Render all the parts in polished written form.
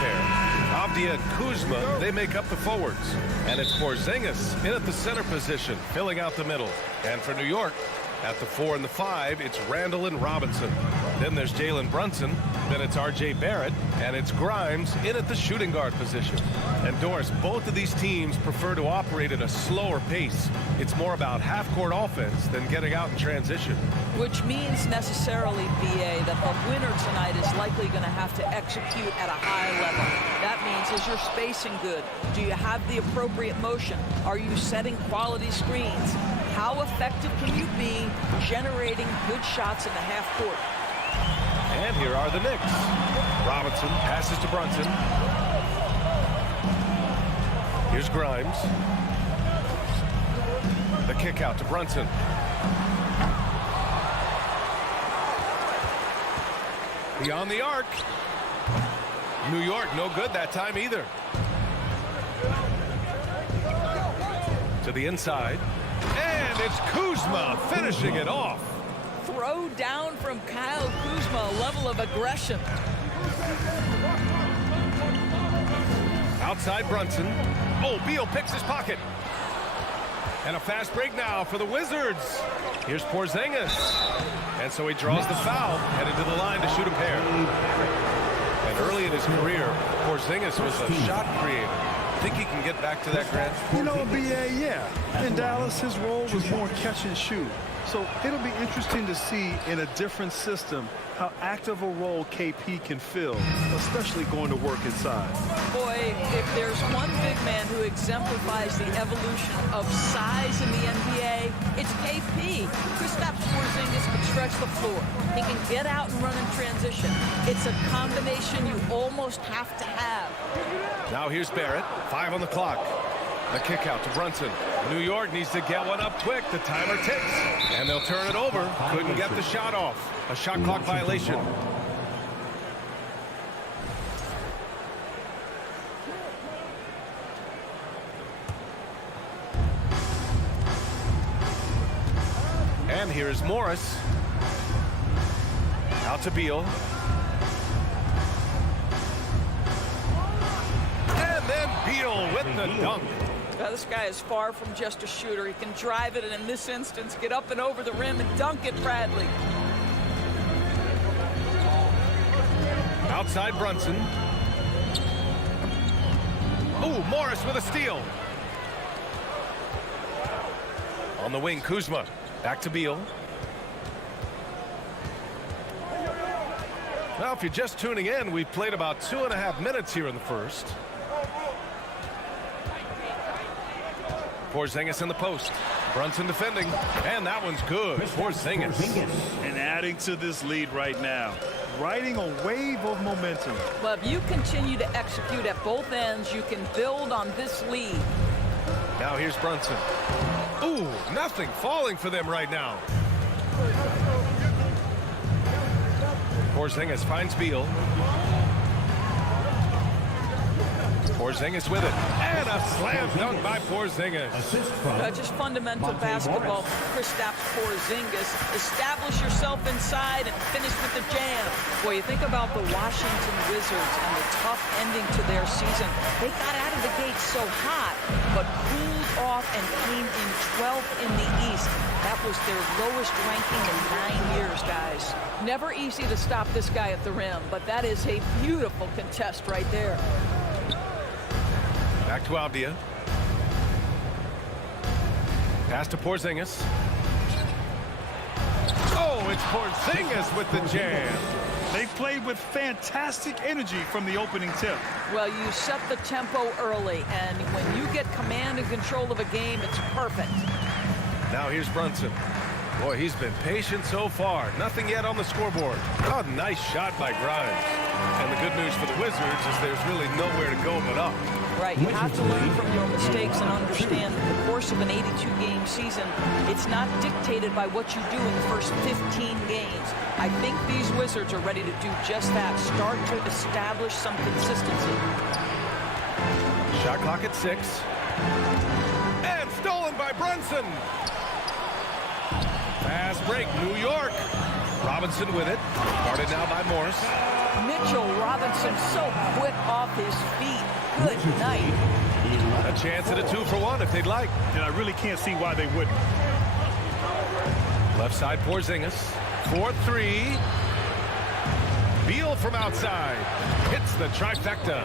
pair. Avdia and Kuzma, they make up the forwards. And it's Porzingis in at the center position, filling out the middle. And for New York, at the 4 and the 5, it's Randall and Robinson. Then there's Jalen Brunson. Then it's R.J. Barrett. And it's Grimes in at the shooting guard position. And Doris, both of these teams prefer to operate at a slower pace. It's more about half-court offense than getting out in transition. Which means necessarily, B.A., that the winner tonight is likely going to have to execute at a high level. That means, is your spacing good? Do you have the appropriate motion? Are you setting quality screens? How effective can you be generating good shots in the half court? And here are the Knicks. Robinson passes to Brunson. Here's Grimes. The kick out to Brunson. Beyond the arc. New York, no good that time either. To the inside. And it's Kuzma finishing it off. Throw down from Kyle Kuzma, a level of aggression. Outside Brunson. Oh, Beal picks his pocket. And a fast break now for the Wizards. Here's Porzingis. And so he draws the foul, headed to the line to shoot a pair. And early in his career, Porzingis was a shot creator. Think he can get back to that, Grant? You know, B.A., yeah. In Dallas, his role was more catch and shoot. So it'll be interesting to see in a different system how active a role KP can fill, especially going to work inside. Boy, if there's one big man who exemplifies the evolution of size in the NBA, it's KP. Kristaps Porzingis can stretch the floor. He can get out and run in transition. It's a combination you almost have to have. Now here's Barrett, 5 on the clock. The kick out to Brunson. New York needs to get one up quick. The timer ticks. And they'll turn it over. Couldn't get the shot off. A shot clock violation. And here's Morris. Out to Beal. And then Beal with the dunk. This guy is far from just a shooter. He can drive it, and in this instance, get up and over the rim and dunk it, Bradley. Outside Brunson. Ooh, Morris with a steal. On the wing, Kuzma. Back to Beal. Well, if you're just tuning in, we've played about 2.5 minutes here in the first. Porzingis in the post. Brunson defending. And that one's good. Porzingis. And adding to this lead right now. Riding a wave of momentum. Well, if you continue to execute at both ends, you can build on this lead. Now here's Brunson. Ooh, nothing falling for them right now. Porzingis finds Beal. Porzingis with it. And a slam dunk by Porzingis. Just fundamental basketball. Kristaps Porzingis. Establish yourself inside and finish with the jam. Boy, you think about the Washington Wizards and the tough ending to their season. They got out of the gate so hot, but cooled off and came in 12th in the East. That was their lowest ranking in 9 years, guys. Never easy to stop this guy at the rim, but that is a beautiful contest right there. Back to Avdia. Pass to Porzingis. Oh, it's Porzingis with the jam. They played with fantastic energy from the opening tip. Well, you set the tempo early, and when you get command and control of a game, it's perfect. Now here's Brunson. Boy, he's been patient so far. Nothing yet on the scoreboard. Oh, nice shot by Grimes. And the good news for the Wizards is there's really nowhere to go but up. Right, you have to learn from your mistakes and understand that the course of an 82-game season, it's not dictated by what you do in the first 15 games. I think these Wizards are ready to do just that, start to establish some consistency. Shot clock at 6. And stolen by Brunson. Fast break, New York. Robinson with it. Guarded now by Morris. Mitchell Robinson so quick off his feet. Good night. A chance at a 2-for-1 if they'd like. And I really can't see why they wouldn't. Left side, Porzingis. 4-3. Beal from outside. Hits the trifecta.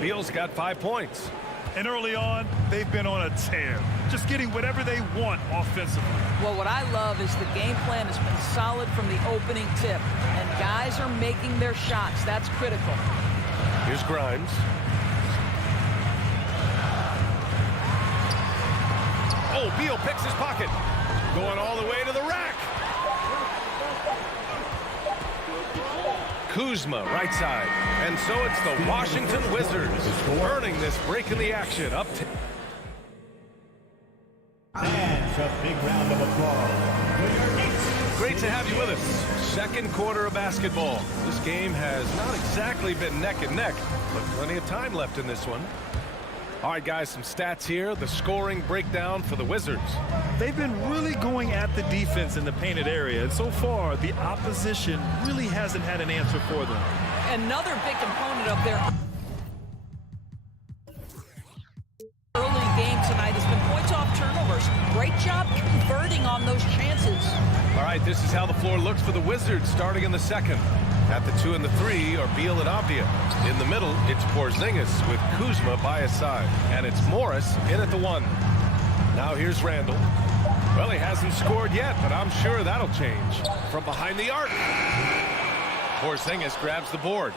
Beal's got 5 points. And early on, they've been on a tear. Just getting whatever they want offensively. Well, what I love is the game plan has been solid from the opening tip. And guys are making their shots. That's critical. Here's Grimes. Oh, Beal picks his pocket. Going all the way to the rack. Kuzma, right side. And so it's the Washington Wizards earning this break in the action. Up to... And a big round of applause for your Knicks. Great to have you with us. Second quarter of basketball. This game has not exactly been neck and neck, but plenty of time left in this one. All right, guys, some stats here. The scoring breakdown for the Wizards. They've been really going at the defense in the painted area. And so far, the opposition really hasn't had an answer for them. Another big component of their early game tonight has been points off turnovers. Great job converting on those chances. All right, this is how the floor looks for the Wizards starting in the second. At the 2 and the 3 are Beal and Avdia. In the middle, it's Porzingis with Kuzma by his side. And it's Morris in at the 1. Now here's Randall. Well, he hasn't scored yet, but I'm sure that'll change. From behind the arc. Porzingis grabs the board.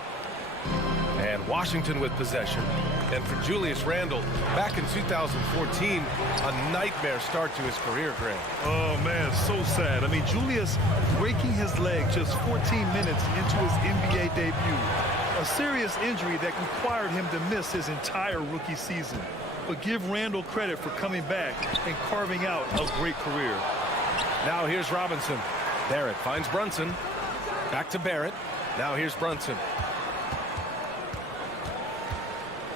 And Washington with possession. And for Julius Randle, back in 2014, a nightmare start to his career, Greg. Oh, man, so sad. I mean, Julius breaking his leg just 14 minutes into his NBA debut. A serious injury that required him to miss his entire rookie season. But give Randle credit for coming back and carving out a great career. Now here's Robinson. Barrett finds Brunson. Back to Barrett. Now here's Brunson.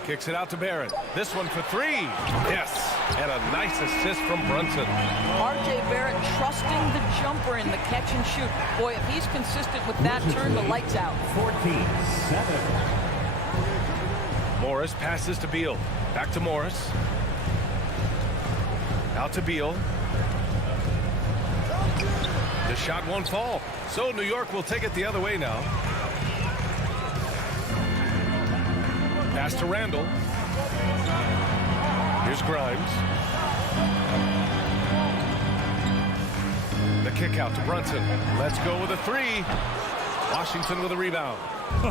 Kicks it out to Barrett. This one for 3. Yes. And a nice assist from Brunson. R.J. Barrett trusting the jumper in the catch and shoot. Boy, if he's consistent with that, turn the lights out. 14-7. Morris passes to Beal. Back to Morris. Out to Beal. The shot won't fall. So New York will take it the other way now. Pass to Randall. Here's Grimes. The kick out to Brunson. Let's go with a 3. Washington with a rebound.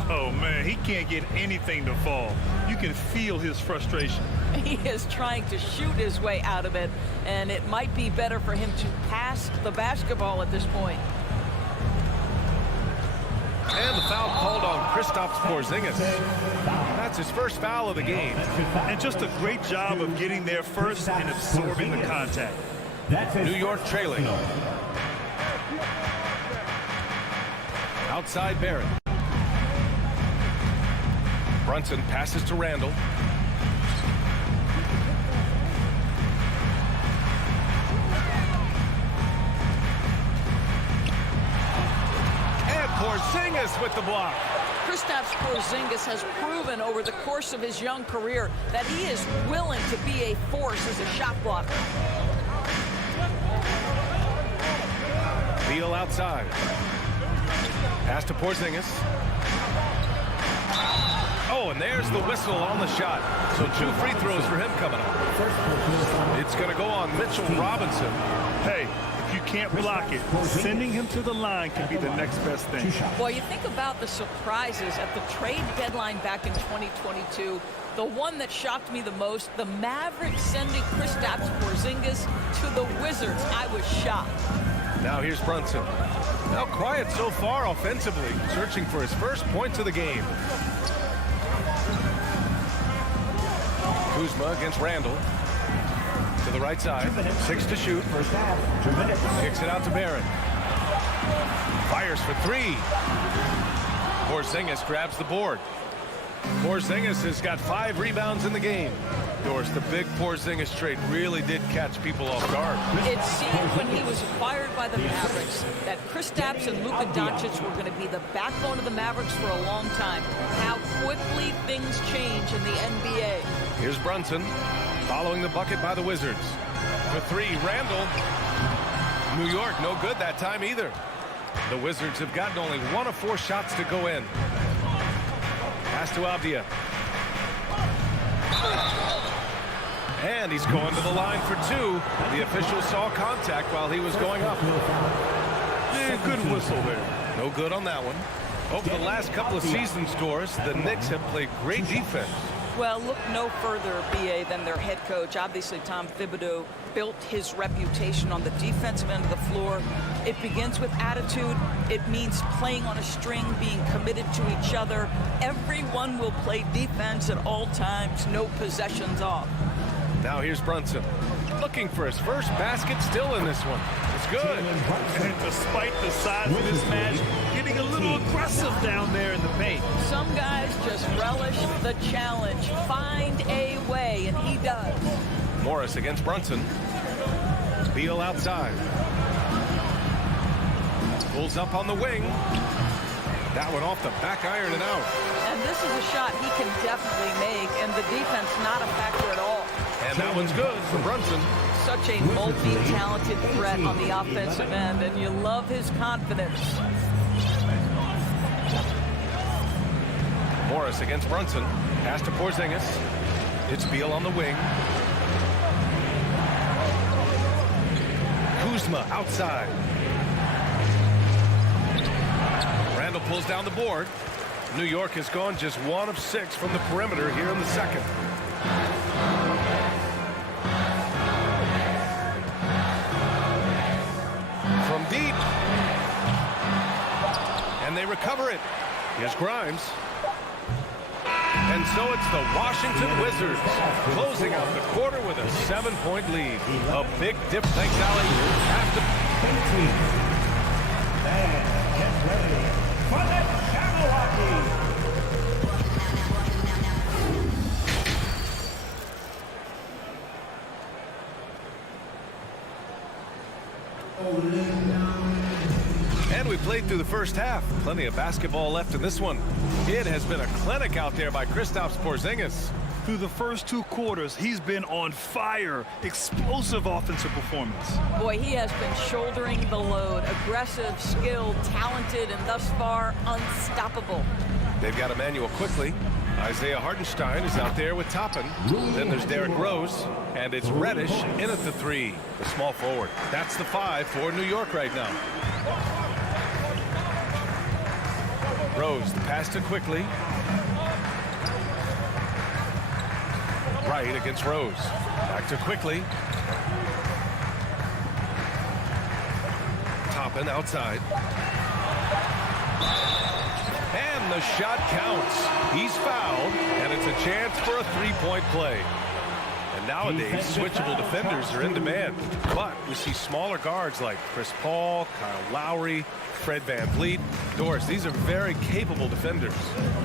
Oh, man, he can't get anything to fall. You can feel his frustration. He is trying to shoot his way out of it, and it might be better for him to pass the basketball at this point. And the foul called on Kristaps Porzingis. That's his first foul of the game. And just a great job of getting there first and absorbing the contact. New York trailing. Outside Barrett. Brunson passes to Randall. And Porzingis with the block. Kristaps Porzingis has proven over the course of his young career that he is willing to be a force as a shot blocker. Beal outside. Pass to Porzingis. Oh, and there's the whistle on the shot. So 2 free throws for him coming up. It's going to go on Mitchell Robinson. Hey, if you can't block it, sending him to the line can be the next best thing. Boy, you think about the surprises at the trade deadline back in 2022. The one that shocked me the most, the Mavericks sending Kristaps Porzingis to the Wizards. I was shocked. Now here's Brunson. Now quiet so far offensively, searching for his first points of the game. Kuzma against Randall. To the right side. 6 to shoot. First half. 2 minutes. Kicks it out to Barrett. Fires for 3. Porzingis grabs the board. Porzingis has got 5 rebounds in the game. Doris, the big Porzingis trade really did catch people off guard. It seemed when he was acquired by the Mavericks that Kristaps and Luka Doncic were going to be the backbone of the Mavericks for a long time. How quickly things change in the NBA. Here's Brunson following the bucket by the Wizards. For three, Randall. New York, no good that time either. The Wizards have gotten only 1 of 4 shots to go in. Pass to Avdia. And he's going to the line for 2. The official saw contact while he was going up. Yeah, good whistle there. No good on that one. Over the last couple of seasons, Doris, the Knicks have played great defense. Well, look no further, BA, than their head coach. Obviously, Tom Thibodeau built his reputation on the defensive end of the floor. It begins with attitude. It means playing on a string, being committed to each other. Everyone will play defense at all times, no possessions off. Now here's Brunson. Looking for his first basket, still in this one. It's good. And despite the size of this match, getting a little aggressive down there in the paint. Some guys just relish the challenge. Find a way, and he does. Morris against Brunson. Beal outside. Pulls up on the wing. That one off the back iron and out. And this is a shot he can definitely make, and the defense not a factor at all. And that one's good for Brunson. Such a multi-talented threat on the offensive end, and you love his confidence. Morris against Brunson. Pass to Porzingis. It's Beal on the wing. Kuzma outside. Randall pulls down the board. New York has gone just 1 of 6 from the perimeter here in the second. From deep. And they recover it. Here's Grimes. And so it's the Washington Wizards closing out the quarter with a 7-point lead. A big dip. Thanks, Ali. And get ready for the Xellark. And we played through the first half. Plenty of basketball left in this one. It has been a clinic out there by Kristaps Porzingis. Through the first 2 quarters, he's been on fire. Explosive offensive performance. Boy, he has been shouldering the load. Aggressive, skilled, talented, and thus far, unstoppable. They've got Emmanuel quickly. Isaiah Hartenstein is out there with Toppin. Then there's Derrick Rose. And it's Reddish in at the 3. The small forward. That's the 5 for New York right now. Rose, the pass to quickly. Right against Rose. Back to quickly. Toppin outside. And the shot counts. He's fouled, and it's a chance for a 3-point play. And nowadays, switchable defenders are in demand. But we see smaller guards like Chris Paul, Kyle Lowry, Fred VanVleet. Doris, these are very capable defenders.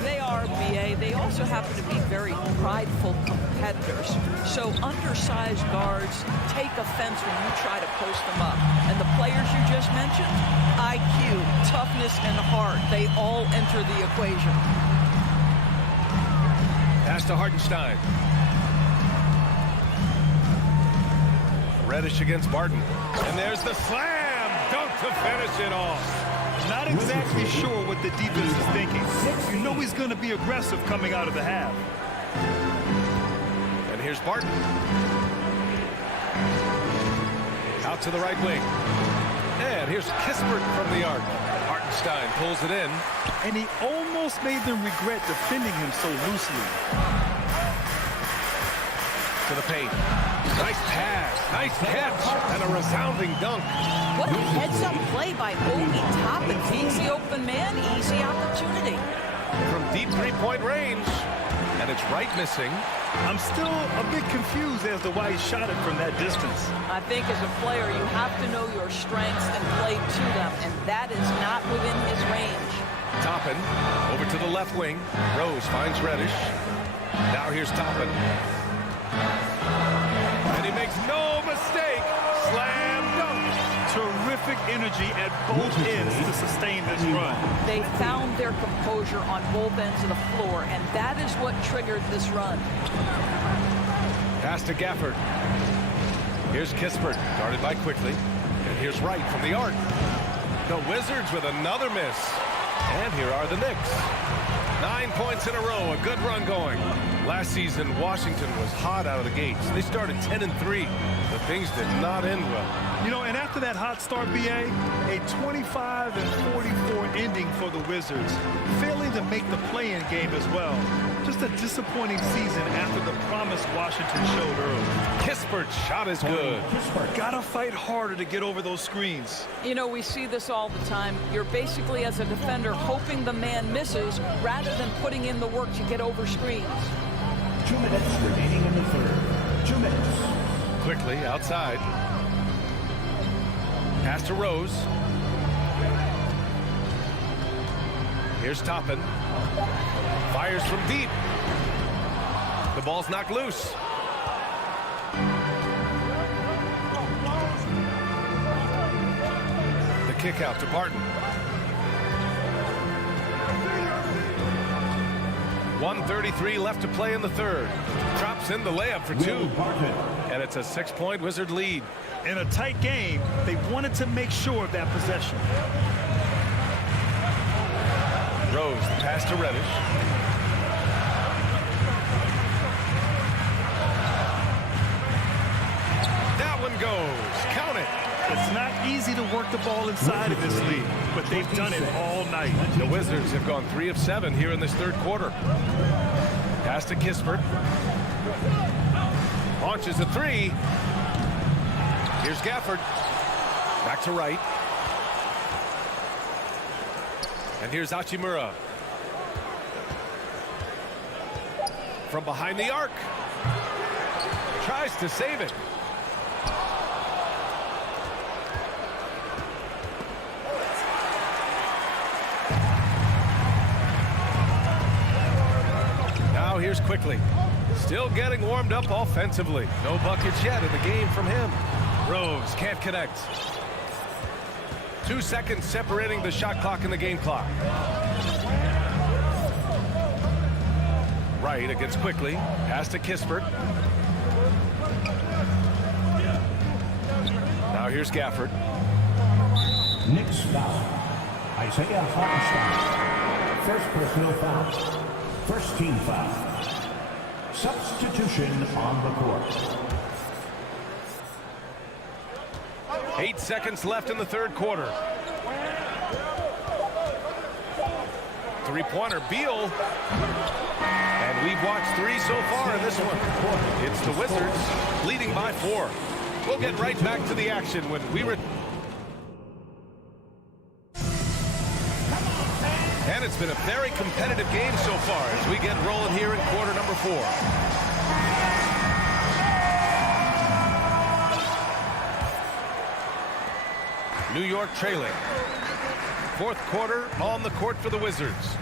They are, BA. They also happen to be very prideful competitors. So undersized guards take offense when you try to post them up. And the players you just mentioned, IQ, toughness, and heart, they all enter the equation. Pass to Hartenstein. Reddish against Barton. And there's the slam dunk to finish it off. Not exactly sure what the defense is thinking. You know he's going to be aggressive coming out of the half. And here's Barton. Out to the right wing. And here's Kispert from the arc. Hartenstein pulls it in. And he almost made them regret defending him so loosely. To the paint. Nice pass, nice catch, and a resounding dunk. What a heads-up play by Obi Toppin. He's the open man, easy opportunity. From deep 3-point range, and it's right missing. I'm still a bit confused as to why he shot it from that distance. I think as a player, you have to know your strengths and play to them, and that is not within his range. Toppin over to the left wing. Rose finds Reddish. Now here's Toppin. And he makes no mistake. Slam dunk. Terrific energy at both ends to sustain this run. They found their composure on both ends of the floor, and that is what triggered this run. Pass to Gafford. Here's Kispert, guarded by Quickly. And here's Wright from the arc. The Wizards with another miss. And here are the Knicks. 9 points in a row, a good run going. Last season, Washington was hot out of the gates. They started 10-3, but things did not end well. You know, and after that hot start, BA, a 25-44 ending for the Wizards, failing to make the play-in game as well. Just a disappointing season after the promise Washington showed early. Kispert's shot is good. Gotta fight harder to get over those screens. You know, we see this all the time. You're basically, as a defender, hoping the man misses rather than putting in the work to get over screens. 2 minutes remaining in the third. 2 minutes. Quickly outside. Pass to Rose. Here's Toppin. Fires from deep. The ball's knocked loose. The kick out to Barton. 1:33 left to play in the third. Drops in the layup for two. And it's a 6-point Wizard lead. In a tight game, they wanted to make sure of that possession. Rose, the pass to Reddish. That one goes. Count it. It's not easy to work the ball inside of this league, but they've done it all night. The Wizards have gone 3 of 7 here in this third quarter. Pass to Kispert. Launches a three. Here's Gafford. Back to Wright. And here's Hachimura. From behind the arc. Tries to save it. Now here's Quickly. Still getting warmed up offensively. No buckets yet in the game from him. Rose can't connect. 2 seconds separating the shot clock and the game clock. Wright against Quickly. Pass to Kispert. Now here's Gafford. Knicks foul. Isaiah Hartenstein. First personal foul. First team foul. Substitution on the court. 8 seconds left in the third quarter. Three-pointer, Beal. And we've watched 3 so far in this one. It's the Wizards leading by 4. We'll get right back to the action when we return. And it's been a very competitive game so far as we get rolling here in quarter number 4. New York trailing. Fourth quarter on the court for the Wizards.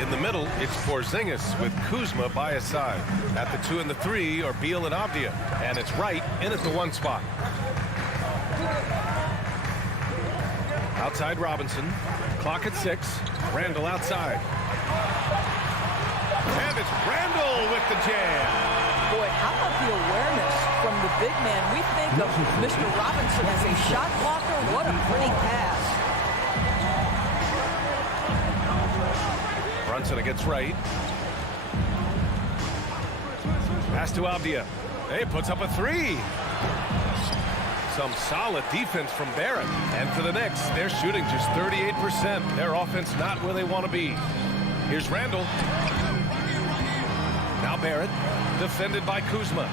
In the middle, it's Porzingis with Kuzma by his side. At the 2 and the 3 are Beal and Avdia. And it's Wright in at the 1 spot. Outside Robinson. Clock at 6. Randall outside. And it's Randall with the jam. Boy, how about the awareness from the big man? We think of Mr. Robinson as a shot blocker. What a pretty pass. Brunson against Wright. Pass to Avdia. He puts up a 3. Some solid defense from Barrett. And for the Knicks, they're shooting just 38%. Their offense not where they want to be. Here's Randall. Now Barrett, defended by Kuzma.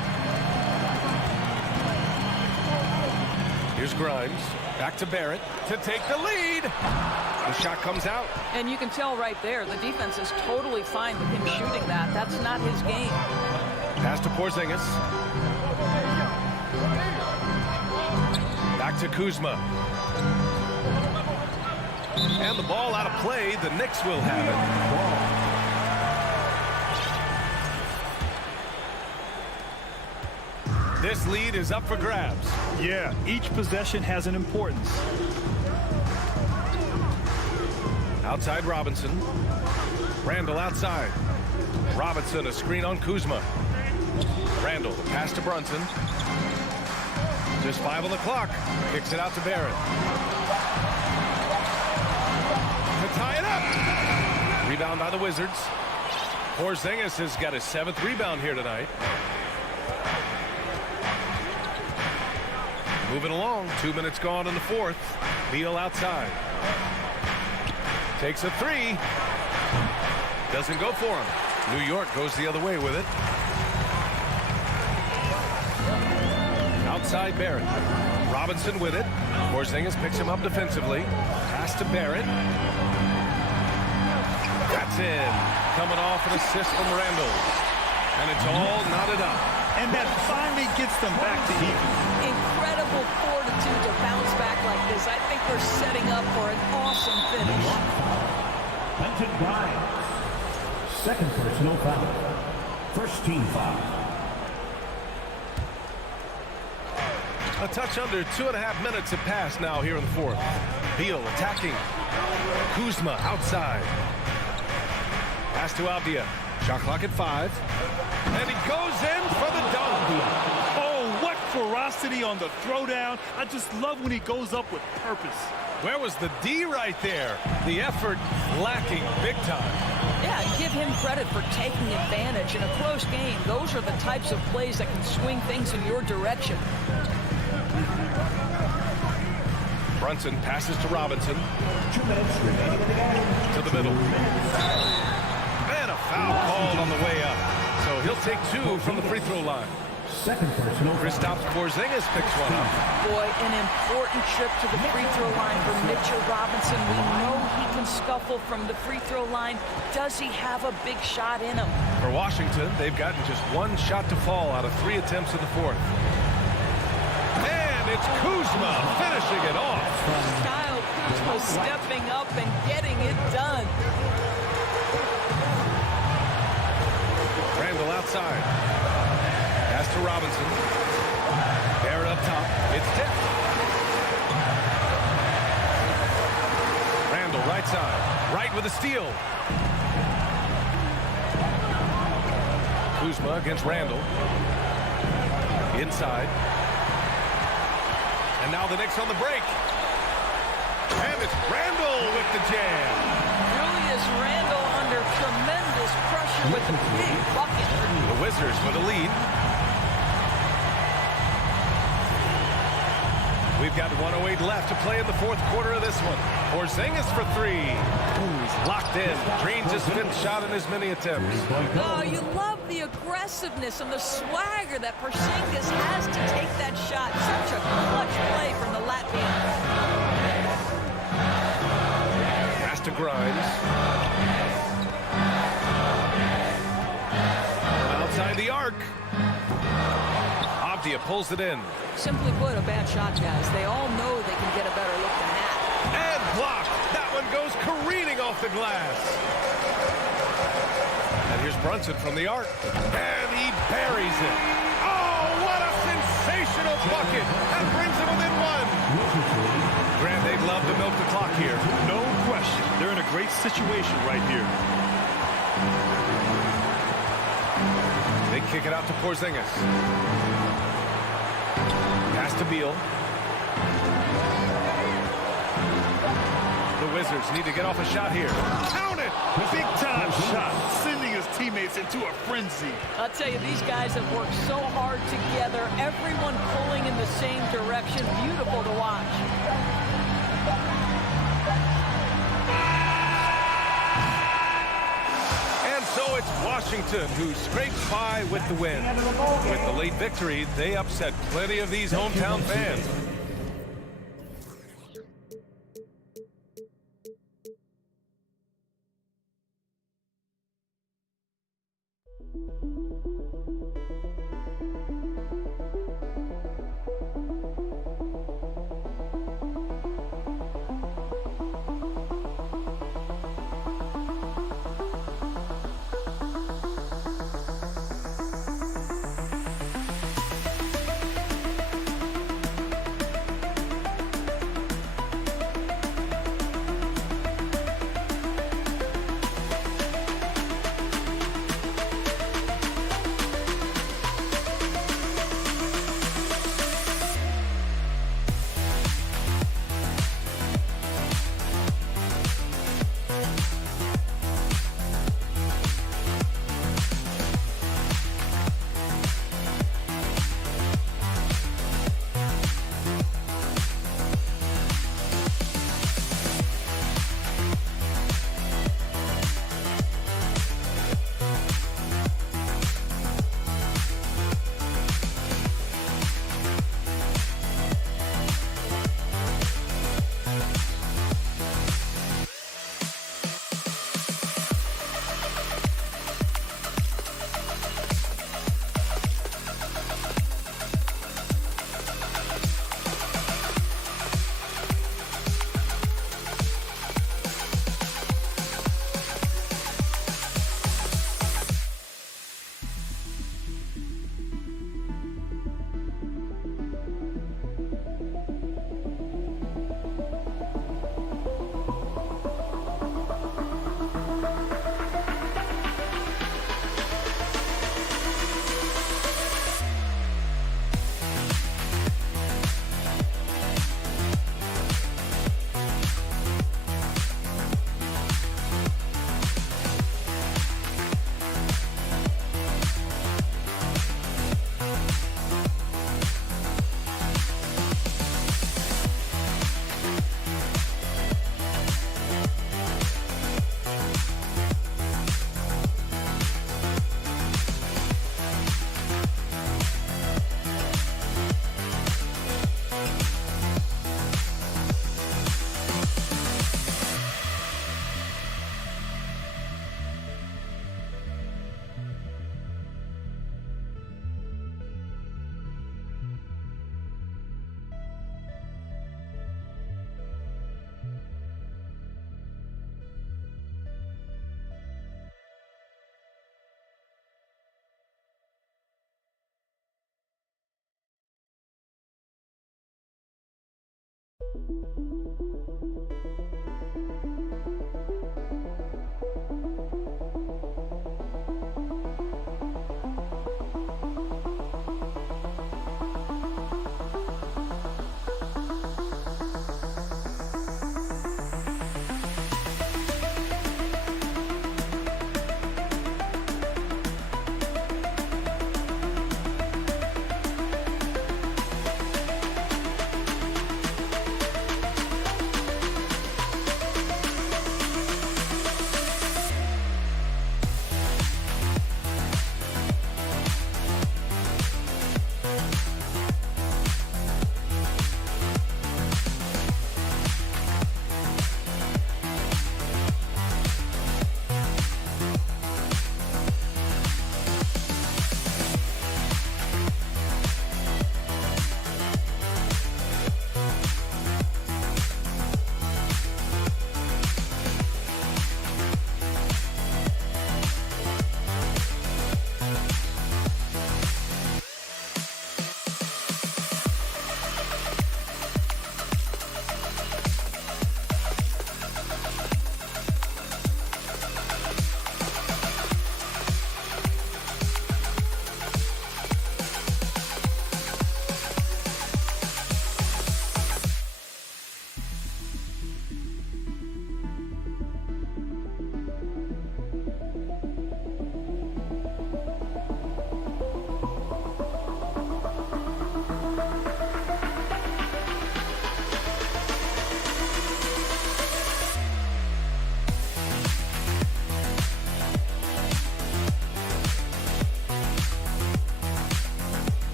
Here's Grimes. Back to Barrett to take the lead. The shot comes out. And you can tell right there, the defense is totally fine with him shooting that. That's not his game. Pass to Porzingis. Back to Kuzma. And the ball out of play. The Knicks will have it. This lead is up for grabs. Yeah, each possession has an importance. Outside Robinson. Randall outside. Robinson, a screen on Kuzma. Randall, the pass to Brunson. Just 5 on the clock. Kicks it out to Barrett. To tie it up. Rebound by the Wizards. Porzingis has got his 7th rebound here tonight. Moving along. 2 minutes gone in the 4th. Beal outside. Takes a 3. Doesn't go for him. New York goes the other way with it. Outside Barrett. Robinson with it. Porzingis picks him up defensively. Pass to Barrett. That's in. Coming off an assist from Randall. And it's all knotted up. And that finally gets them back to even. Incredible fortitude to bounce back like this. I think they're setting up for an awesome finish. Quentin Grimes. Second personal foul. First team foul. A touch under 2.5 minutes have passed now here in the 4th. Beal attacking. Kuzma outside. Pass to Avdia. Shot clock at 5. And he goes in for the dunk. Oh, what ferocity on the throwdown. I just love when he goes up with purpose. Where was the D right there? The effort lacking big time. Yeah, give him credit for taking advantage in a close game. Those are the types of plays that can swing things in your direction. Brunson passes to Robinson. 2 minutes remaining in the game. To the middle. And a foul called on the way up. So he'll take 2 from the free throw line. Second personal foul. Kristaps Porzingis picks one up. Boy, an important trip to the free throw line for Mitchell Robinson. We know he can scuffle from the free throw line. Does he have a big shot in him? For Washington, they've gotten just 1 shot to fall out of 3 attempts in the 4th. And it's Kuzma finishing it off. Kyle Kuzma stepping up and getting it done. Randall outside. Pass to Robinson. Barrett up top. It's tipped. Randall right side. Right with a steal. Kuzma against Randall. Inside. And now the Knicks on the break. And it's Randall with the jam. Julius Randall under tremendous pressure with a big bucket. The Wizards with a lead. We've got 1:08 left to play in the 4th quarter of this one. Porzingis for 3. He's locked in. Drains his 5th shot in as many attempts. Oh, you love the aggressiveness and the swagger that Porzingis has to take that shot. Such a clutch play from the Latvian. Pass to Grimes. Outside the arc. Avdia pulls it in. Simply put, a bad shot, guys. They all know they can get a better look than that. And blocked. That one goes careening off the glass. And here's Brunson from the arc. And he buries it. Oh, what a sensational bucket. That brings him within 1. Grant, they'd love to milk the clock here. No question. They're in a great situation right here. They kick it out to Porzingis. Pass to Beal. The Wizards need to get off a shot here. Count it! Big time shot, sending his teammates into a frenzy. I'll tell you, these guys have worked so hard together. Everyone pulling in the same direction. Beautiful to watch. So it's Washington who scrapes by with the win. With the late victory, they upset plenty of these hometown fans.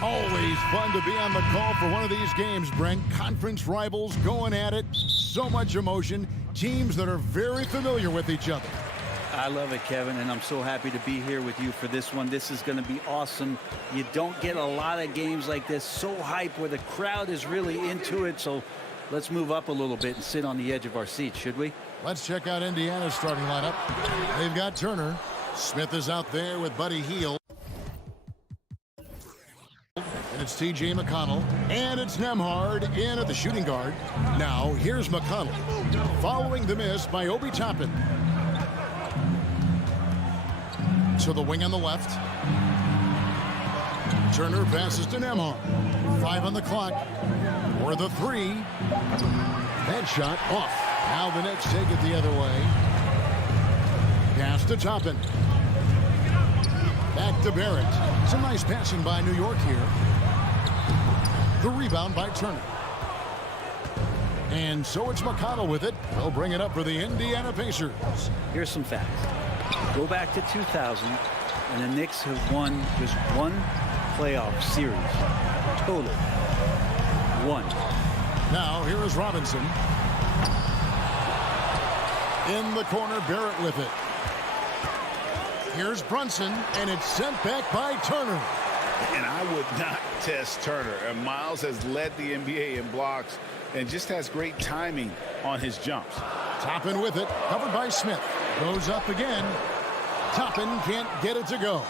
Always fun to be on the call for one of these games, Brent. Conference rivals going at it. So much emotion. Teams that are very familiar with each other. I love it, Kevin, and I'm so happy to be here with you for this one. This is going to be awesome. You don't get a lot of games like this, so hype, where the crowd is really into it. So let's move up a little bit and sit on the edge of our seats, should we? Let's check out Indiana's starting lineup. They've got Turner. Smith is out there with Buddy Hield. And it's T.J. McConnell. And it's Nembhard in at the shooting guard. Now, here's McConnell. Following the miss by Obi Toppin. To the wing on the left. Turner passes to Nembhard. 5 on the clock. For the 3. That shot off. Now the Knicks take it the other way. Pass to Toppin. Back to Barrett. Some nice passing by New York here. The rebound by Turner. And so it's McConnell with it. They'll bring it up for the Indiana Pacers. Here's some facts. Go back to 2000, and the Knicks have won just one playoff series. Total. 1. Now, here is Robinson. In the corner, Barrett with it. Here's Brunson, and it's sent back by Turner. And I would not test Turner. And Miles has led the NBA in blocks and just has great timing on his jumps. Toppin with it, covered by Smith. Goes up again. Toppin can't get it to go.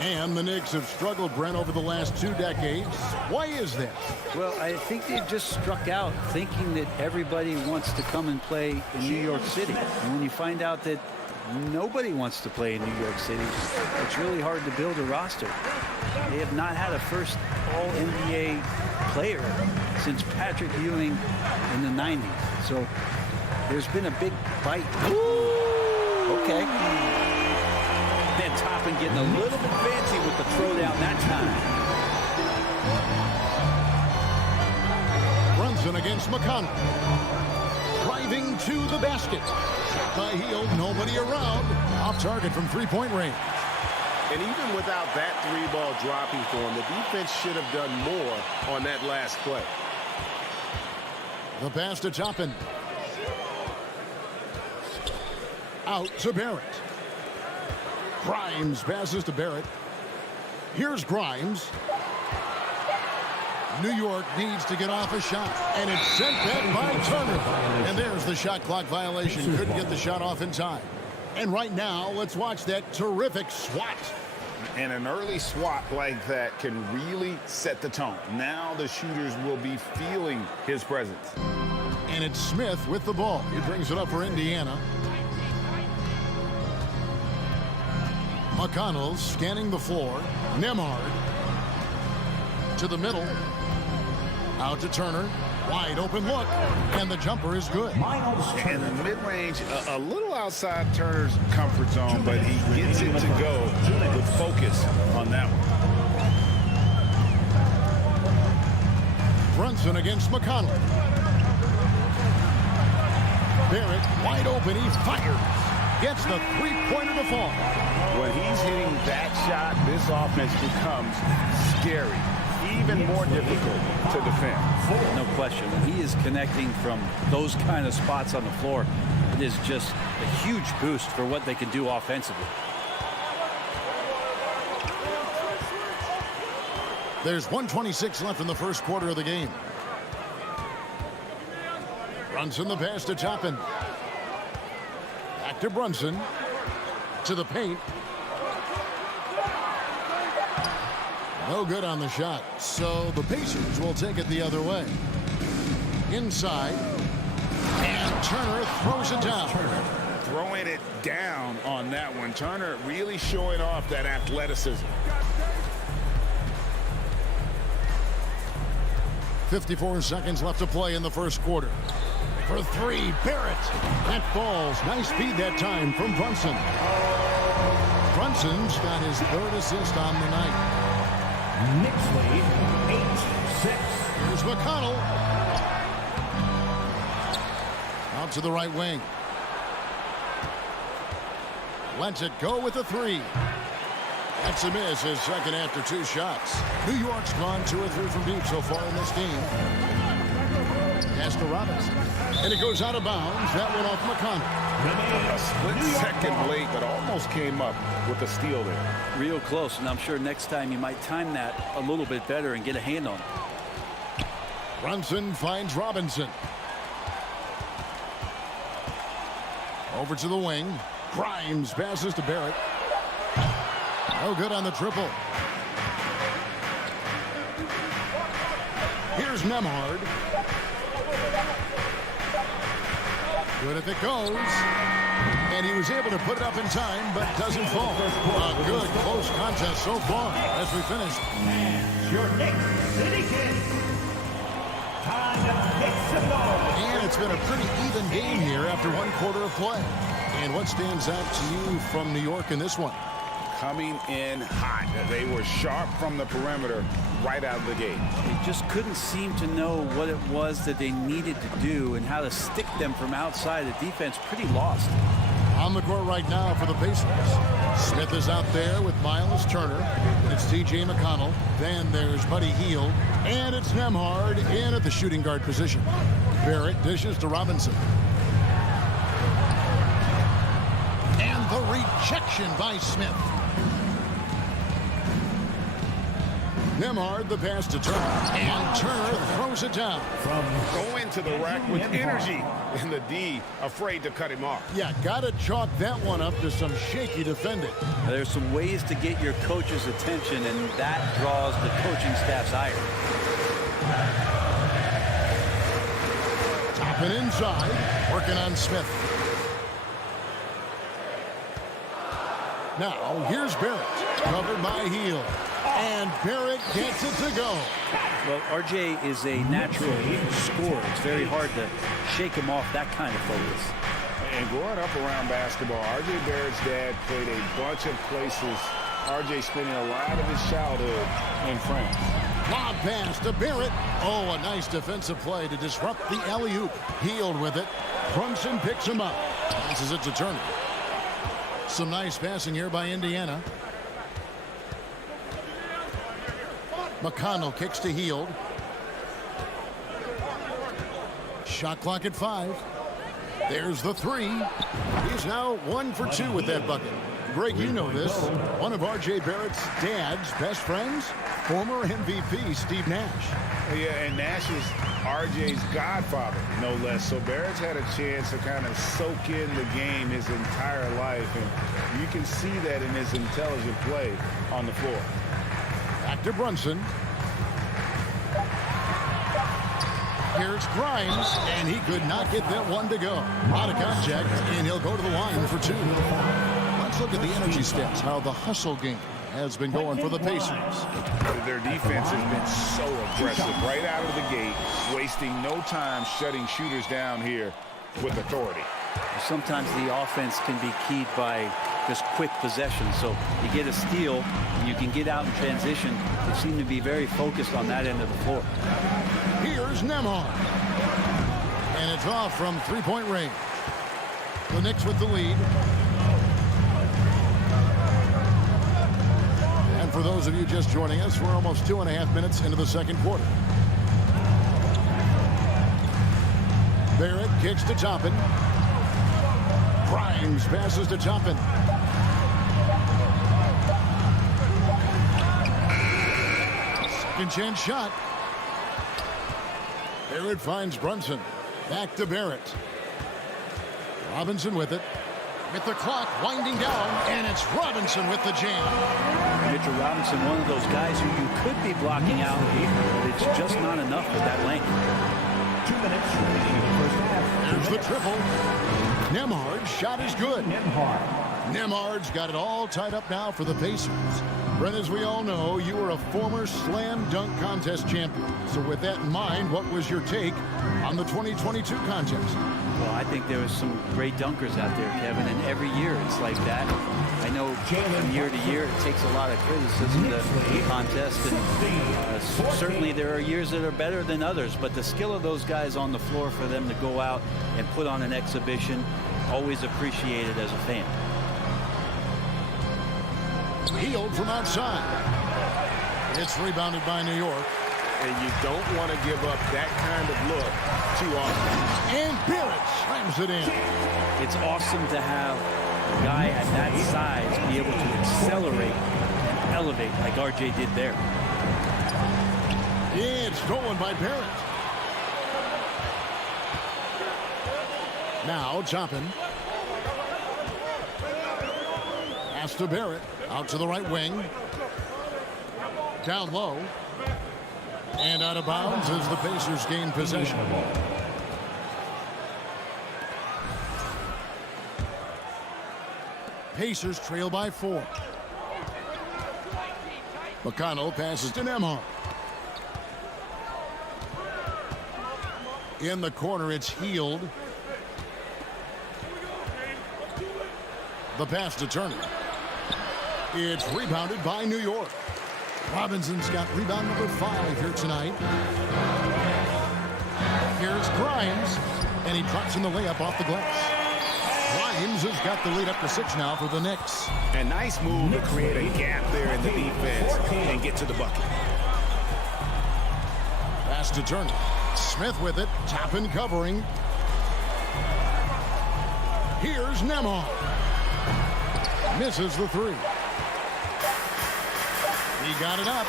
And the Knicks have struggled, Brent, over the last 2 decades. Why is that? Well, I think they've just struck out thinking that everybody wants to come and play in New York City. And when you find out that nobody wants to play in New York City, it's really hard to build a roster. They have not had a first All-NBA player since Patrick Ewing in the 90s. So there's been a big bite. Ooh, okay. Then Toppin getting a little bit fancy with the throwdown that time. Brunson against McConnell. Driving to the basket. Shot by Hield, nobody around. Off target from three-point range. And even without that 3-ball dropping for him, the defense should have done more on that last play. The pass to Toppin. Out to Barrett. Grimes passes to Barrett. Here's Grimes. New York needs to get off a shot. And it's sent back by Turner. And there's the shot clock violation. Couldn't get the shot off in time. And right now, let's watch that terrific swat. And an early swat like that can really set the tone. Now the shooters will be feeling his presence. And it's Smith with the ball. He brings it up for Indiana. McConnell scanning the floor. Nembhard to the middle. Out to Turner. Wide open look. And the jumper is good. And the mid-range, a little outside Turner's comfort zone, but he gets it to go with focus on that one. Brunson against McConnell. Barrett wide open. He fires. Gets the three-pointer to fall. When he's hitting that shot, this offense becomes scary. Even more difficult to defend. No question. When he is connecting from those kind of spots on the floor, it is just a huge boost for what they can do offensively. There's 1:26 left in the first quarter of the game. Brunson the pass to Toppin. Back to Brunson. To the paint. No good on the shot. So the Pacers will take it the other way. Inside. And Turner throws it down. Throwing it down on that one. Turner really showing off that athleticism. 54 seconds left to play in the first quarter. For three, Barrett. That falls. Nice speed that time from Brunson. Brunson's got his third assist on the night. Knicks lead 8-6. Here's McConnell. Out to the right wing. Lets it go with a three. That's a miss, his second after 2 shots. New York's gone 2 or 3 from deep so far in this game. Pass to Robinson. And it goes out of bounds. That one off McConnell. A split second late, but almost came up with a steal there. Real close, and I'm sure next time you might time that a little bit better and get a hand on it. Brunson finds Robinson. Over to the wing. Grimes passes to Barrett. No good on the triple. Here's Nembhard. Good if it goes. And he was able to put it up in time, but doesn't fall. A good close contest so far as we finish. Your Knicks City Kings. Time to kick the ball. And it's been a pretty even game here after 1 quarter of play. And what stands out to you from New York in this one? Coming in hot. They were sharp from the perimeter right out of the gate. They just couldn't seem to know what it was that they needed to do and how to stick them from outside. The defense pretty lost. On the court right now for the Pacers. Smith is out there with Miles Turner. It's T.J. McConnell. Then there's Buddy Hield. And it's Nembhard in at the shooting guard position. Barrett dishes to Robinson. And the rejection by Smith. Nembhard the pass to Turner. And Turner throws it down. Go into the rack with energy. and the D afraid to cut him off. Yeah, got to chalk that one up to some shaky defending. There's some ways to get your coach's attention, and that draws the coaching staff's ire. Toppin inside, working on Smith. Now, here's Barrett, covered by Heel. And Barrett gets it to go. Well, RJ is a natural scorer. It's very hard to shake him off that kind of focus. And growing up around basketball, R.J. Barrett's dad played a bunch of places. R.J. spending a lot of his childhood in France. Lob pass to Barrett. Oh, a nice defensive play to disrupt the alley-oop. Healed with it. Brunson picks him up. Passes it to Turner. Some nice passing here by Indiana. McConnell kicks to Heald. Shot clock at 5. There's the 3. He's now 1 for 2 with that bucket. Greg, you know this. One of R.J. Barrett's dad's best friends, former MVP Steve Nash. Yeah, and Nash is R.J.'s godfather, no less. So Barrett's had a chance to kind of soak in the game his entire life, and you can see that in his intelligent play on the floor. Back to Brunson. Here's Grimes, and he could not get that one to go. Out of contact, and he'll go to the line for 2. Let's look at the energy stats, how the hustle game has been going for the Pacers. Their defense has been so aggressive right out of the gate, wasting no time shutting shooters down here with authority. Sometimes the offense can be keyed by just quick possession. So you get a steal, and you can get out in transition. They seem to be very focused on that end of the floor. Here's Nembhard. And it's off from three-point range. The Knicks with the lead. And for those of you just joining us, we're almost 2.5 minutes into the second quarter. Barrett kicks to Toppin. Grimes passes to Toppin. Second chance shot. Barrett finds Brunson. Back to Barrett. Robinson with it. With the clock winding down, and it's Robinson with the jam. Mitchell Robinson, one of those guys who you could be blocking out, but it's just not enough with that length. 2 minutes remaining in the first half. There's the triple. Nembhard's shot is good. Nembhard's got it all tied up now for the Pacers. Brent, as we all know, you were a former slam dunk contest champion. So with that in mind, what was your take on the 2022 contest? Well, I think there was some great dunkers out there, Kevin, and every year it's like that. I know from year to year it takes a lot of criticism to contest, and certainly there are years that are better than others, but the skill of those guys on the floor for them to go out and put on an exhibition, always appreciated as a fan. Healed from outside. It's rebounded by New York. And you don't want to give up that kind of look too often. And Barrett slams it in. It's awesome to have a guy at that size be able to accelerate and elevate like RJ did there. It's stolen by Barrett. Now Toppin. Pass to Barrett. Out to the right wing. Down low. And out of bounds as the Pacers gain possession. Pacers trail by 4. McConnell passes to Nembhard. In the corner, it's Heald. The pass to Turner. It's rebounded by New York. Robinson's got rebound number 5 here tonight. Here's Grimes, and he drops in the layup off the glass. Grimes has got the lead up to 6 now for the Knicks. A nice move to create a gap there in the defense and get to the bucket. Pass to Turner. Smith with it. Toppin covering. Here's Nembhard. Misses the 3. He got it up.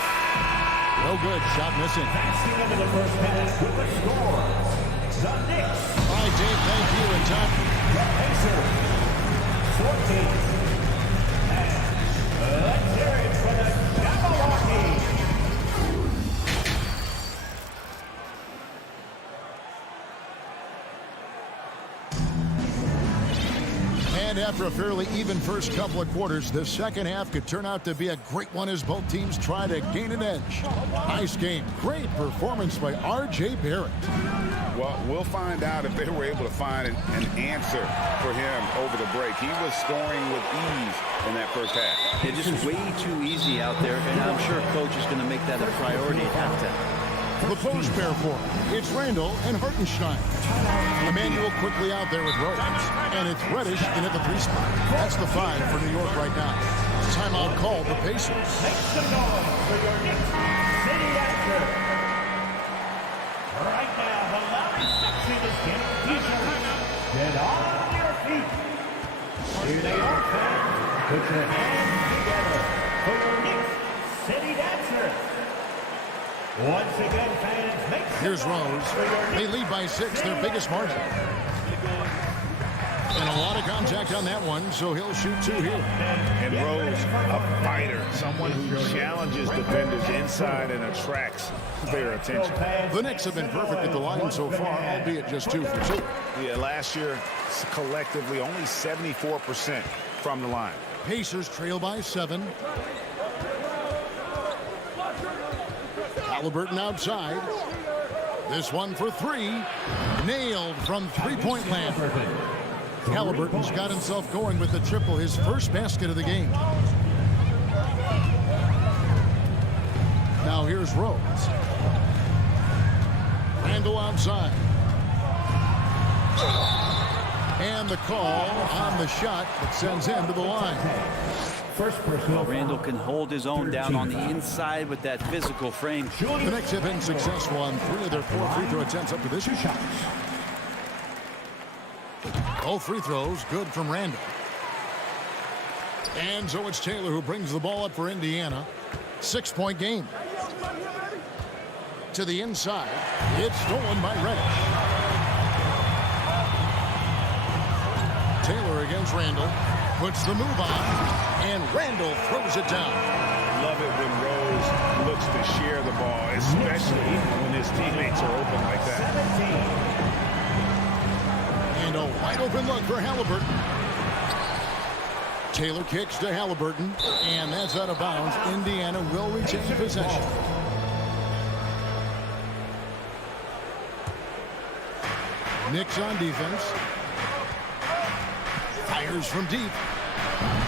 No good. Shot missing. That's the end of the first minute with the score. The Knicks. All right, Dave, thank set. Pacers, 14. And let's hear it for the Xellark. And after a fairly even first couple of quarters, the second half could turn out to be a great one as both teams try to gain an edge. Nice game. Great performance by R.J. Barrett. Well, we'll find out if they were able to find an answer for him over the break. He was scoring with ease in that first half. It's just way too easy out there, and I'm sure coach is going to make that a priority at halftime. The post pair for him. It's Randall and Hartenstein. Emmanuel quickly out there with Rose. And it's Reddish in at the 3 spot. That's the 5 for New York right now. Timeout called the Pacers. Make some noise for your Knicks City answer. Right now, the loudest section is getting deeper. Get on your feet. Here they are, fans. Put your hands together for your Knicks City dancers. Once again, fans, make some Here's Rose. noise for your They Knicks lead by 6, their biggest margin. And a lot of contact on that one, so he'll shoot 2 here. And Rose, a fighter, someone who challenges defenders inside and attracts their attention. The Knicks have been perfect at the line so far, albeit just 2 for 2. Yeah, last year, collectively, only 74% from the line. Pacers trail by 7. Halliburton outside. This one for 3. Nailed from three-point land. Halliburton's got himself going with the triple, his first basket of the game. Now here's Rose. Randall outside. And the call on the shot that sends him to the line. Well, Randall can hold his own down on the inside with that physical frame. The Knicks have been successful on 3 of their 4 free throw attempts up to this shot. All free throws good from Randall. And so it's Taylor who brings the ball up for Indiana. 6-point game. To the inside. It's stolen by Reddish. Taylor against Randall. Puts the move on. And Randall throws it down. Love it when Rose looks to share the ball, especially when his teammates are open like that. 17. And a wide open look for Halliburton. Taylor kicks to Halliburton, and that's out of bounds. Indiana will retain possession. Knicks on defense. Fires from deep.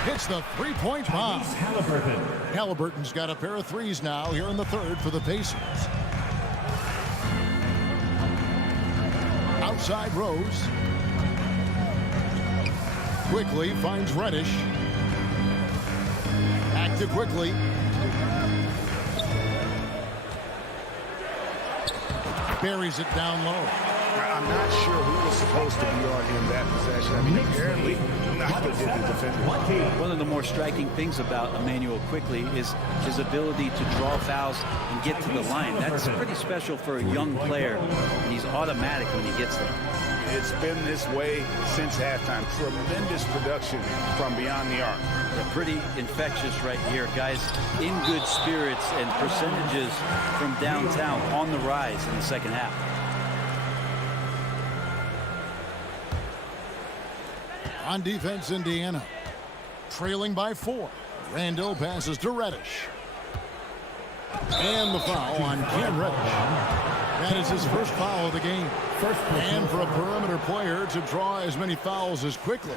Hits the 3-point bomb. Halliburton's got a pair of 3s now here in the 3rd for the Pacers. Outside Rose. Quickly finds Reddish. Back to Quickly. Buries it down low. I'm not sure who was supposed to be on him that possession. I mean, apparently, neither did the defender. One of the more striking things about Emmanuel Quickly is his ability to draw fouls and get to the line. That's pretty special for a young player. He's automatic when he gets there. It's been this way since halftime. Tremendous production from beyond the arc. They're pretty infectious right here. Guys in good spirits and percentages from downtown on the rise in the second half. On defense, Indiana. Trailing by 4. Randall passes to Reddish. And the foul on Cam Reddish. That is his first foul of the game. And for a perimeter player to draw as many fouls as Quickly.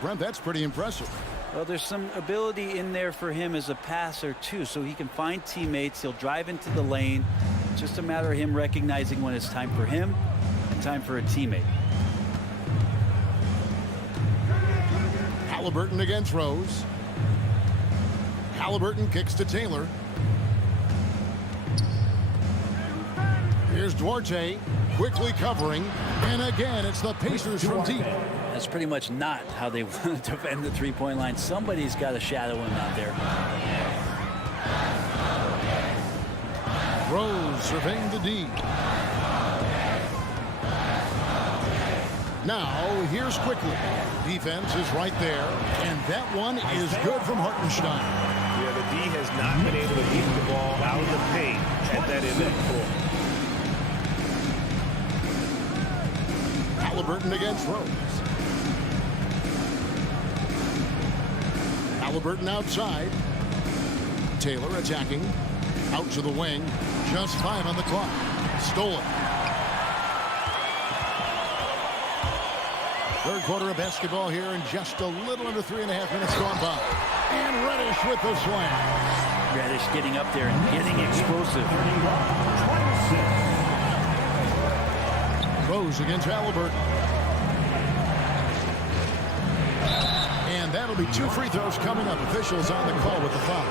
Brent, that's pretty impressive. Well, there's some ability in there for him as a passer, too, so he can find teammates. He'll drive into the lane. It's just a matter of him recognizing when it's time for him and time for a teammate. Halliburton against Rose. Halliburton kicks to Taylor. Here's Duarte quickly covering. And again, it's the Pacers from deep. That's pretty much not how they want to defend the three-point line. Somebody's got to shadow him out there. Rose surveying the D. Now, here's quickly. Defense is right there, and that one is good from Hartenstein. Yeah, the D has not been able to keep the ball out of the paint at that end of the court. Halliburton against Rose. Halliburton outside. Taylor attacking. Out to the wing. Just 5 on the clock. Stolen. Third quarter of basketball here, and just a little under 3.5 minutes gone by. And Reddish with the slam. Reddish getting up there and getting explosive. Rose against Halliburton. And that'll be 2 free throws coming up. Officials on the call with the foul.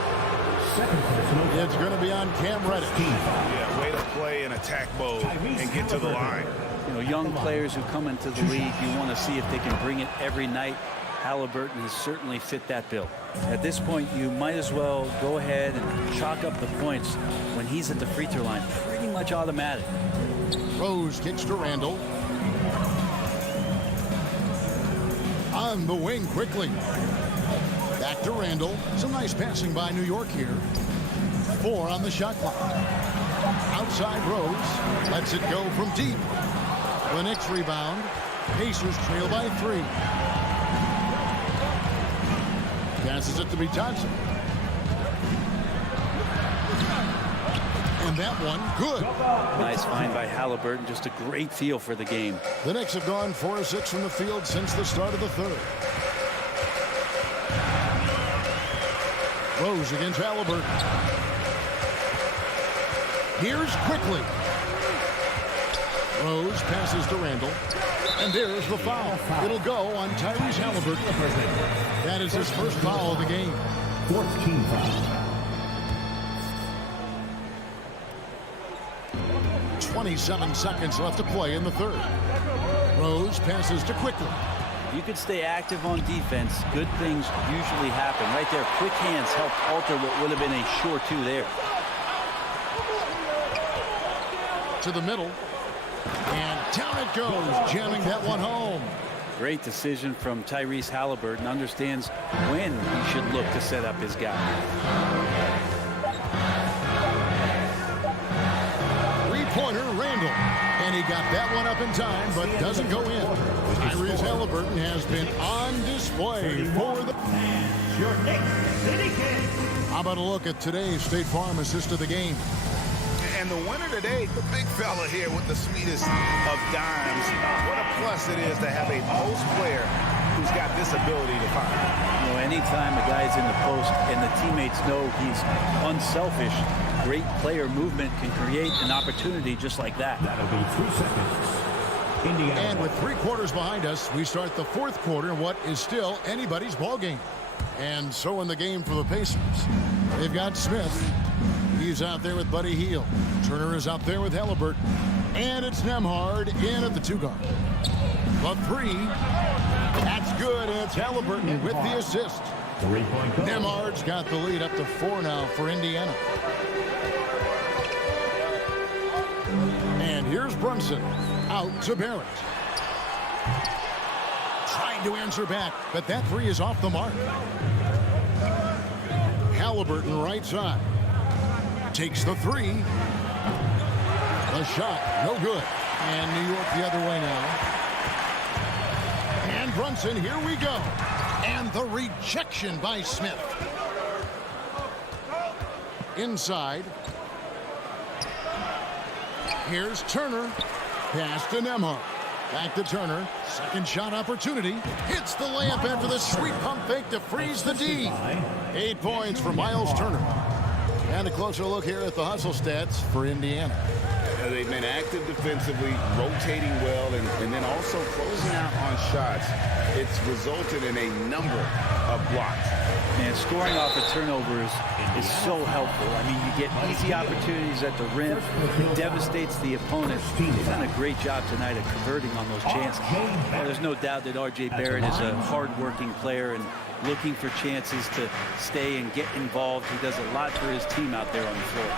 It's going to be on Cam Reddish. Yeah, way to play in attack mode and get to the line. You know, young players who come into the league, you want to see if they can bring it every night. Halliburton has certainly fit that bill. At this point, you might as well go ahead and chalk up the points when he's at the free throw line. Pretty much automatic. Rose kicks to Randall. On the wing quickly. Back to Randall. Some nice passing by New York here. 4 on the shot clock. Outside Rose. Lets it go from deep. The Knicks rebound. Pacers trail by 3. Passes it to be Johnson. And that one, good. Nice find by Halliburton. Just a great feel for the game. The Knicks have gone 4 of 6 from the field since the start of the third. Rose against Halliburton. Here's quickly. Rose passes to Randall. And there's the foul. It'll go on Tyrese Halliburton. That is his first foul of the game. 14 foul. 27 seconds left to play in the third. Rose passes to quickly. You could stay active on defense. Good things usually happen. Right there, quick hands helped alter what would have been a sure 2 there. To the middle. And down it goes, jamming that one home. Great decision from Tyrese Halliburton. Understands when he should look to set up his guy. Three-pointer, Randall. And he got that one up in time, but doesn't go in. Tyrese Halliburton has been on display for the... Your Knicks City Kings. How about a look at today's State Farm assist of the game? And the winner today, the big fella here with the sweetest of dimes. What a plus it is to have a post player who's got this ability to fire. You know, anytime a guy's in the post and the teammates know he's unselfish, great player movement can create an opportunity just like that. That'll be 3 seconds. Indiana. And with 3 quarters behind us, we start the 4th quarter in what is still anybody's ball game. And so in the game for the Pacers, they've got Smith. He's out there with Buddy Hield. Turner is out there with Halliburton. And it's Nembhard in at the 2 guard. The 3. That's good. And it's Halliburton with the assist. 3-point goal. Nembhard's got the lead up to 4 now for Indiana. And here's Brunson. Out to Barrett. Trying to answer back, but that 3 is off the mark. Halliburton right side. Takes the 3. The shot, no good. And New York the other way now. And Brunson, here we go. And the rejection by Smith. Inside. Here's Turner. Pass to Nembhard. Back to Turner. Second shot opportunity. Hits the layup after the sweet pump fake to freeze the D. 8 points for Miles Turner. And a closer look here at the hustle stats for Indiana. They've been active defensively, rotating well, and then also closing out on shots. It's resulted in a number of blocks. And scoring off of turnovers is so helpful. I mean, you get easy opportunities at the rim. It devastates the opponent. They've done a great job tonight of converting on those chances. Well, there's no doubt that R.J. Barrett is a hard-working player and looking for chances to stay and get involved. He does a lot for his team out there on the floor.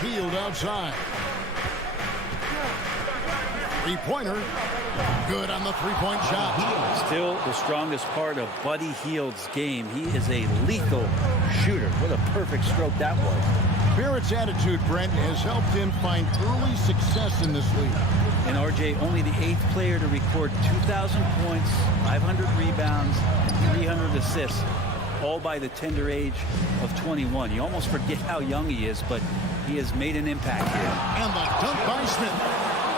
Hield outside. Three-pointer. Good on the three-point shot. Still the strongest part of Buddy Hield's game. He is a lethal shooter. What a perfect stroke that was. Barrett's attitude, Brent, has helped him find early success in this league. And RJ, only the 8th player to record 2,000 points, 500 rebounds, and 300 assists, all by the tender age of 21. You almost forget how young he is, but he has made an impact here. And the dunk by Smith.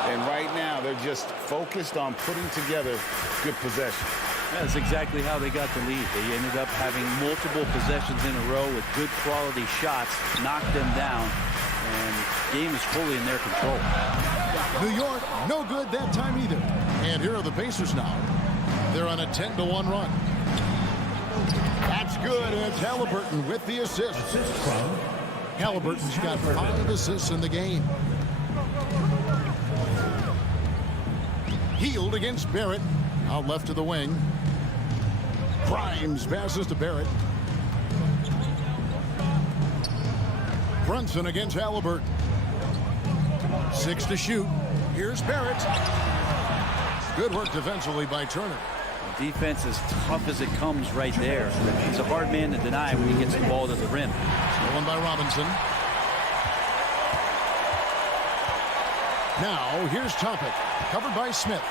And right now, they're just focused on putting together good possession. That's exactly how they got the lead. They ended up having multiple possessions in a row with good quality shots, knocked them down, and the game is fully in their control. New York, no good that time either. And here are the Pacers now. They're on a 10-1 run. That's good, and it's Halliburton with the assist. Halliburton's got 5 assists in the game. Hield against Barrett. Out left to the wing. Grimes passes to Barrett. Brunson against Halliburton. 6 to shoot. Here's Barrett. Good work defensively by Turner. Defense as tough as it comes right there. He's a hard man to deny when he gets the ball to the rim. Stolen by Robinson. Now here's Toppin, covered by Smith.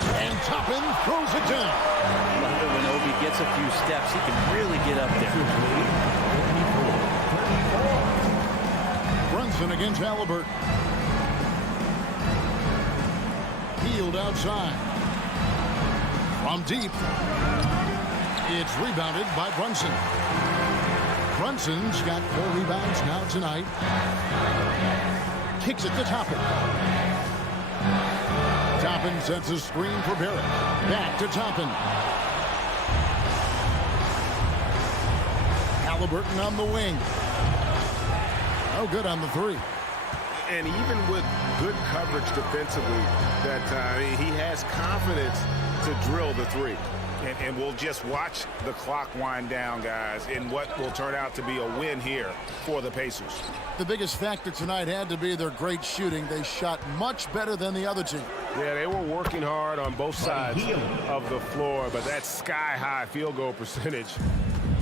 And Toppin throws it down. I love it when Obi gets a few steps. He can really get up there. Brunson against Halliburton. Hield outside. From deep. It's rebounded by Brunson. Brunson's got 4 rebounds now tonight. Kicks it to Toppin. Toppin sets a screen for Barrett. Back to Toppin. Halliburton on the wing. Oh, good on the 3. And even with good coverage defensively that time, he has confidence to drill the 3. And we'll just watch the clock wind down, guys, in what will turn out to be a win here for the Pacers. The biggest factor tonight had to be their great shooting. They shot much better than the other team. Yeah, they were working hard on both sides of the floor, but that sky-high field goal percentage,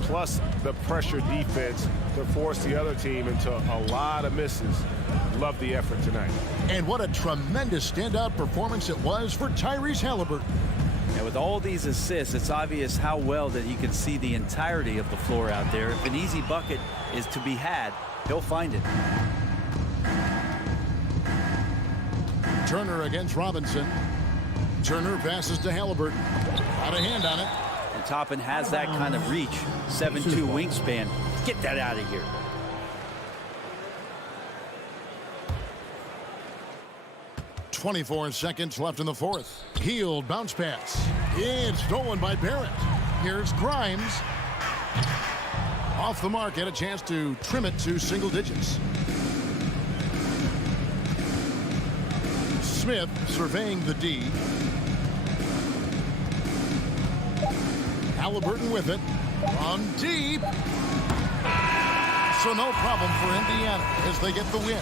plus the pressure defense to force the other team into a lot of misses. Love the effort tonight. And what a tremendous standout performance it was for Tyrese Halliburton. And with all these assists, it's obvious how well that he can see the entirety of the floor out there. If an easy bucket is to be had, he'll find it. Turner against Robinson. Turner passes to Halliburton. Got a hand on it. And Toppin has that kind of reach. 7'2" wingspan. Get that out of here. .24 seconds left in the fourth. Hield bounce pass. It's stolen by Barrett. Here's Grimes. Off the mark, had a chance to trim it to single digits. Smith surveying the D. Halliburton with it. On deep. So no problem for Indiana as they get the win.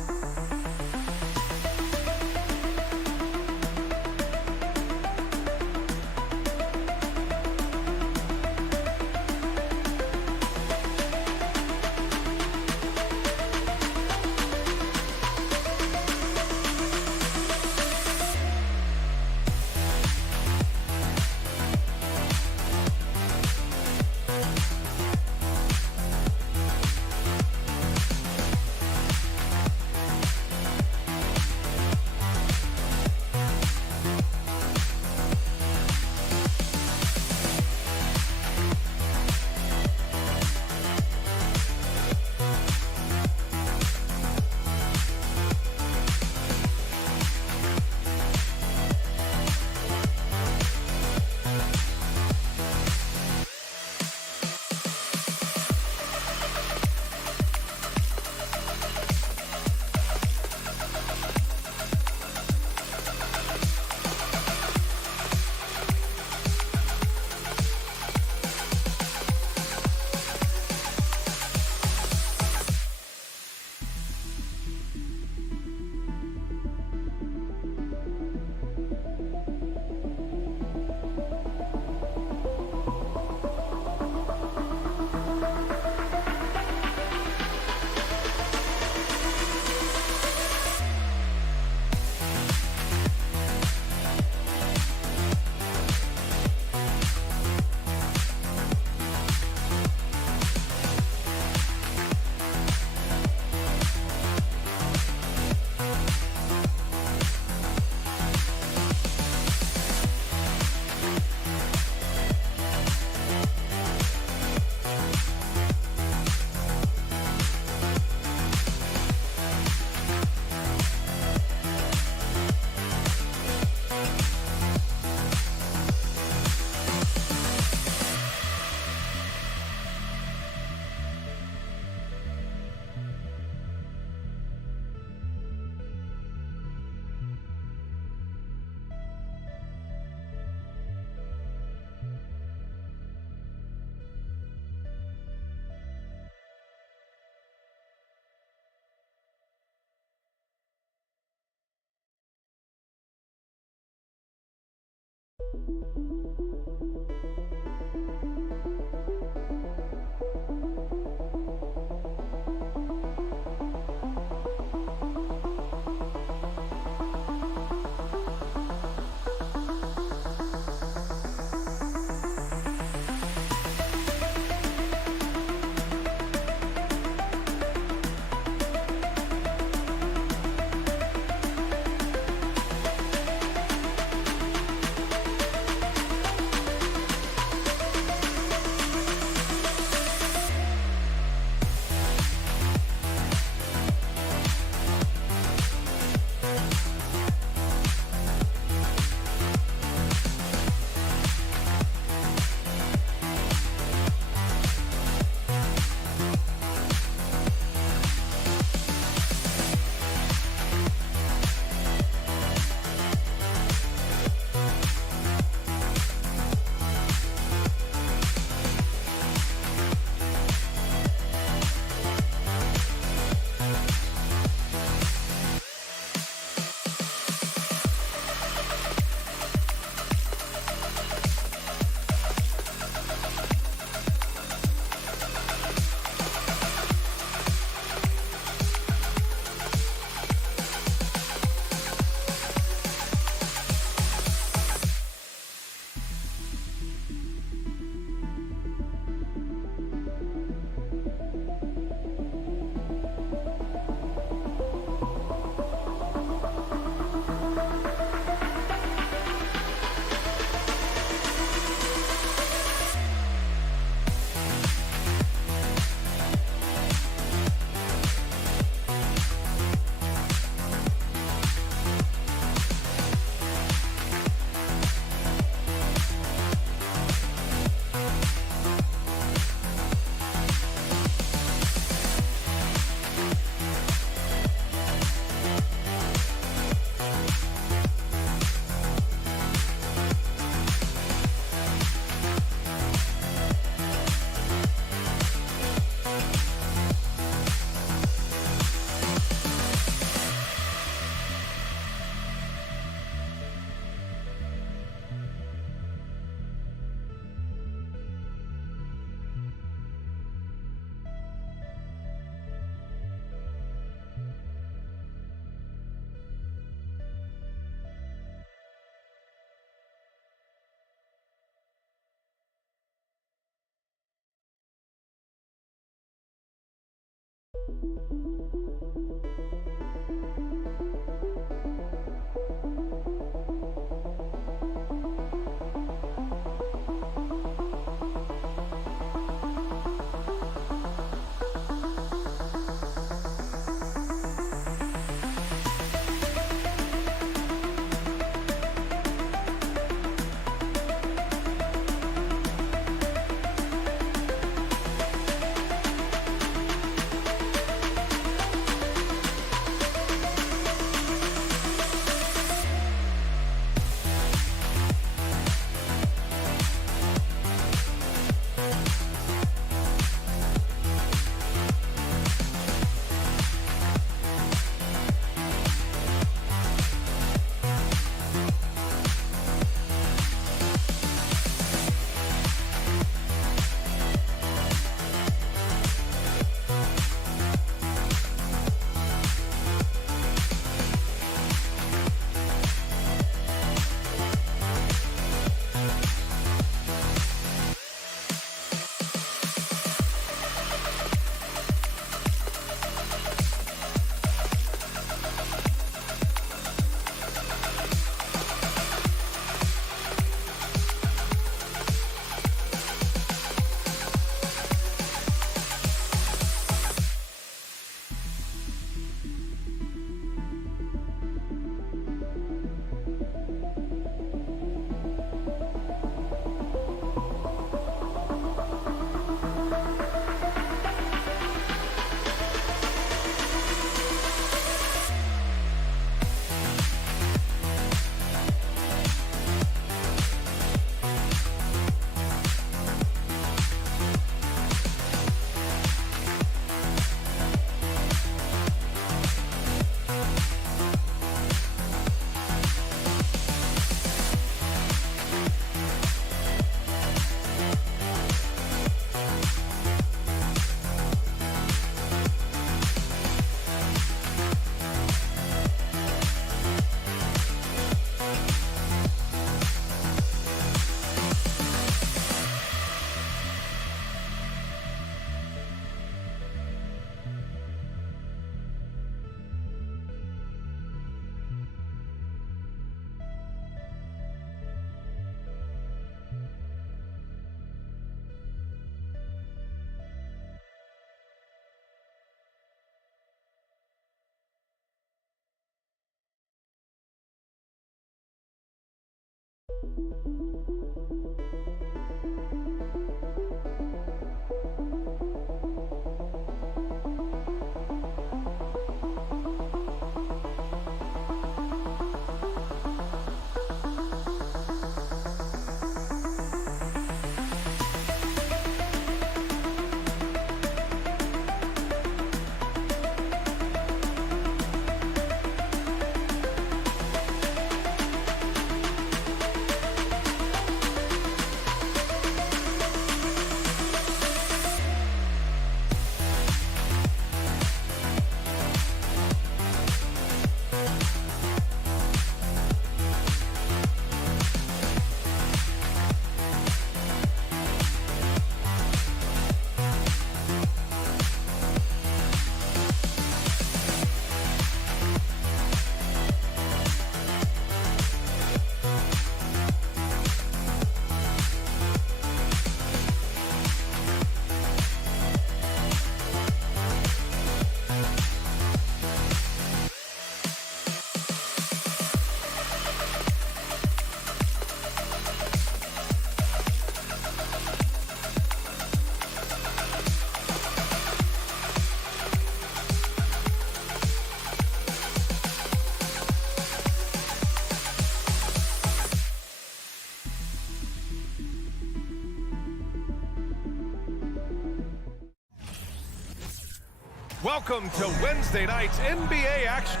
Welcome to Wednesday night's NBA action.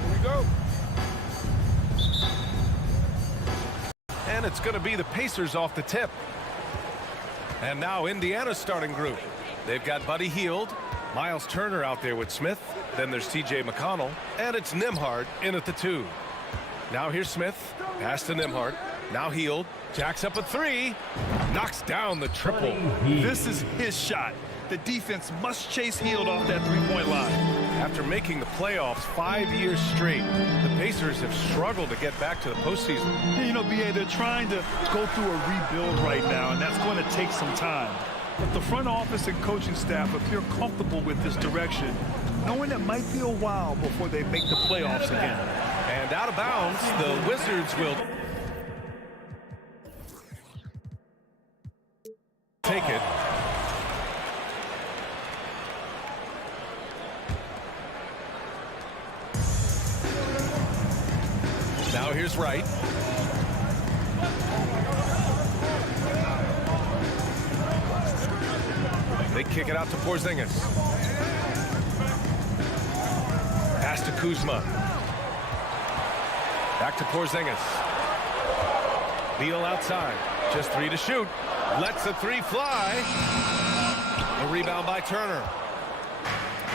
Here we go. And it's going to be the Pacers off the tip. And now Indiana's starting group. They've got Buddy Hield, Miles Turner out there with Smith. Then there's T.J. McConnell. And it's Nembhard in at the 2. Now here's Smith. Pass to Nembhard. Now Hield. Jacks up a 3. Knocks down the triple. This is his shot. The defense must chase Hield off that three-point line. After making the playoffs 5 years straight, the Pacers have struggled to get back to the postseason. You know, B.A., they're trying to go through a rebuild right now, and that's going to take some time. But the front office and coaching staff appear comfortable with this direction, knowing it might be a while before they make the playoffs again. And out of bounds, the Wizards will take it. Now here's Wright. They kick it out to Porzingis. Pass to Kuzma. Back to Porzingis. Beal outside. Just 3 to shoot. Lets the 3 fly. A rebound by Turner.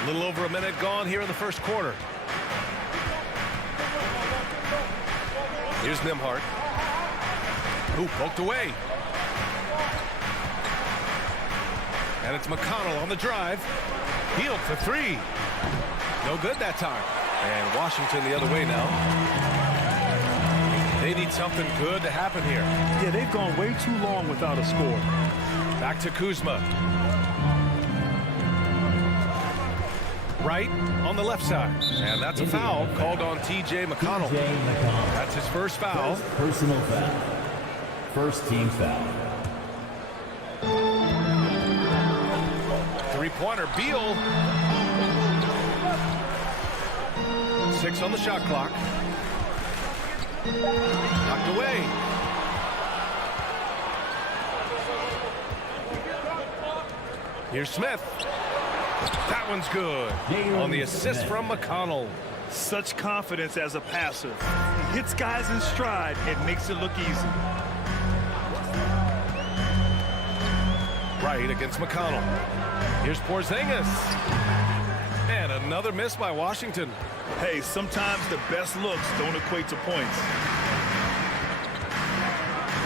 A little over a minute gone here in the first quarter. Here's Nembhard. Ooh, poked away. And it's McConnell on the drive. Hield for 3. No good that time. And Washington the other way now. They need something good to happen here. Yeah, they've gone way too long without a score. Back to Kuzma. Right on the left side. And that's a foul called on T.J. McConnell. That's his first foul. Personal foul. First team foul. Three-pointer, Beal. 6 on the shot clock. Knocked away. Here's Smith. That one's good. On the assist from McConnell. Such confidence as a passer. He hits guys in stride and makes it look easy. Right against McConnell. Here's Porzingis. And another miss by Washington. Hey, sometimes the best looks don't equate to points.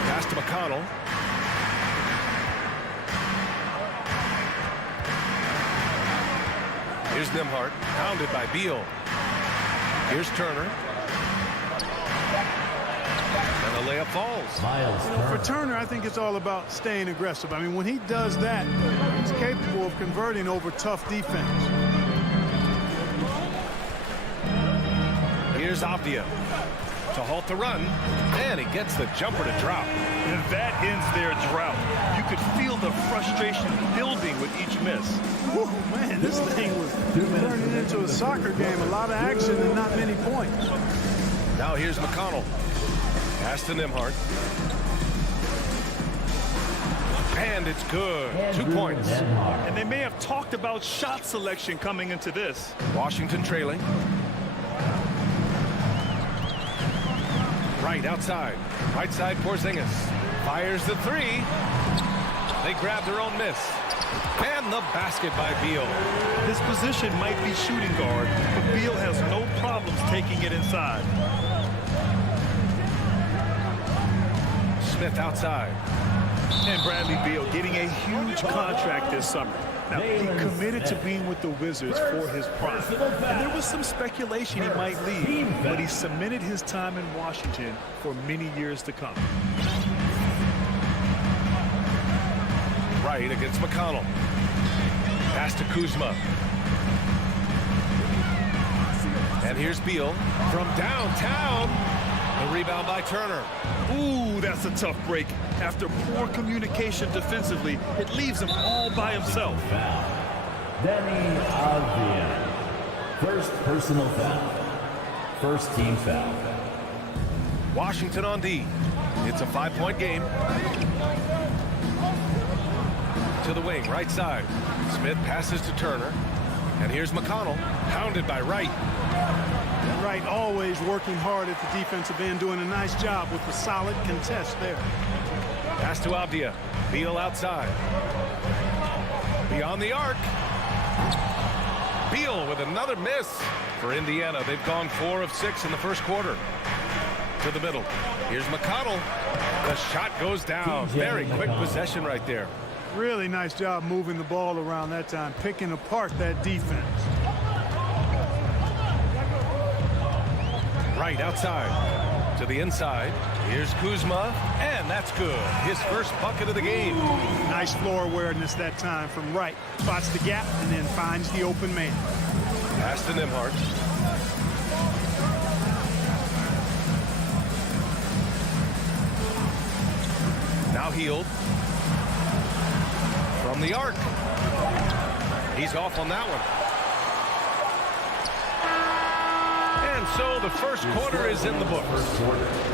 Pass to McConnell. Here's Nembhard, pounded by Beal. Here's Turner. And the layup falls. For Turner, I think it's all about staying aggressive. I mean, when he does that, he's capable of converting over tough defense. Here's Avdia. to halt the run, and he gets the jumper to drop. And that ends their drought. You could feel the frustration building with each miss. Whew, man, this thing was turning into a soccer game. A lot of action and not many points. Now here's McConnell. Pass to Nembhard. And it's good. 2 points. And they may have talked about shot selection coming into this. Washington trailing. Right outside. Right side Porzingis. Fires the three. They grab their own miss. And the basket by Beal. This position might be shooting guard, but Beal has no problems taking it inside. Smith outside. And Bradley Beal getting a huge contract this summer. Now, he committed to being with the Wizards for his prime. And there was some speculation he might leave, but he cemented his time in Washington for many years to come. Right against McConnell. Pass to Kuzma. And here's Beal from downtown. The rebound by Turner. Ooh, that's a tough break. After poor communication defensively, it leaves him all by himself. Danny Avdia. First personal foul. First team foul. Washington on D. It's a 5-point game. To the wing, right side. Smith passes to Turner. And here's McConnell, hounded by Wright. Wright always working hard at the defensive end, doing a nice job with the solid contest there. Pass to Avdia. Beal outside. Beyond the arc. Beal with another miss. For Indiana, they've gone 4 of 6 in the first quarter. To the middle. Here's McConnell. The shot goes down. Very quick possession right there. Really nice job moving the ball around that time, picking apart that defense. Right outside. To the inside. Here's Kuzma. And that's good. His first bucket of the game. Nice floor awareness that time from Wright. Spots the gap and then finds the open man. Pass to Nembhard. Now Hield. From the arc. He's off on that one. And so the first quarter is in the books.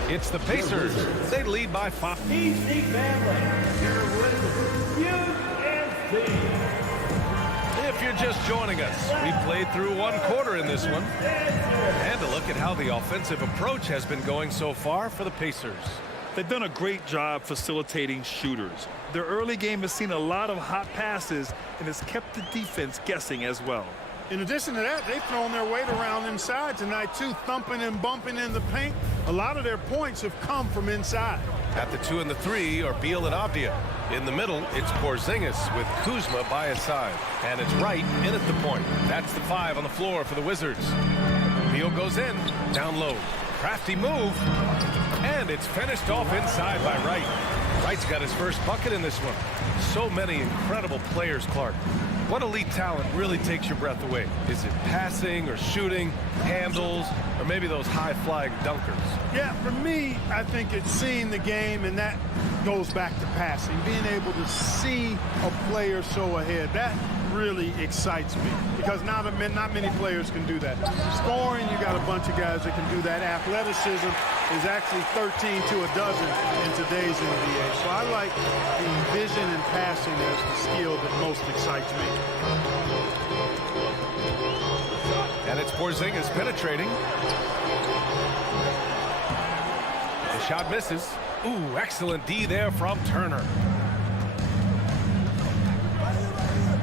It's the Pacers. They lead by 5. EPC family, here with UNC. If you're just joining us, we played through 1 quarter in this one. And a look at how the offensive approach has been going so far for the Pacers. They've done a great job facilitating shooters. Their early game has seen a lot of hot passes and has kept the defense guessing as well. In addition to that, they've thrown their weight around inside tonight, too, thumping and bumping in the paint. A lot of their points have come from inside. At the 2 and the 3 are Beal and Avdia. In the middle, it's Porzingis with Kuzma by his side. And it's Wright in at the point. That's the 5 on the floor for the Wizards. Beal goes in, down low. Crafty move. And it's finished off inside by Wright. Wright's got his first bucket in this one. So many incredible players, Clark. What elite talent really takes your breath away? Is it passing or shooting, handles, or maybe those high-flying dunkers? Yeah, for me, I think it's seeing the game, and that goes back to passing. Being able to see a player so ahead, that really excites me because not many players can do that. Scoring, you got a bunch of guys that can do that. Athleticism is actually 13 to a dozen in today's NBA. So I like the vision and passing as the skill that most excites me. And it's Porzingis penetrating. The shot misses. Ooh, excellent D there from Turner.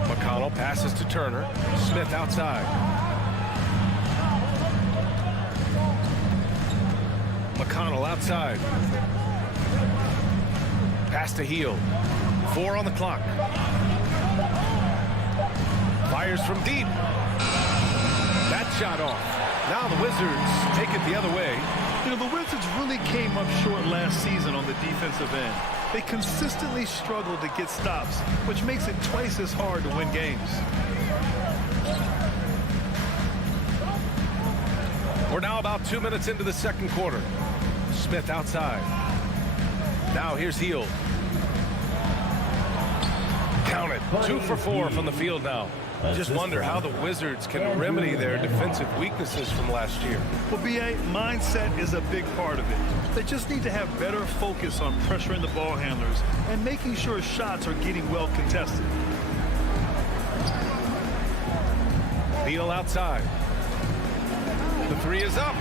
McConnell passes to Turner. Smith outside. McConnell outside. Pass to Hield. 4 on the clock. Fires from deep. That shot off. Now the Wizards take it the other way. You know, the Wizards really came up short last season on the defensive end. They consistently struggle to get stops, which makes it twice as hard to win games. We're now about 2 minutes into the second quarter. Smith outside. Now here's Hield. Count it. 2 for 4 from the field now. Just wonder how the Wizards can remedy their defensive weaknesses from last year. Well, BA, mindset is a big part of it. They just need to have better focus on pressuring the ball handlers and making sure shots are getting well contested. Beal outside. The 3 is up.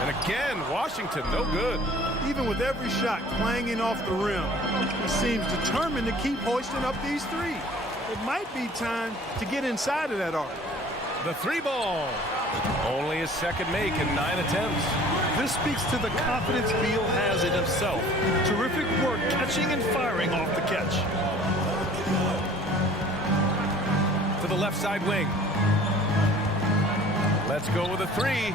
And again, Washington, no good. Even with every shot clanging off the rim, he seems determined to keep hoisting up these threes. It might be time to get inside of that arc. The 3 ball. Only his second make in 9 attempts. This speaks to the confidence Beal has in himself. Terrific work catching and firing off the catch. To the left side wing. Let's go with a 3.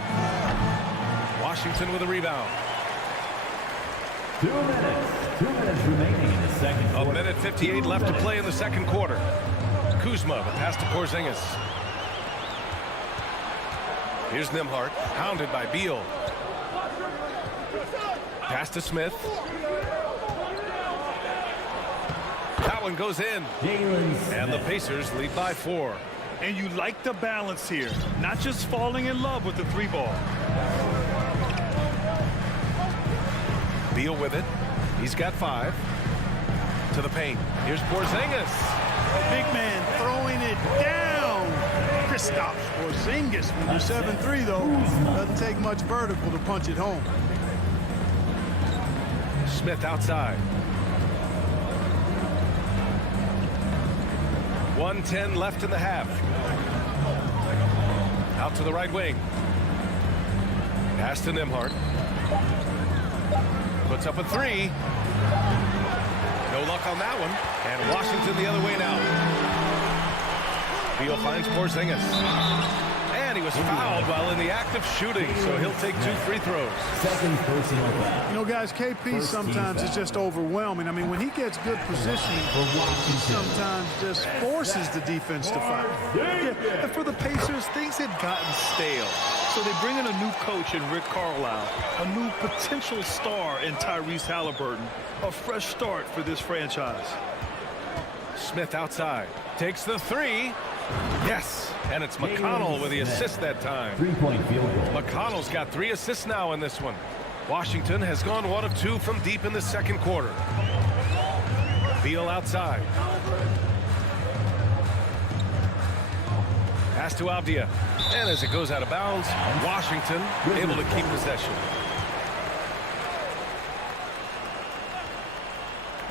Washington with a rebound. 2 minutes. 2 minutes remaining in the second quarter. A minute 58 left to play in the second quarter. Kuzma, the pass to Porzingis. Here's Nembhard, hounded by Beal. Pass to Smith. That one goes in. And the Pacers lead by 4. And you like the balance here, not just falling in love with the 3 ball. Beal with it. He's got 5. To the paint. Here's Porzingis. Big man throwing it down. Kristaps Porzingis. When you're 7'3", though, doesn't take much vertical to punch it home. Smith outside. 1:10 left in the half. Out to the right wing. Pass to Nembhard. Puts up a 3. No luck on that one. And Washington the other way now. Beal finds Porzingis. And he was fouled while in the act of shooting, so he'll take 2 free throws. Second personal foul. You know, guys, KP sometimes is just overwhelming. I mean, when he gets good positioning, he sometimes just forces the defense to fight. Yeah, and for the Pacers, things had gotten stale. So they bring in a new coach in Rick Carlisle, a new potential star in Tyrese Halliburton, a fresh start for this franchise. Smith outside. Takes the 3. Yes, and it's McConnell with the assist that time. 3-point field goal. McConnell's got 3 assists now in this one. Washington has gone 1 of 2 from deep in the second quarter. Beal outside. Pass to Avdia. And as it goes out of bounds, Washington able to keep possession.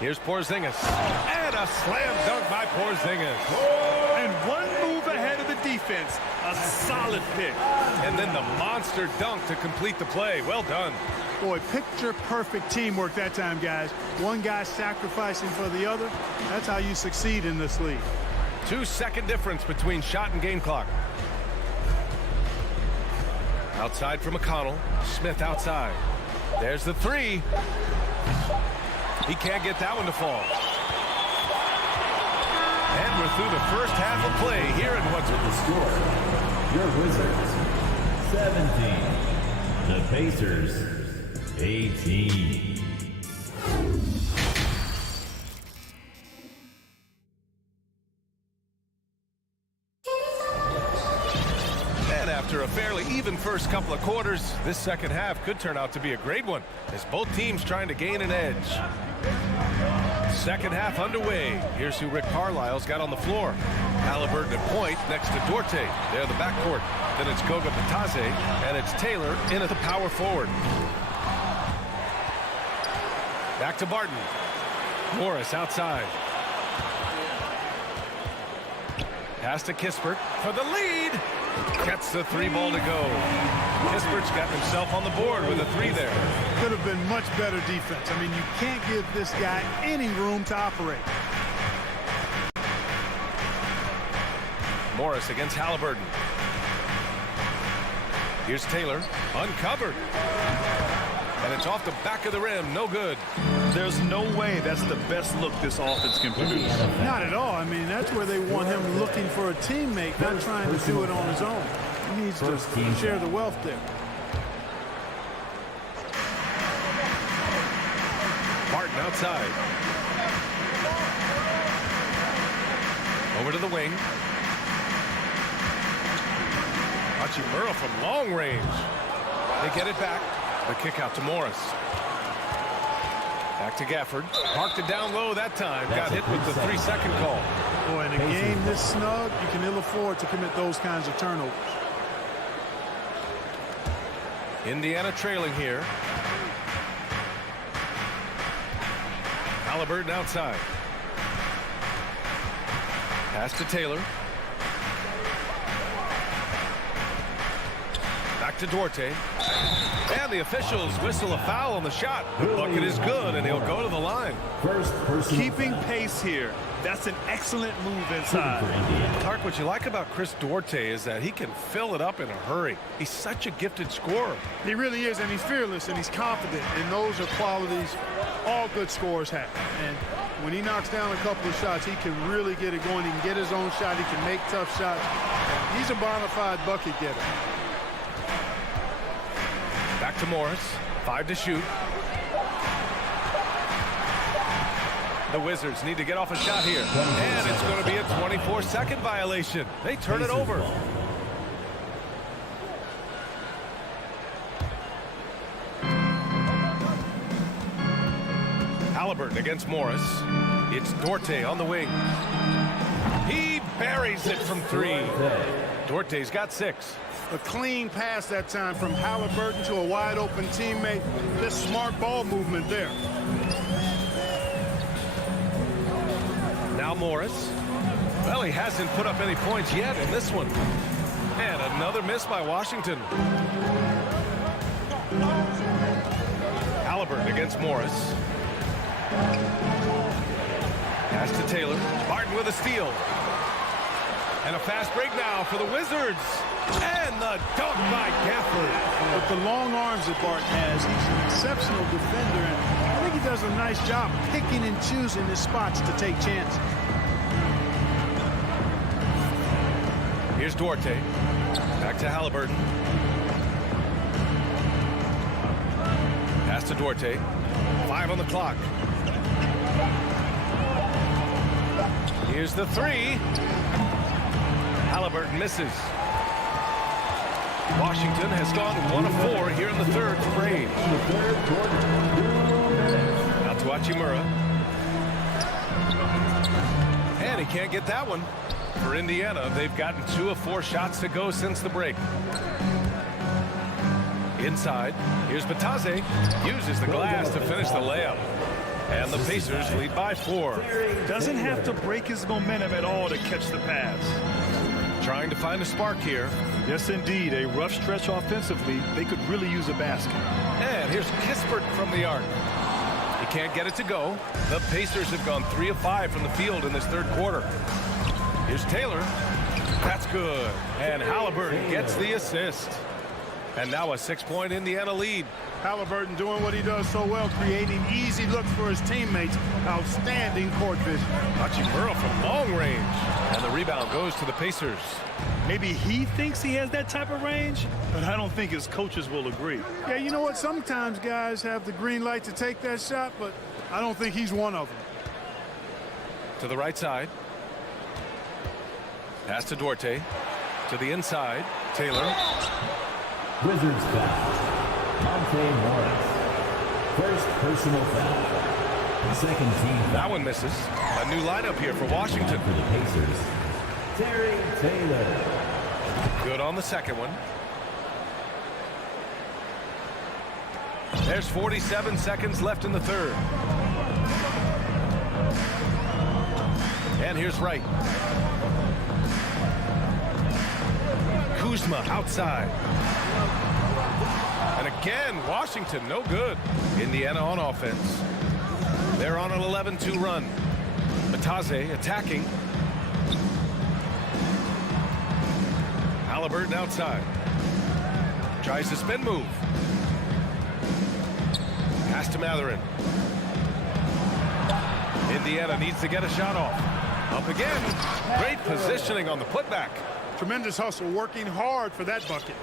Here's Porzingis. And a slam dunk by Porzingis. And one move ahead of the defense. A solid pick. And then the monster dunk to complete the play. Well done. Boy, picture-perfect teamwork that time, guys. One guy sacrificing for the other. That's how you succeed in this league. 2-second difference between shot and game clock. Outside for McConnell. Smith outside. There's the 3. He can't get that one to fall. And we're through the first half of play here in what's The score, your Wizards 17, the Pacers 18. And after a fairly even first couple of quarters, this second half could turn out to be a great one as both teams trying to gain an edge. Second half underway. Here's who Rick Carlisle's got on the floor. Halliburton at point next to Duarte. They're the backcourt. Then it's Goga Bitadze, and it's Taylor in at the power forward. Back to Barton. Morris outside. Pass to Kispert for the lead. Gets the 3 ball to go. Kispert's got himself on the board with a 3 there. Could have been much better defense. I mean, you can't give this guy any room to operate. Morris against Halliburton. Here's Taylor, uncovered. And it's off the back of the rim, no good. There's no way that's the best look this offense can produce. Not at all. I mean, that's where they want him looking for a teammate, not trying to do it on his own. And needs to share the wealth there. Martin outside. Over to the wing. Hachimura from long range. They get it back. The kick out to Morris. Back to Gafford. Parked it down low that time. Got hit with the 3-second call. Boy, in a game this snug, you can ill afford to commit those kinds of turnovers. Indiana trailing here. Halliburton outside. Pass to Taylor. Back to Duarte. And the officials whistle a foul on the shot. The bucket is good, and he'll go to the line. Keeping pace here. That's an excellent move inside. Tark, what you like about Chris Duarte is that he can fill it up in a hurry. He's such a gifted scorer. He really is, and he's fearless, and he's confident, and those are qualities all good scorers have. And when he knocks down a couple of shots, he can really get it going. He can get his own shot. He can make tough shots. He's a bona fide bucket getter. Back to Morris. 5 to shoot. The Wizards need to get off a shot here. And it's going to be a 24-second violation. They turn it over. Halliburton against Morris. It's Duarte on the wing. He buries it from 3. Duarte's got 6. A clean pass that time from Halliburton to a wide-open teammate. This smart ball movement there. Now Morris. Well, he hasn't put up any points yet in this one. And another miss by Washington. Halliburton against Morris. Pass to Taylor. Martin with a steal. And a fast break now for the Wizards. And the dunk by Gafford. With the long arms that Barton has, he's an exceptional defender, and I think he does a nice job picking and choosing his spots to take chances. Here's Duarte. Back to Halliburton. Pass to Duarte. 5 on the clock. Here's the 3. Halliburton misses. Washington has gone 1 of 4 here in the third frame. Now to Hachimura. And he can't get that one. For Indiana, they've gotten 2 of 4 shots to go since the break. Inside, here's Bataze. Uses the glass to finish the layup. And the Pacers lead by 4. Doesn't have to break his momentum at all to catch the pass. Trying to find a spark here. Yes, indeed. A rough stretch offensively. They could really use a basket. And here's Kispert from the arc. He can't get it to go. The Pacers have gone 3 of 5 from the field in this third quarter. Here's Taylor. That's good. And Halliburton gets the assist. And now a 6-point Indiana lead. Halliburton doing what he does so well, creating easy looks for his teammates. Outstanding court vision. Hachimura from long range. And the rebound goes to the Pacers. Maybe he thinks he has that type of range, but I don't think his coaches will agree. Yeah, you know what? Sometimes guys have the green light to take that shot, but I don't think he's one of them. To the right side. Pass to Duarte. To the inside. Taylor. Wizards foul. Monte Morris. First personal foul. Second team foul. That one misses. A new lineup here for Washington. For the Pacers, Terry Taylor. Good on the second one. There's 47 seconds left in the third. And here's Wright. Kuzma outside. And again, Washington no good. Indiana on offense. They're on an 11-2 run. Bataze attacking. Halliburton outside. Tries the spin move. Pass to Matherin. Indiana needs to get a shot off. Up again. Great positioning on the putback. Tremendous hustle, working hard for that bucket.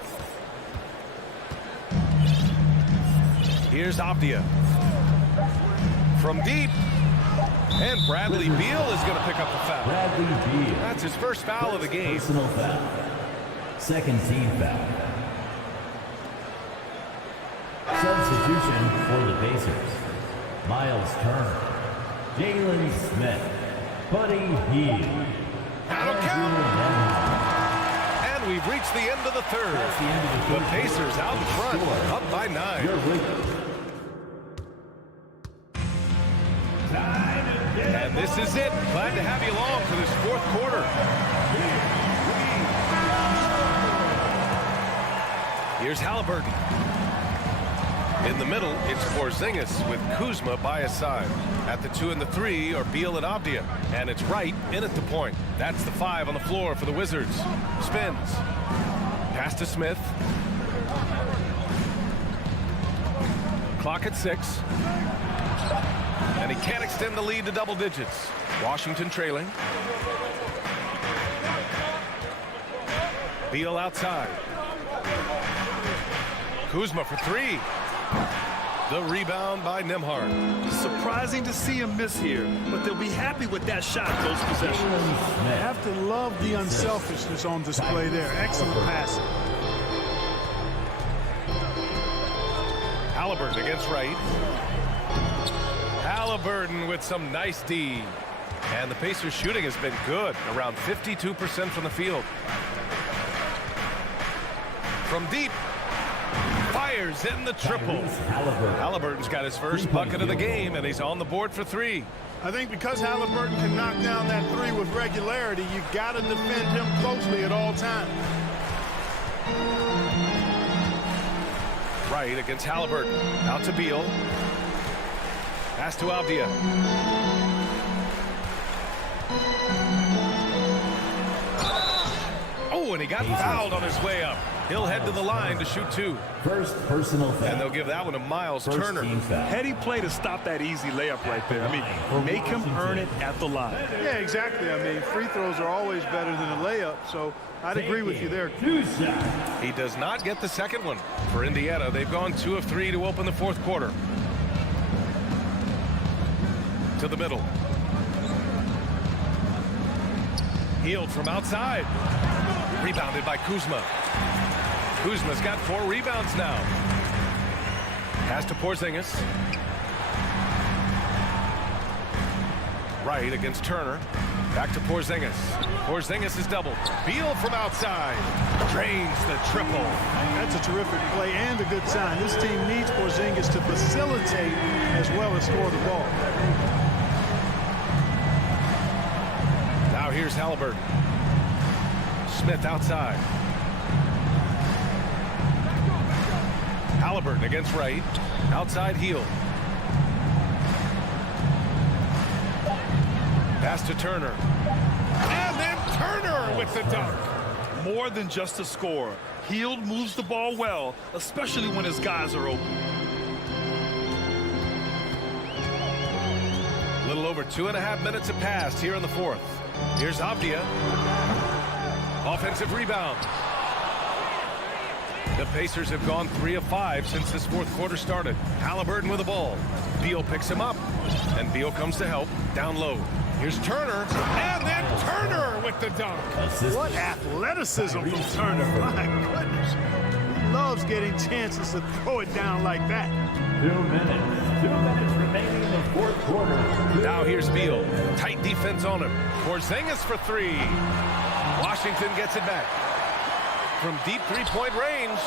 Here's Avdia. From deep. And Bradley Beal is going to pick up the foul. Bradley Beal. That's his first foul of the game. Personal foul. Second team foul. Substitution for the Pacers. Miles Turner, Jalen Smith, Buddy Hield. That'll count. And we've reached the end of the third. The Pacers out in front, up by 9. And this is it. Glad to have you along for this fourth quarter. Here's Halliburton. In the middle, it's Porzingis with Kuzma by his side. At the 2 and the 3 are Beal and Avdia. And it's Wright in at the point. That's the 5 on the floor for the Wizards. Spins. Pass to Smith. Clock at 6. And he can't extend the lead to double digits. Washington trailing. Beal outside. Kuzma for 3. The rebound by Nembhard. Surprising to see him miss here, but they'll be happy with that shot, those possessions. You have to love the unselfishness on display there. Excellent passing. Halliburton against Wright. Halliburton with some nice D. And the Pacers shooting has been good, around 52% from the field. From deep. Fires in the triple. Halliburton's got his first bucket of the game, and he's on the board for 3. I think because Halliburton can knock down that 3 with regularity, you got to defend him closely at all times. Wright against Halliburton. Out to Beal. Pass to Avdia. Oh, and he got fouled on his way up. He'll head to the line to shoot 2. First personal foul. And they'll give that one to Miles Turner. Heady play to stop that easy layup right there. I mean, make him earn it at the line. Yeah, exactly. I mean, free throws are always better than a layup, so I'd agree with you there. He does not get the second one for Indiana. They've gone 2 of 3 to open the fourth quarter. To the middle. Hield from outside. Rebounded by Kuzma. Kuzma's got 4 rebounds now. Pass to Porzingis. Wright against Turner. Back to Porzingis. Porzingis is doubled. Beal from outside. Drains the triple. That's a terrific play and a good sign. This team needs Porzingis to facilitate as well as score the ball. Now here's Halliburton. Smith outside. Halliburton against Wright. Outside Hield. Pass to Turner. And then Turner with the dunk. More than just a scorer. Hield moves the ball well, especially when his guys are open. A little over 2.5 minutes have passed here in the fourth. Here's Avdia. Offensive rebound. The Pacers have gone 3 of 5 since this fourth quarter started. Halliburton with the ball. Beal picks him up. And Beal comes to help. Down low. Here's Turner. And then Turner with the dunk. What athleticism from Turner. My goodness. He loves getting chances to throw it down like that. 2 minutes. 2 minutes remaining in the fourth quarter. Now here's Beal. Tight defense on him. Porzingis for 3. Washington gets it back. From deep three-point range.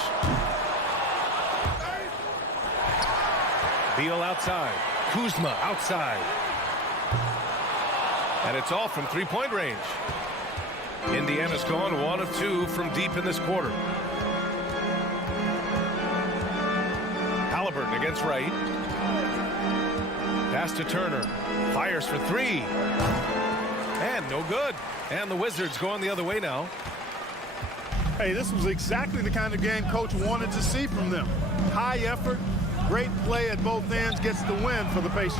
Beal outside. Kuzma outside. And it's all from three-point range. Indiana's gone 1 of 2 from deep in this quarter. Halliburton against Wright. Pass to Turner. Fires for 3. And no good. And the Wizards going the other way now. Hey, this was exactly the kind of game Coach wanted to see from them. High effort, great play at both ends, gets the win for the Pacers.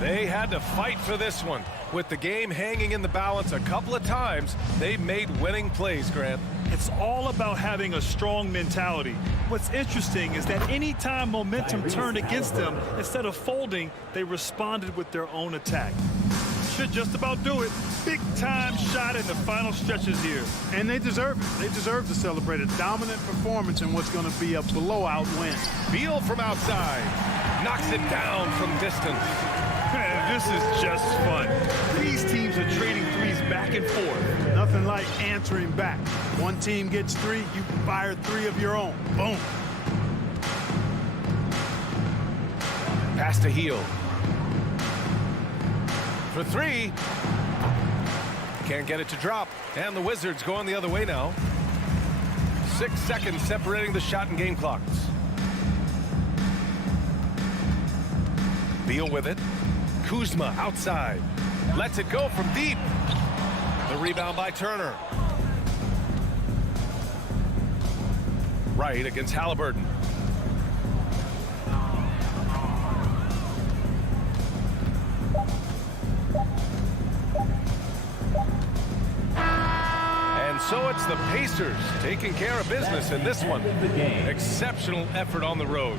They had to fight for this one. With the game hanging in the balance a couple of times, they've made winning plays, Grant. It's all about having a strong mentality. What's interesting is that anytime momentum turned against them, instead of folding, they responded with their own attack. Should just about do it. Big time shot in the final stretches here. And they deserve it. They deserve to celebrate a dominant performance in what's going to be a blowout win. Beal from outside. Knocks it down from distance. Man, this is just fun. These teams are trading threes back and forth. Nothing like answering back. One team gets three, you fire three of your own. Boom. Pass to Heel. For three. Can't get it to drop. And the Wizards going the other way now. 6 seconds separating the shot and game clocks. Beal with it. Kuzma outside. Lets it go from deep. The rebound by Turner. Right against Halliburton. And so it's the Pacers taking care of business in this one. Exceptional effort on the road.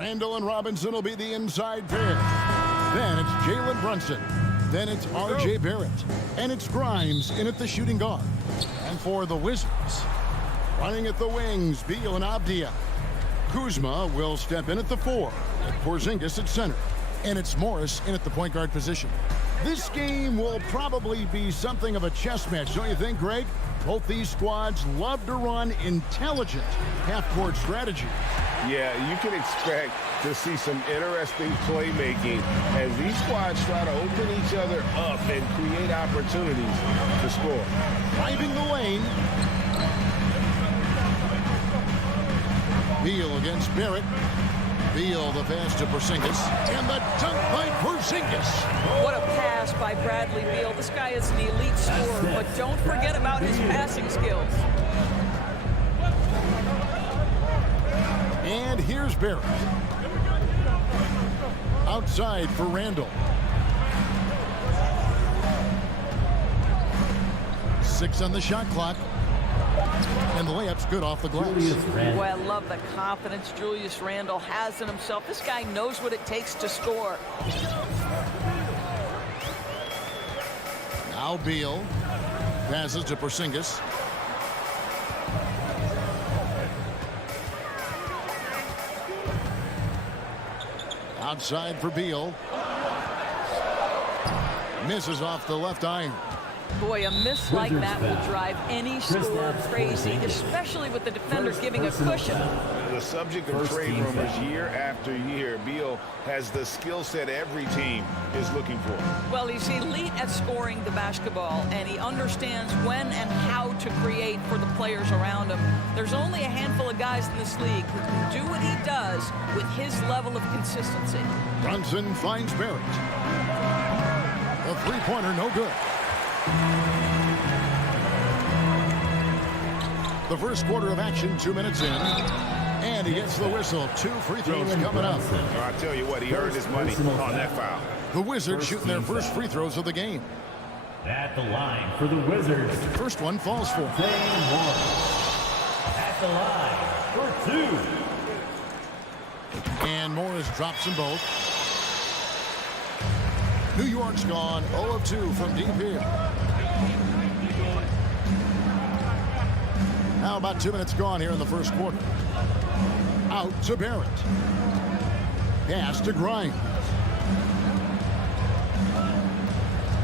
Randall and Robinson will be the inside pair. Then it's Jalen Brunson. Then it's R.J. Barrett. And it's Grimes in at the shooting guard. And for the Wizards, running at the wings, Beal and Abdia. Kuzma will step in at the 4. Porzingis at center. And it's Morris in at the point guard position. This game will probably be something of a chess match, don't you think, Greg? Both these squads love to run intelligent half-court strategy. Yeah, you can expect to see some interesting playmaking as these squads try to open each other up and create opportunities to score. Driving the lane. Beal against Barrett. Beal the pass to Porzingis. And the dunk by Porzingis. What a pass by Bradley Beal. This guy is an elite scorer, but don't forget about his passing skills. And here's Barrett. Outside for Randall. 6 on the shot clock. And the layup's good off the glass. Boy, I love the confidence Julius Randle has in himself. This guy knows what it takes to score. Now Beal passes to Porzingis. Outside for Beal. Misses off the left iron. Boy, a miss like that will drive any scorer crazy, especially with the defender giving a cushion. The subject of trade rumors year after year, Beal has the skill set every team is looking for. Well, he's elite at scoring the basketball, and he understands when and how to create for the players around him. There's only a handful of guys in this league who can do what he does with his level of consistency. Brunson finds Barrett. The three-pointer no good. The first quarter of action, 2 minutes in. And he gets the whistle. 2 free throws coming up. I tell you what, he earned his money on that foul. The Wizards shooting their first free throws of the game. At the line for the Wizards, First one falls for. Zane Morris. At the line for 2. And Morris drops them both. New York's gone 0 of 2 from deep here. Now about 2 minutes gone here in the first quarter. Out to Barrett. Pass to Grimes.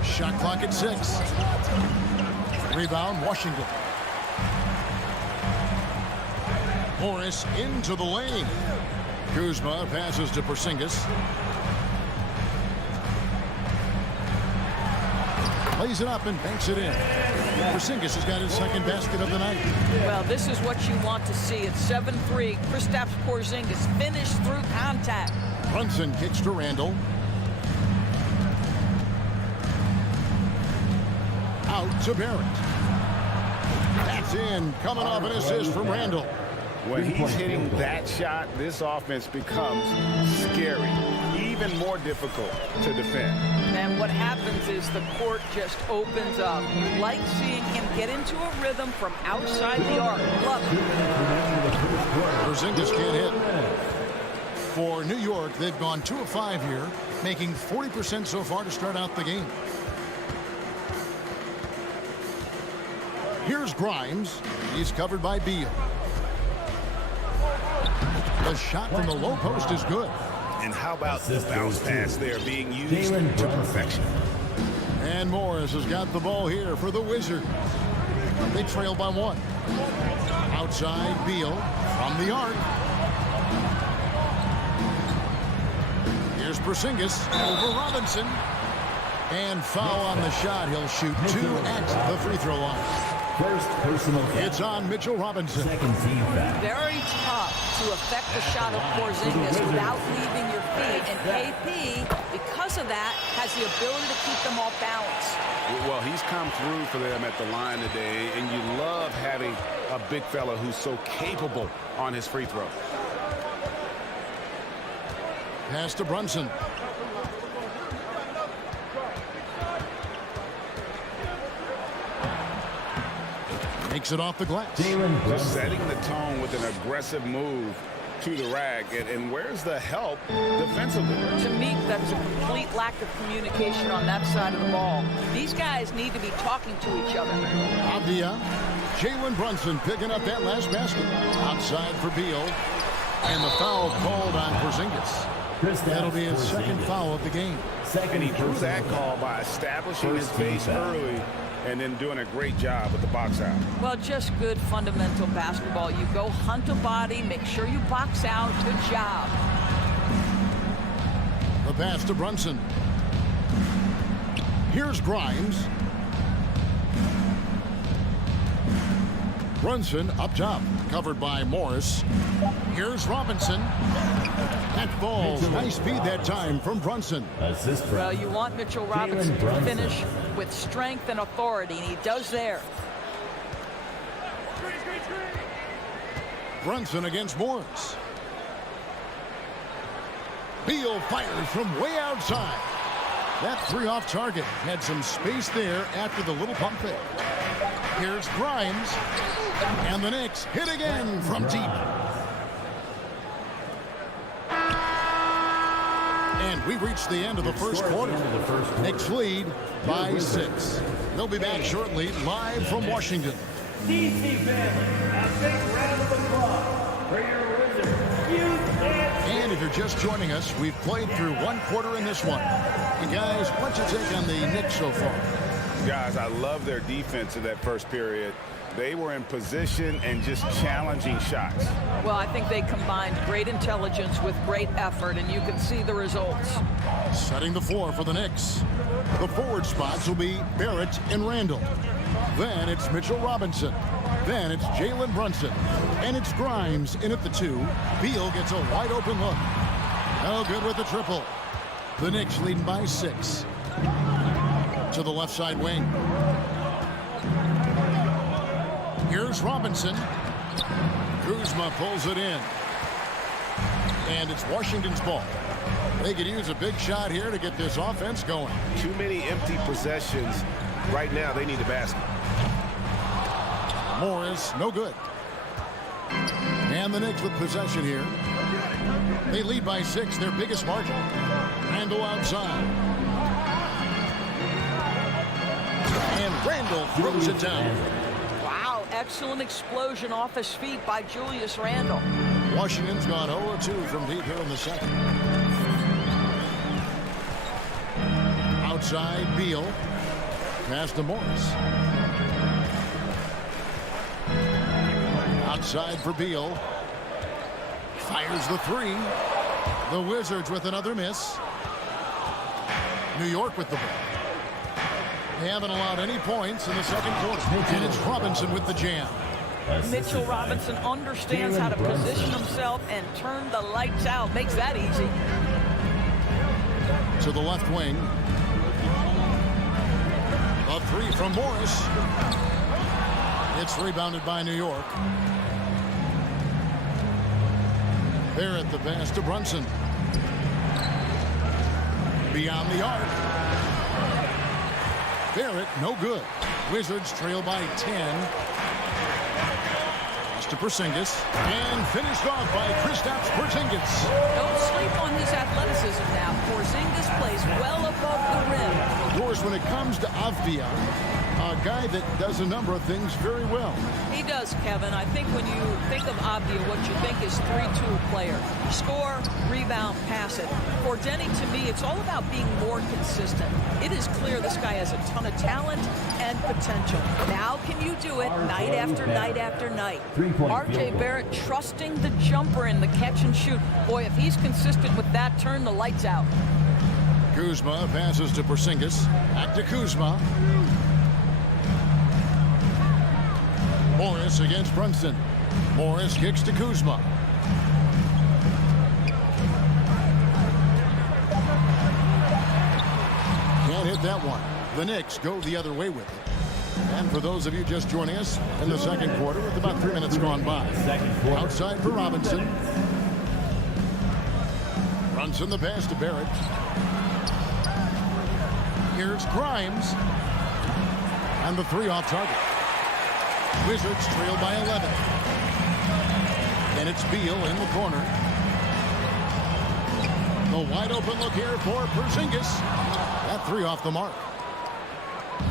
Shot clock at 6. Rebound, Washington. Morris into the lane. Kuzma passes to Porzingis. Lays it up and banks it in. Porzingis has got his second basket of the night. Well, this is what you want to see. It's 7-3. Kristaps Porzingis finished through contact. Brunson kicks to Randall. Out to Barrett. That's in. Coming off an assist from Randall. When he's hitting that shot, this offense becomes scary, even more difficult to defend. And what happens is the court just opens up. You like seeing him get into a rhythm from outside the arc. Love it. Porzingis can't hit. For New York, they've gone 2 of 5 here, making 40% so far to start out the game. Here's Grimes. He's covered by Beal. The shot from the low post is good. And how about the bounce pass there being used to perfection? And Morris has got the ball here for the Wizards. They trail by 1. Outside, Beal from the arc. Here's Porzingis over Robinson. And foul on the shot. He'll shoot 2 at the free throw line. First personal foul. It's on Mitchell Robinson. Second team foul. Very tough to affect the shot of Porzingis without leaving your feet. And KP, because of that, has the ability to keep them off balance. Well, he's come through for them at the line today, and you love having a big fella who's so capable on his free throw. Pass to Brunson. Makes it off the glass. Just setting the tone with an aggressive move to the rack. And where's the help defensively? To me, that's a complete lack of communication on that side of the ball. These guys need to be talking to each other. Avdia, Jalen Brunson picking up that last basket. Outside for Beal. And the foul called on Porzingis. That'll be his second foul of the game. And he drew that call by establishing his pace early and then doing a great job with the box out. Well, just good fundamental basketball. You go hunt a body, make sure you box out. Good job. The pass to Brunson. Here's Grimes. Brunson up top, covered by Morris. Here's Robinson. That falls. Nice speed that time from Brunson. Well, you want Mitchell Robinson to finish with strength and authority, and he does there. Brunson against Morris. Beal fires from way outside. That three off target. Had some space there after the little pump fake. Here's Grimes. And the Knicks hit again from deep. And we reached the end of the first quarter. Knicks lead by 6. They'll be back shortly, live from Washington. DC fans, a big round of applause for your Wizards. And if you're just joining us, we've played through one quarter in this one. And guys, what's your take on the Knicks so far? Guys, I love their defense in that first period. They were in position and just challenging shots. Well, I think they combined great intelligence with great effort, and you can see the results. Setting the floor for the Knicks. The forward spots will be Barrett and Randall. Then it's Mitchell Robinson. Then it's Jalen Brunson. And it's Grimes in at the 2. Beal gets a wide open look. No good with the triple. The Knicks leading by 6. To the left side wing. Here's Robinson. Kuzma pulls it in. And it's Washington's ball. They could use a big shot here to get this offense going. Too many empty possessions. Right now, they need a basket. Morris, no good. And the Knicks with possession here. They lead by 6, their biggest margin. Randall outside. And Randall throws it down. Wow, excellent explosion off his feet by Julius Randle. Washington's gone 0-2 from deep here in the second. Outside, Beal. Pass to Morris. Outside for Beal. Fires the 3. The Wizards with another miss. New York with the ball. They haven't allowed any points in the second quarter. And it's Robinson with the jam. Mitchell Robinson understands how to position himself and turn the lights out. Makes that easy. To the left wing. A 3 from Morris. It's rebounded by New York. Barrett the pass to Brunson. Beyond the arc. Barrett, no good. Wizards trail by 10. Pass to Porzingis. And finished off by Kristaps Porzingis. Don't sleep on his athleticism now. Porzingis plays well above the rim. Of course, when it comes to Avdia, a guy that does a number of things very well. He does, Kevin. I think when you think of Avdia, what you think is 3-2 player. Score, rebound, pass it. For Denny, to me, it's all about being more consistent. It is clear this guy has a ton of talent and potential. Now can you do it night after night after night? R.J. Barrett trusting the jumper in the catch and shoot. Boy, if he's consistent with that, turn the lights out. Kuzma passes to Porzingis. Back to Kuzma. Morris against Brunson. Morris kicks to Kuzma. Can't hit that one. The Knicks go the other way with it. And for those of you just joining us in the second quarter, with about 3 minutes gone by. Outside for Robinson. Brunson the pass to Barrett. Here's Grimes. And the 3 off target. Wizards trail by 11. And it's Beal in the corner. The wide open look here for Porzingis. That three off the mark.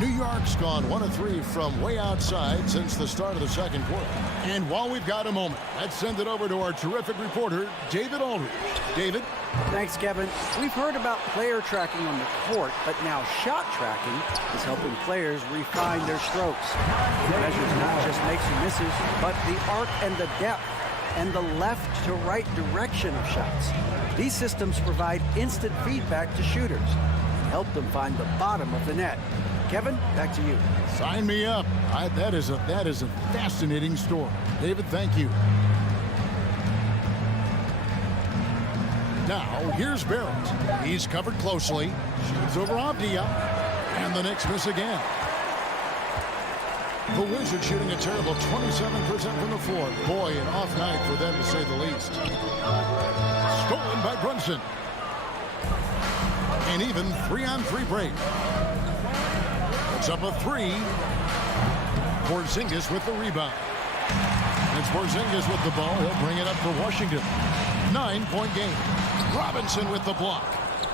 New York's gone 1 of 3 from way outside since the start of the second quarter. And while we've got a moment, let's send it over to our terrific reporter, David Aldridge. David? Thanks, Kevin. We've heard about player tracking on the court, but now shot tracking is helping players refine their strokes. It measures not just makes and misses, but the arc and the depth and the left to right direction of shots. These systems provide instant feedback to shooters and help them find the bottom of the net. Kevin, back to you. Sign me up. That is a fascinating story. David, thank you. Now, here's Barrett. He's covered closely. Shoots over Avdia. And the Knicks miss again. The Wizards shooting a terrible 27% from the floor. Boy, an off night for them, to say the least. Stolen by Brunson. An even 3-on-3 break. It's up a 3. Porzingis with the rebound. It's Porzingis with the ball. He'll bring it up for Washington. 9-point game. Robinson with the block.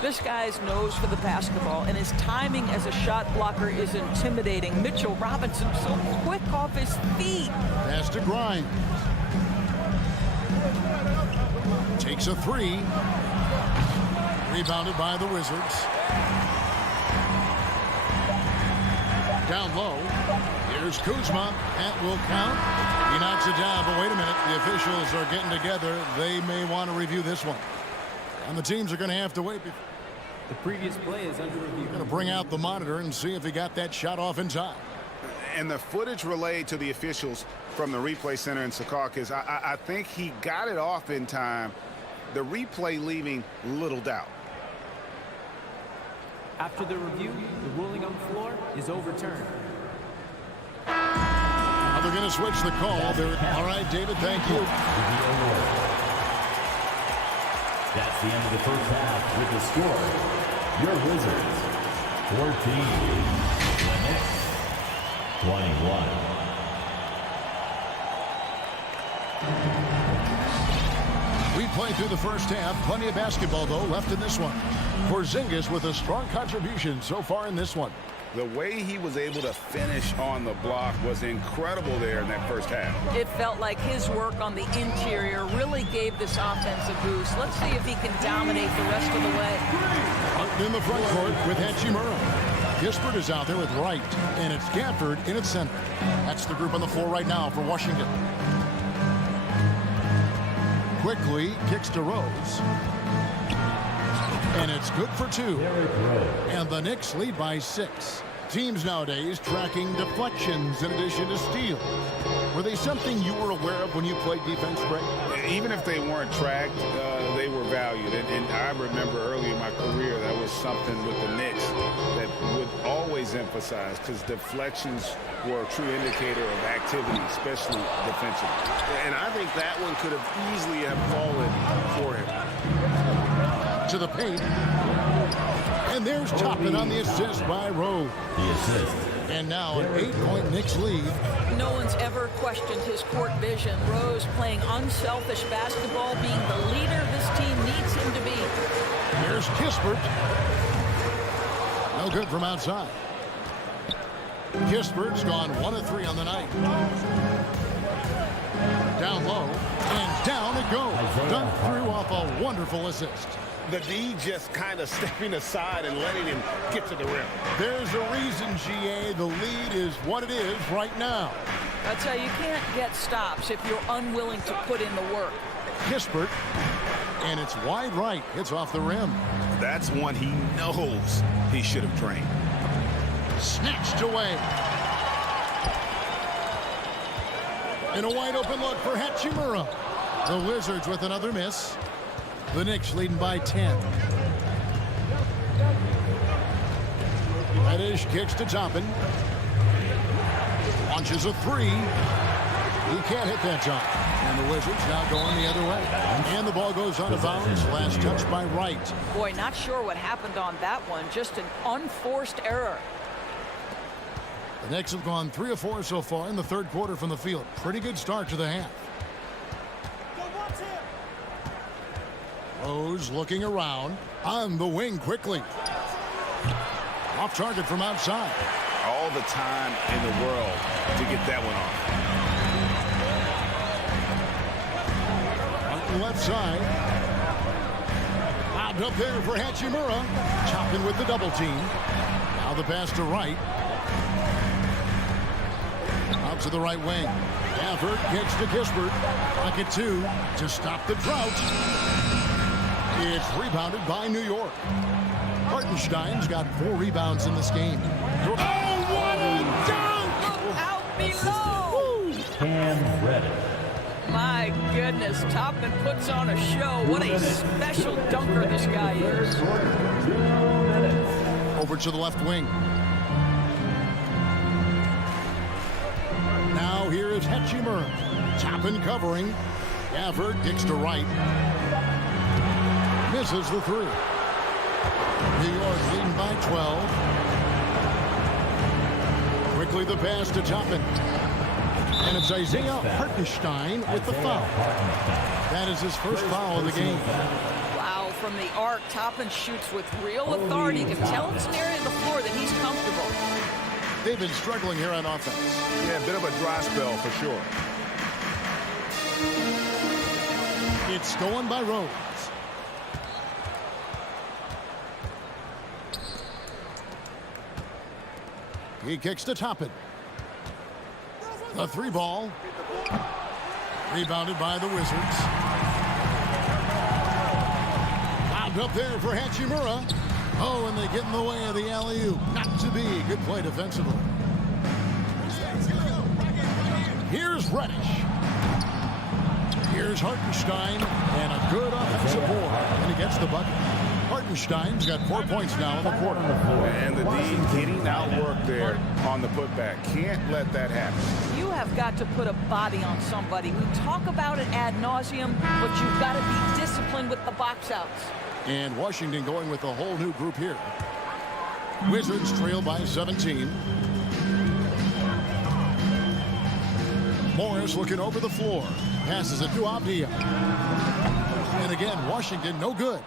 This guy's nose for the basketball, and his timing as a shot blocker is intimidating. Mitchell Robinson so quick off his feet. Pass to Grimes. Takes a 3. Rebounded by the Wizards. Down low. Here's Kuzma. That will count. He knocks it down, but wait a minute. The officials are getting together. They may want to review this one. And the teams are going to have to wait. The previous play is under review. Going to bring out the monitor and see if he got that shot off in time. And the footage relayed to the officials from the replay center in Secaucus, I think he got it off in time. The replay leaving little doubt. After the review, the ruling on the floor is overturned. Now they're going to switch the call. All right, David, thank you. That's the end of the first half with the score. Your Wizards, 14. The Knicks, 21. We played through the first half. Plenty of basketball, though, left in this one. Porzingis with a strong contribution so far in this one. The way he was able to finish on the block was incredible there in that first half. It felt like his work on the interior really gave this offense a boost. Let's see if he can dominate the rest of the way. In the front court with Hachimura. Kispert is out there with Wright, and it's Gafford in its center. That's the group on the floor right now for Washington. Quickly kicks to Rose. And it's good for 2. And the Knicks lead by 6. Teams nowadays tracking deflections in addition to steals. Were they something you were aware of when you played defense, Greg? Even if they weren't tracked, they were valued. And I remember early in my career, that was something with the Knicks that would always emphasize, because deflections were a true indicator of activity, especially defensively. And I think that one could have easily have fallen for him. To the paint. And there's Toppin on the assist by Rose. The assist. And now an 8-point Knicks lead. No one's ever questioned his court vision. Rose playing unselfish basketball, being the leader this team needs him to be. Here's Kispert. No good from outside. Kispert's gone 1 of 3 on the night. Down low, and down it goes. Done through off a wonderful assist. The D just kind of stepping aside and letting him get to the rim. There's a reason, GA. The lead is what it is right now. I tell you, you can't get stops if you're unwilling to put in the work. Kispert, and it's wide right. It's off the rim. That's one he knows he should have drained. Snatched away. And a wide open look for Hachimura. The Wizards with another miss. The Knicks leading by 10. Reddish kicks to Toppin. Launches a 3. He can't hit that shot. And the Wizards now going the other way. And the ball goes out of bounds. Last touch by Wright. Boy, not sure what happened on that one. Just an unforced error. The Knicks have gone 3 of 4 so far in the third quarter from the field. Pretty good start to the half. Rose looking around. On the wing quickly. Off target from outside. All the time in the world to get that one off. On the left side. Out up there for Hachimura. Chopping with the double team. Now the pass to right. Out to the right wing. Gafford kicks to Kispert. Pocket 2 to stop the drought. It's rebounded by New York. Hartenstein's got 4 rebounds in this game. Oh, what a dunk! Look out below! Cam Reddish. My goodness, Toppin puts on a show. What a special dunker this guy is. Over to the left wing. Now here is Hachimura. Toppin covering. Gafford kicks to right. Misses the 3. New York leading by 12. Quickly the pass to Toppin. And it's Isaiah Hartenstein with the foul. That is his first foul of the game. Wow, from the arc, Toppin shoots with real authority. You can tell it's an area of the floor that he's comfortable. They've been struggling here on offense. Yeah, a bit of a dry spell for sure. It's stolen by Rose. He kicks to Toppin. The 3 ball. Rebounded by the Wizards. Out up there for Hachimura. Oh, and they get in the way of the alley-oop. Not to be. Good play defensively. Here's Reddish. Here's Hartenstein. And a good offensive board. And he gets the bucket. Hartenstein's got 4 points now in the quarter. And the D getting outworked there on the putback. Can't let that happen. You have got to put a body on somebody. We talk about it ad nauseum, but you've got to be disciplined with the box outs. And Washington going with a whole new group here. Wizards trail by 17. Morris looking over the floor. Passes it to Abdia. And again, Washington no good.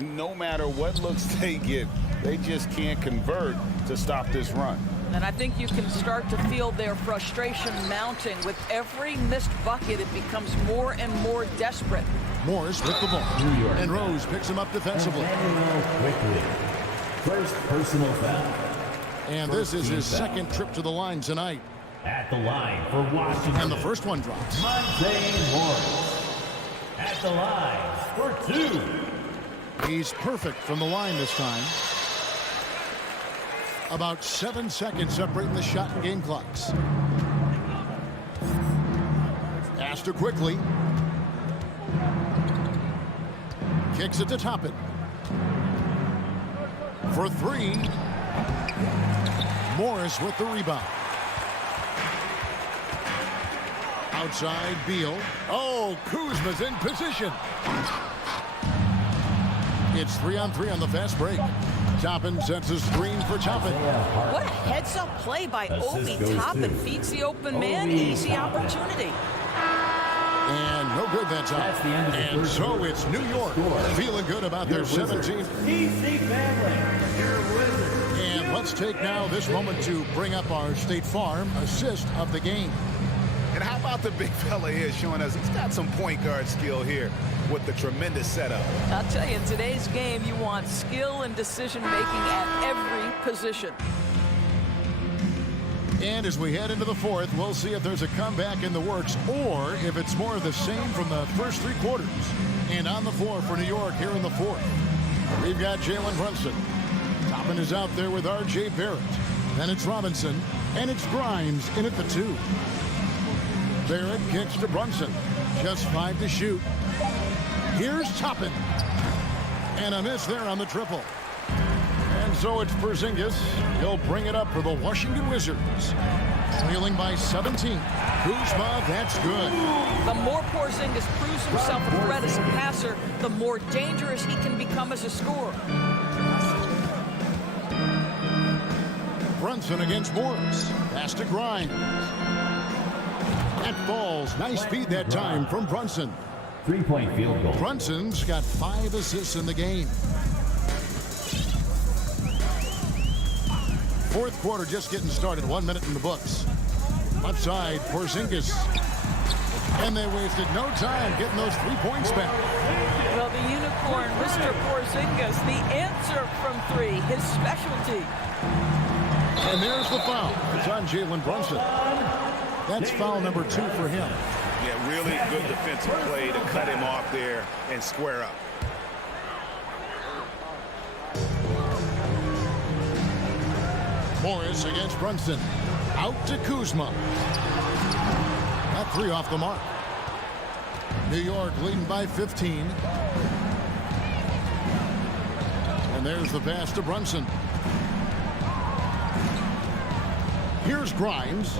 No matter what looks they get, they just can't convert to stop this run. And I think you can start to feel their frustration mounting. With every missed bucket, it becomes more and more desperate. Morris with the ball. And Rose picks him up defensively. Quickly. First personal foul. And this is his second trip to the line tonight. At the line for Washington. And the first one drops. Monte Morris. At the line for 2. He's perfect from the line this time. About 7 seconds separating the shot and game clocks. Astor quickly. Kicks it to Toppin. For 3. Morris with the rebound. Outside, Beal. Oh, Kuzma's in position. It's 3-on-3 on the fast break. Toppin sets a screen for Toppin. What a heads-up play by Obi Toppin. Feeds the open man. Easy opportunity. And no good that time. And so it's New York feeling good about their 17th. DC family, your Wizards. And let's take now this moment to bring up our State Farm assist of the game. And how about the big fella here showing us he's got some point guard skill here with the tremendous setup. I'll tell you, in today's game, you want skill and decision-making at every position. And as we head into the 4th, we'll see if there's a comeback in the works or if it's more of the same from the first 3 quarters. And on the floor for New York here in the 4th, we've got Jalen Brunson. Toppin is out there with R.J. Barrett. Then it's Robinson, and it's Grimes in at the 2. Barrett kicks to Brunson. Just 5 to shoot. Here's Toppin. And a miss there on the triple. And so it's Porzingis. He'll bring it up for the Washington Wizards. Trailing by 17. Kuzma, that's good. The more Porzingis proves himself a threat as a passer, the more dangerous he can become as a scorer. Brunson against Morris. Pass to Grimes. That falls. Nice feed that time from Brunson. 3-point field goal. Brunson's got 5 assists in the game. Fourth quarter just getting started. 1 minute in the books. Left side, Porzingis. And they wasted no time getting those 3 points back. Well, the unicorn, Mr. Porzingis, the answer from 3, his specialty. And there's the foul. It's on Jalen Brunson. That's foul number 2 for him. Yeah, really good defensive play to cut him off there and square up. Morris against Brunson. Out to Kuzma. That 3 off the mark. New York leading by 15. And there's the pass to Brunson. Here's Grimes.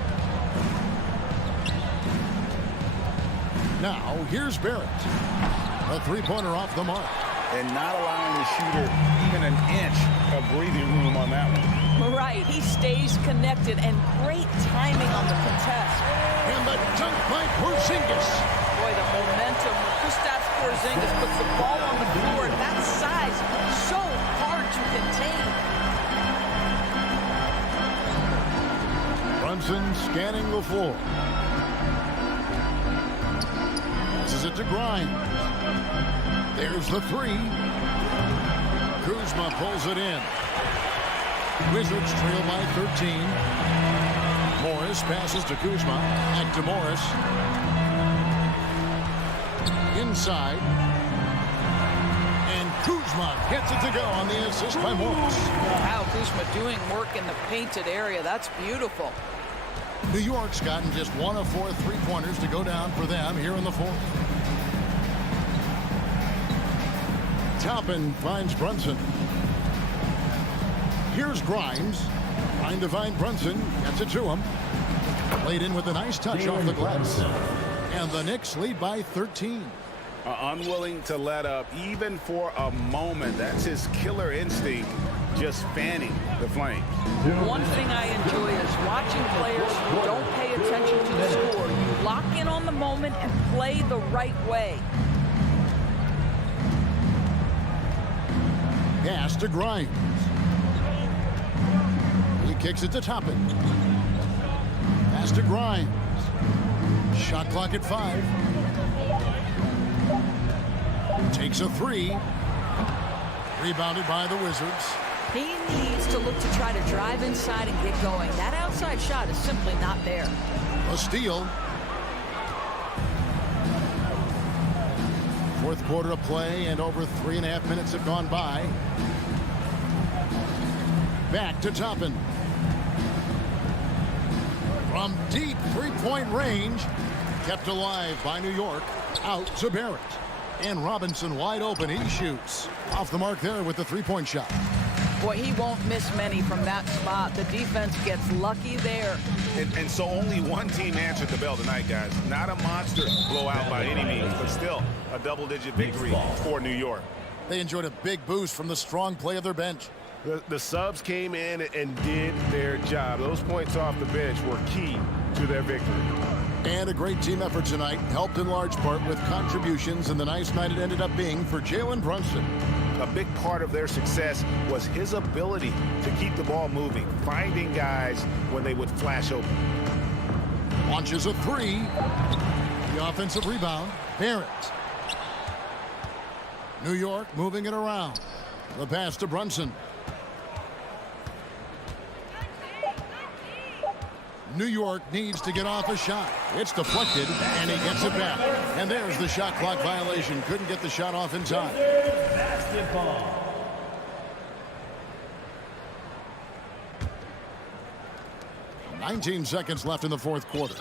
Now, here's Barrett. A 3-pointer off the mark. And not allowing the shooter even an inch of breathing room on that one. Right, he stays connected, and great timing on the contest. And the dunk by Porzingis. Boy, the momentum. Kristaps Porzingis puts the ball on the floor. That size, so hard to contain. Brunson scanning the floor. Passes it to Grimes. There's the 3. Kuzma pulls it in. Wizards trail by 13. Morris passes to Kuzma. Back to Morris. Inside. And Kuzma gets it to go on the assist by Morris. Wow, Kuzma doing work in the painted area. That's beautiful. New York's gotten just 1 of 4 3-pointers to go down for them here in the fourth. Toppin finds Brunson. Here's Grimes. Trying to find Brunson. Gets it to him. Played in with a nice touch off the glass. And the Knicks lead by 13. Unwilling to let up even for a moment. That's his killer instinct, just fanning the flames. One thing I enjoy is watching players who don't pay attention to the score. You lock in on the moment and play the right way. Pass to Grimes. He kicks it to Toppin. Pass to Grimes. Shot clock at 5. Takes a 3. Rebounded by the Wizards. He needs to look to try to drive inside and get going. That outside shot is simply not there. A steal. Fourth quarter of play, and over 3.5 minutes have gone by. Back to Toppin. From deep 3-point range. Kept alive by New York. Out to Barrett. And Robinson wide open. He shoots. Off the mark there with the 3-point shot. Boy, he won't miss many from that spot. The defense gets lucky there. And so only one team answered the bell tonight, guys. Not a monster blowout by any means, but still a double-digit victory for New York. They enjoyed a big boost from the strong play of their bench. The subs came in and did their job. Those points off the bench were key to their victory. And a great team effort tonight, helped in large part with contributions, and the nice night it ended up being for Jalen Brunson. A big part of their success was his ability to keep the ball moving, finding guys when they would flash open. Launches a 3. The offensive rebound, Barrett. New York moving it around. The pass to Brunson. New York needs to get off a shot. It's deflected, and he gets it back. And there's the shot clock violation. Couldn't get the shot off in time. Basketball. 19 seconds left in the fourth quarter.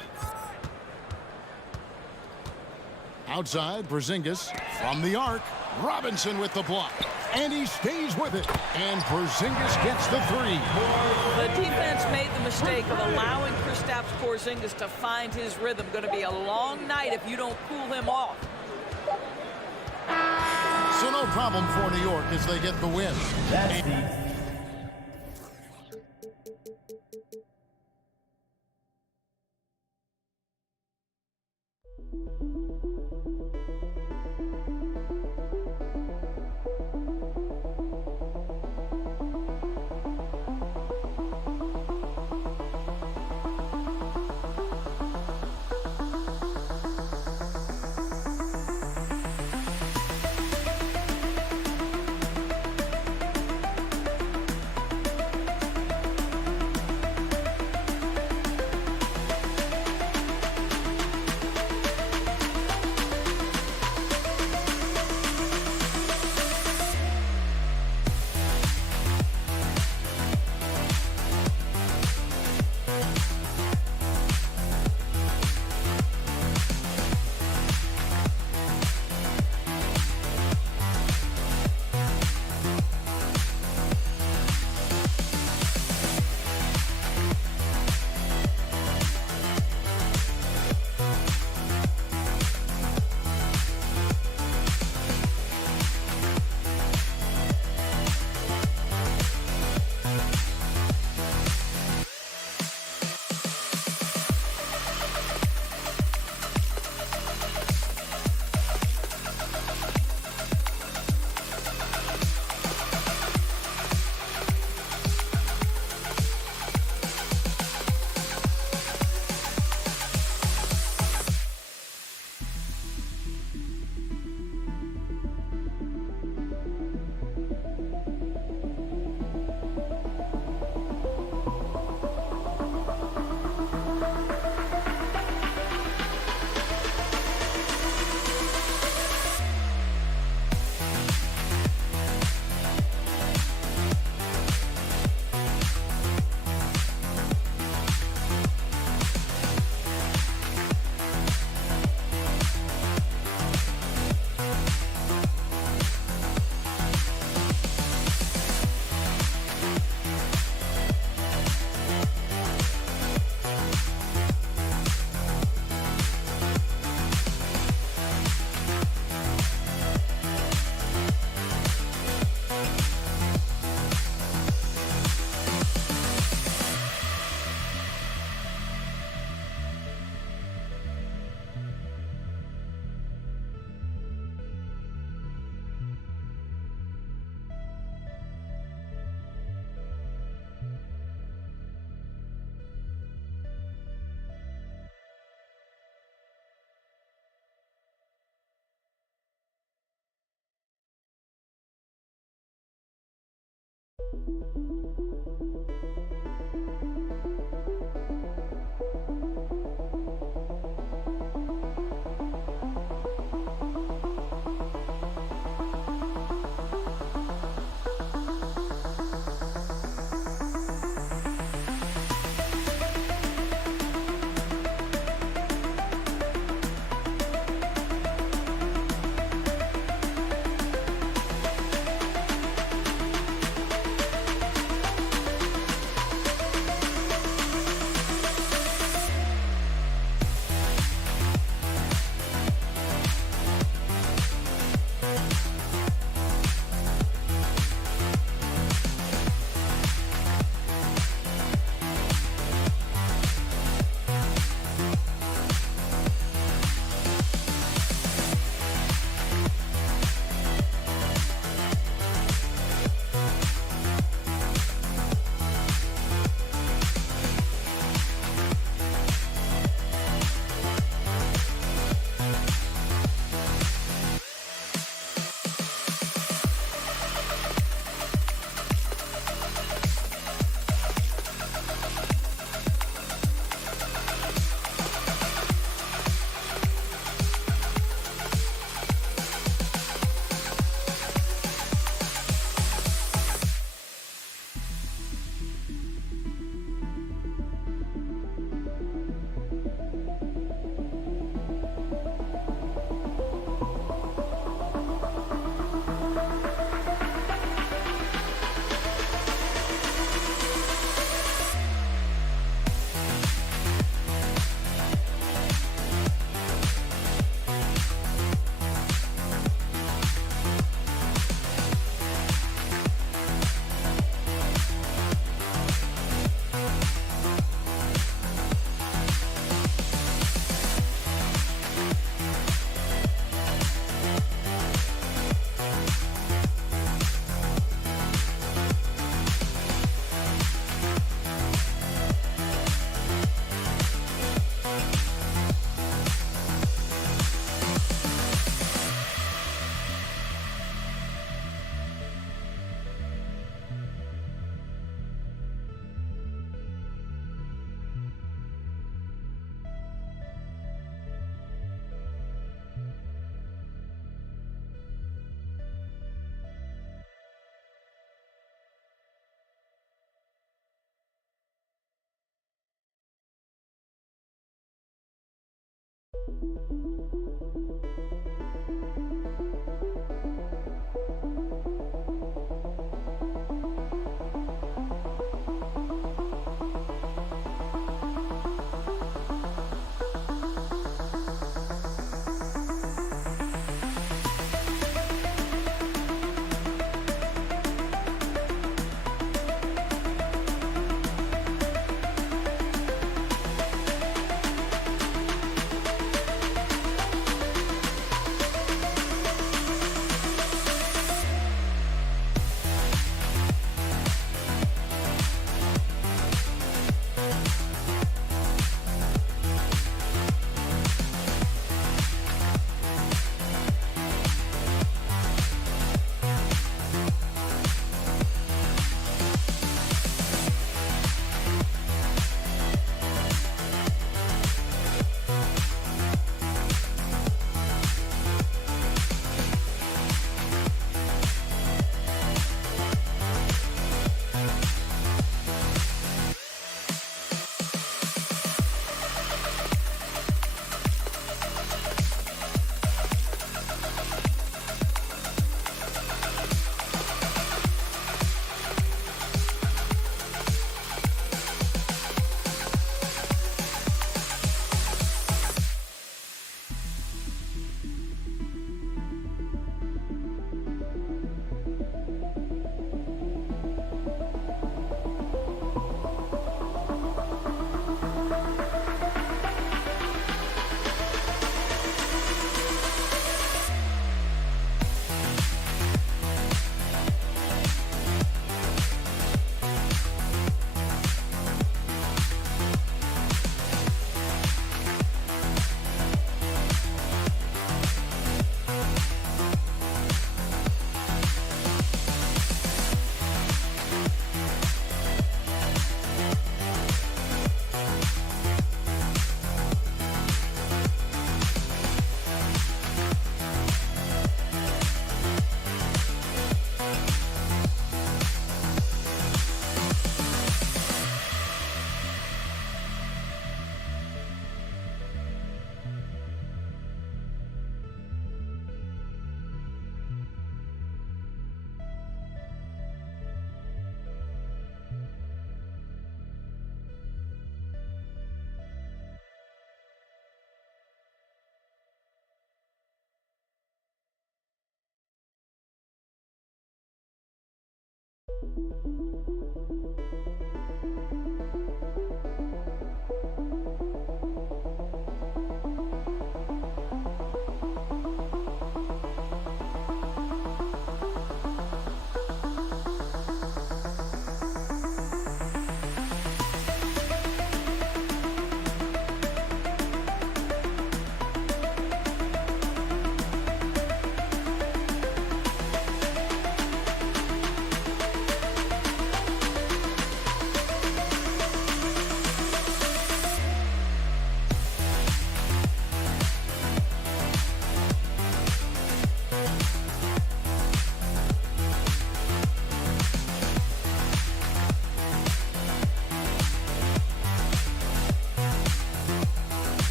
Outside, Porzingis from the arc. Robinson with the block. And he stays with it. And Porzingis gets the 3. The defense made the mistake of allowing Kristaps Porzingis to find his rhythm. Going to be a long night if you don't cool him off. So no problem for New York as they get the win. That's the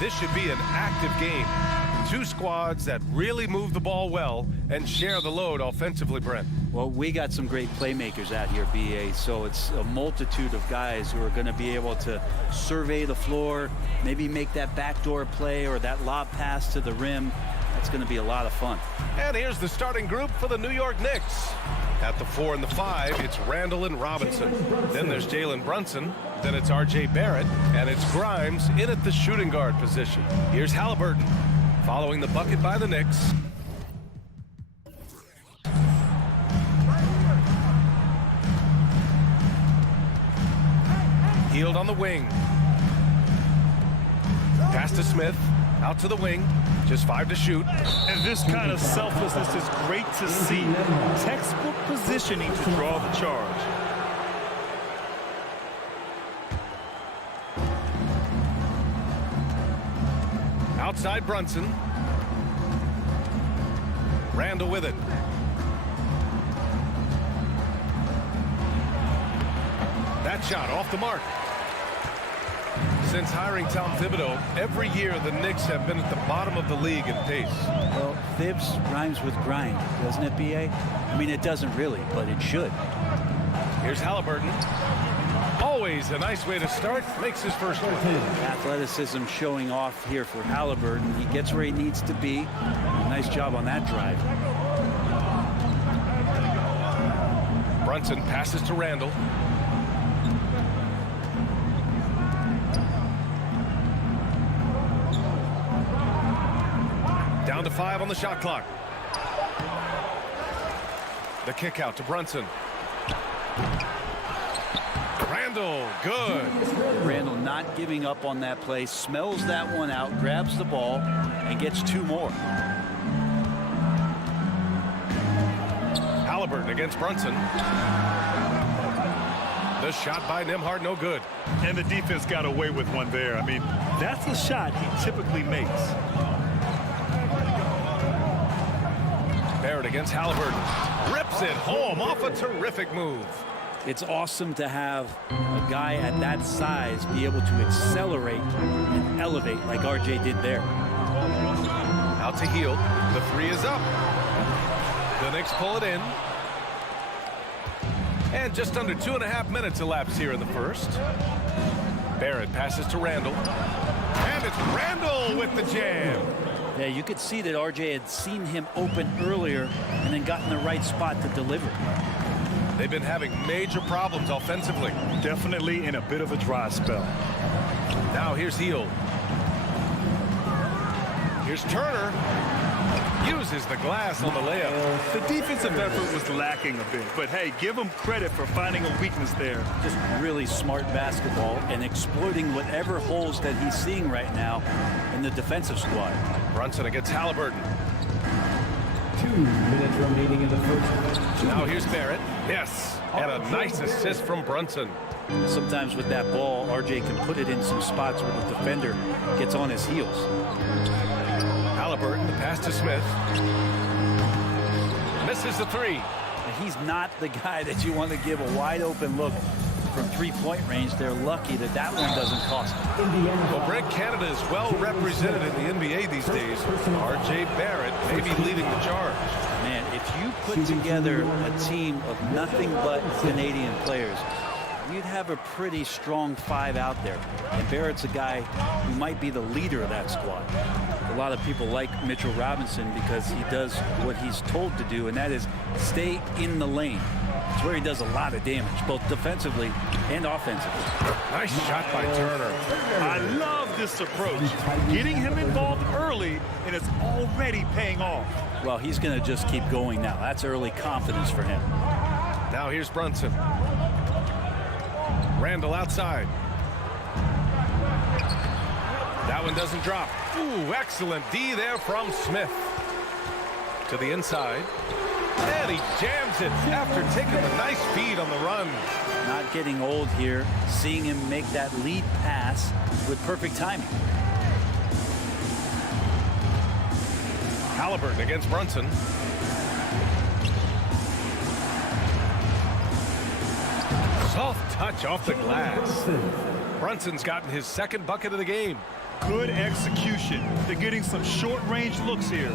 This should be an active game. Two squads that really move the ball well and share the load offensively, Brent. Well, we got some great playmakers out here, BA, so it's a multitude of guys who are going to be able to survey the floor, maybe make that backdoor play or that lob pass to the rim. That's going to be a lot of fun. And here's the starting group for the New York Knicks. At the 4 and the 5, it's Randall and Robinson. Then there's Jalen Brunson. Then it's R.J. Barrett. And it's Grimes in at the shooting guard position. Here's Halliburton following the bucket by the Knicks. Hield on the wing. Pass to Smith. Out to the wing. Just 5 to shoot. And this kind of selflessness is great to see. Textbook positioning to draw the charge. Outside Brunson. Randall with it. That shot off the mark. Since hiring Tom Thibodeau, every year the Knicks have been at the bottom of the league in pace. Well, Thibs rhymes with grind, doesn't it, B.A.? I mean, it doesn't really, but it should. Here's Halliburton. Always a nice way to start. Makes his first one. Athleticism showing off here for Halliburton. He gets where he needs to be. Nice job on that drive. Brunson passes to Randall. Down to 5 on the shot clock. The kick out to Brunson. Randall, good. Randall not giving up on that play, smells that one out, grabs the ball, and gets 2 more. Halliburton against Brunson. The shot by Nembhard, no good. And the defense got away with one there. I mean, that's a shot he typically makes. Barrett against Halliburton. Rips it home off a terrific move. It's awesome to have a guy at that size be able to accelerate and elevate like RJ did there. Out to Hield. The three is up. The Knicks pull it in. And just under 2.5 minutes elapsed here in the first. Barrett passes to Randall. And it's Randall with the jam. Yeah, you could see that RJ had seen him open earlier and then got in the right spot to deliver. They've been having major problems offensively. Definitely in a bit of a dry spell. Now here's Hield. Here's Turner. Uses the glass on the layup. The defensive effort was lacking a bit, but hey, give him credit for finding a weakness there. Just really smart basketball and exploiting whatever holes that he's seeing right now in the defensive squad. Brunson against Halliburton. 2 minutes remaining in the first. Now here's Barrett. Yes, and a nice assist from Brunson. Sometimes with that ball, RJ can put it in some spots where the defender gets on his heels. Halliburton, the pass to Smith. Misses the three. He's not the guy that you want to give a wide open look from three-point range. They're lucky that that one doesn't cost them. Well, Greg, Canada is well represented in the NBA these days. RJ Barrett may be leading the charge. Man, if you put together a team of nothing but Canadian players, you'd have a pretty strong five out there. And Barrett's a guy who might be the leader of that squad. A lot of people like Mitchell Robinson because he does what he's told to do, and that is stay in the lane. It's where he does a lot of damage, both defensively and offensively. Nice shot by Turner. I love this approach. Getting him involved early, and it's already paying off. Well, he's going to just keep going now. That's early confidence for him. Now here's Brunson. Randall outside. That one doesn't drop. Ooh, excellent D there from Smith. To the inside. And he jams it after taking a nice feed on the run. Not getting old here. Seeing him make that lead pass with perfect timing. Halliburton against Brunson. Soft touch off the glass. Brunson's gotten his second bucket of the game. Good execution. They're getting some short-range looks here.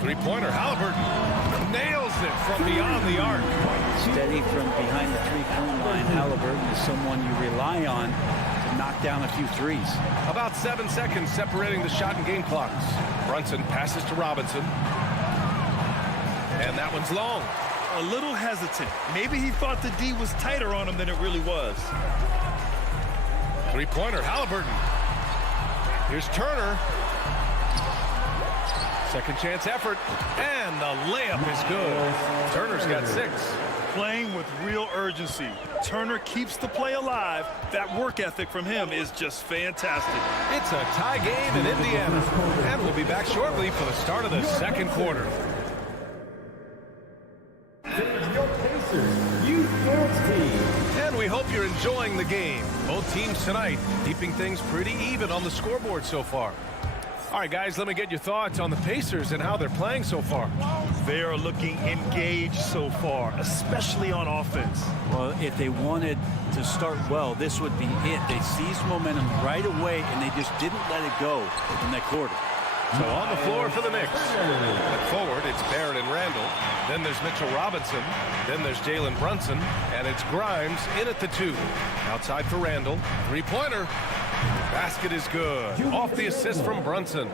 Three-pointer, Halliburton nails it from beyond the arc. Steady from behind the three-point line. Halliburton is someone you rely on to knock down a few threes. About 7 seconds separating the shot and game clocks. Brunson passes to Robinson. And that one's long. A little hesitant. Maybe he thought the D was tighter on him than it really was. Three-pointer, Halliburton. Here's Turner. Second chance effort, and the layup is good. Turner's got 6. Playing with real urgency. Turner keeps the play alive. That work ethic from him is just fantastic. It's a tie game in Indiana, and we'll be back shortly for the start of the second quarter. And we hope you're enjoying the game. Both teams tonight keeping things pretty even on the scoreboard so far. All right, guys, let me get your thoughts on the Pacers and how they're playing so far. They are looking engaged so far, especially on offense. Well, if they wanted to start well, this would be it. They seized momentum right away, and they just didn't let it go in that quarter. So on the floor for the Knicks. At forward, it's Barrett and Randall. Then there's Mitchell Robinson. Then there's Jalen Brunson. And it's Grimes in at the 2. Outside for Randall. Three-pointer. Basket is good. Off the assist from Brunson.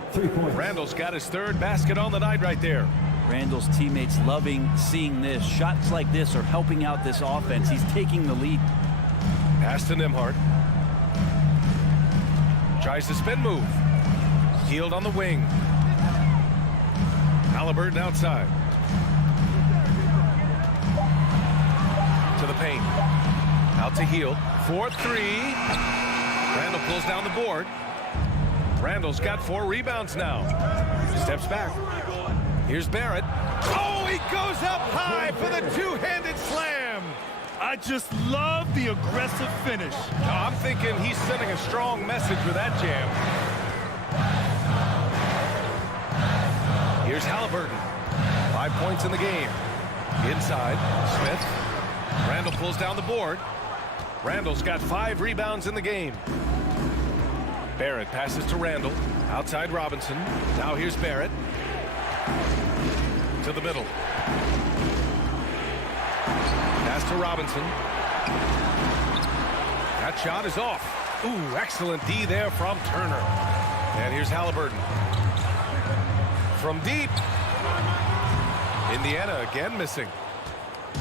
Randall's got his third basket on the night right there. Randall's teammates loving seeing this. Shots like this are helping out this offense. He's taking the lead. Pass to Nembhard. Tries the spin move. Hield on the wing. Halliburton outside. To the paint. Out to Hield. 4-3. Randall pulls down the board. Randall's got 4 rebounds now. Steps back. Here's Barrett. Oh, he goes up high for the two-handed slam. I just love the aggressive finish. I'm thinking he's sending a strong message with that jam. Here's Halliburton. 5 points in the game. Inside, Smith. Randall pulls down the board. Randall's got 5 rebounds in the game. Barrett passes to Randall. Outside Robinson. Now here's Barrett. To the middle. Pass to Robinson. That shot is off. Ooh, excellent D there from Turner. And here's Halliburton. From deep. Indiana again missing.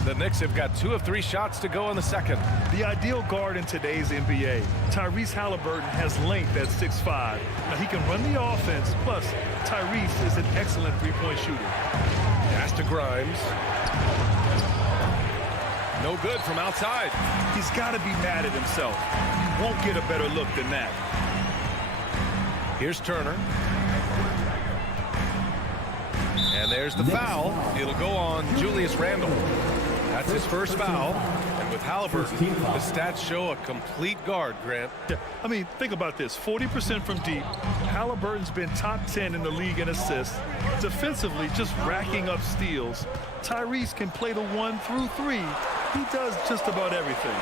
The Knicks have got 2 of 3 shots to go in the second. The ideal guard in today's NBA, Tyrese Halliburton, has length at 6'5". Now he can run the offense, plus Tyrese is an excellent three-point shooter. Pass to Grimes. No good from outside. He's got to be mad at himself. You won't get a better look than that. Here's Turner. And there's the foul. It'll go on Julius Randle. That's his first foul. And with Halliburton, the stats show a complete guard, Grant. Yeah, I mean, think about this. 40% from deep. Halliburton's been top 10 in the league in assists. Defensively, just racking up steals. Tyrese can play the 1 through 3. He does just about everything.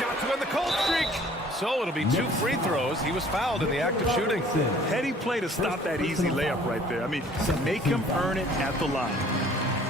Shot to end the cold streak. So it'll be 2 free throws. He was fouled in the act of shooting. Heady play to stop that easy layup right there. I mean, make him earn it at the line.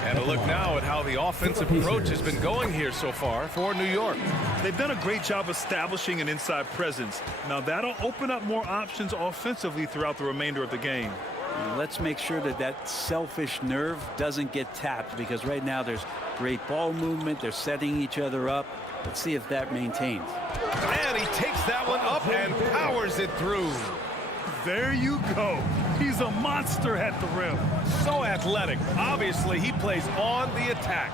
And a look now at how the offensive approach has been going here so far for New York. They've done a great job establishing an inside presence. Now that'll open up more options offensively throughout the remainder of the game. And let's make sure that that selfish nerve doesn't get tapped, because right now there's great ball movement. They're setting each other up. Let's see if that maintains. And he takes that one up and powers it through. There you go. He's a monster at the rim. So athletic. Obviously, he plays on the attack.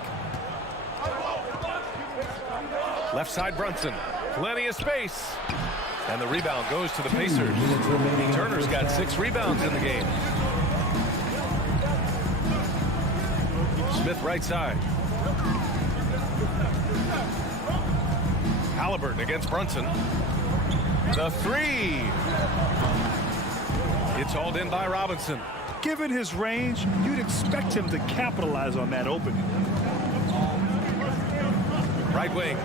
Left side Brunson. Plenty of space. And the rebound goes to the Pacers. Turner's got 6 rebounds in the game. Smith right side. Halliburton against Brunson. The 3. It's hauled in by Robinson. Given his range, you'd expect him to capitalize on that opening. Right wing.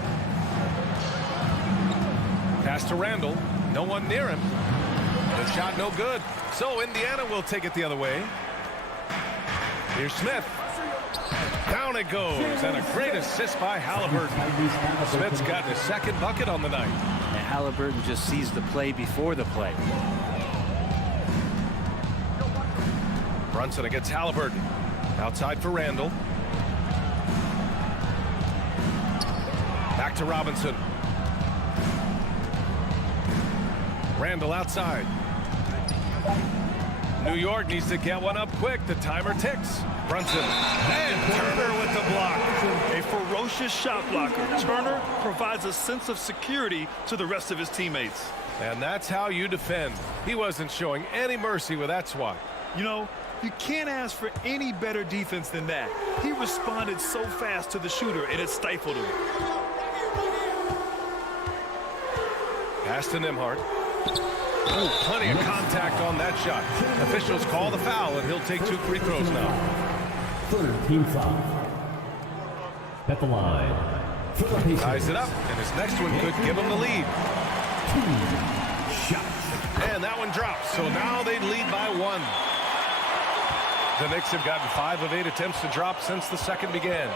Pass to Randall. No one near him. The shot no good. So Indiana will take it the other way. Here's Smith. Down it goes. And a great assist by Halliburton. Smith's gotten his 2nd bucket on the night. And Halliburton just sees the play before the play. Brunson against Halliburton. Outside for Randall. Back to Robinson. Randall outside. New York needs to get one up quick. The timer ticks. Brunson. And Turner with the block. A ferocious shot blocker. Turner provides a sense of security to the rest of his teammates. And that's how you defend. He wasn't showing any mercy with that swat. You know, you can't ask for any better defense than that. He responded so fast to the shooter, and it stifled him. Pass to Nembhard. Oh, plenty of contact on that shot. Officials call the foul, and he'll take 2 free throws now. 13 foul. At the line. Ties it up, and his next one could give him the lead. 2 shots. And that one drops, so now they lead by 1. The Knicks have gotten 5 of 8 attempts to drop since the second began.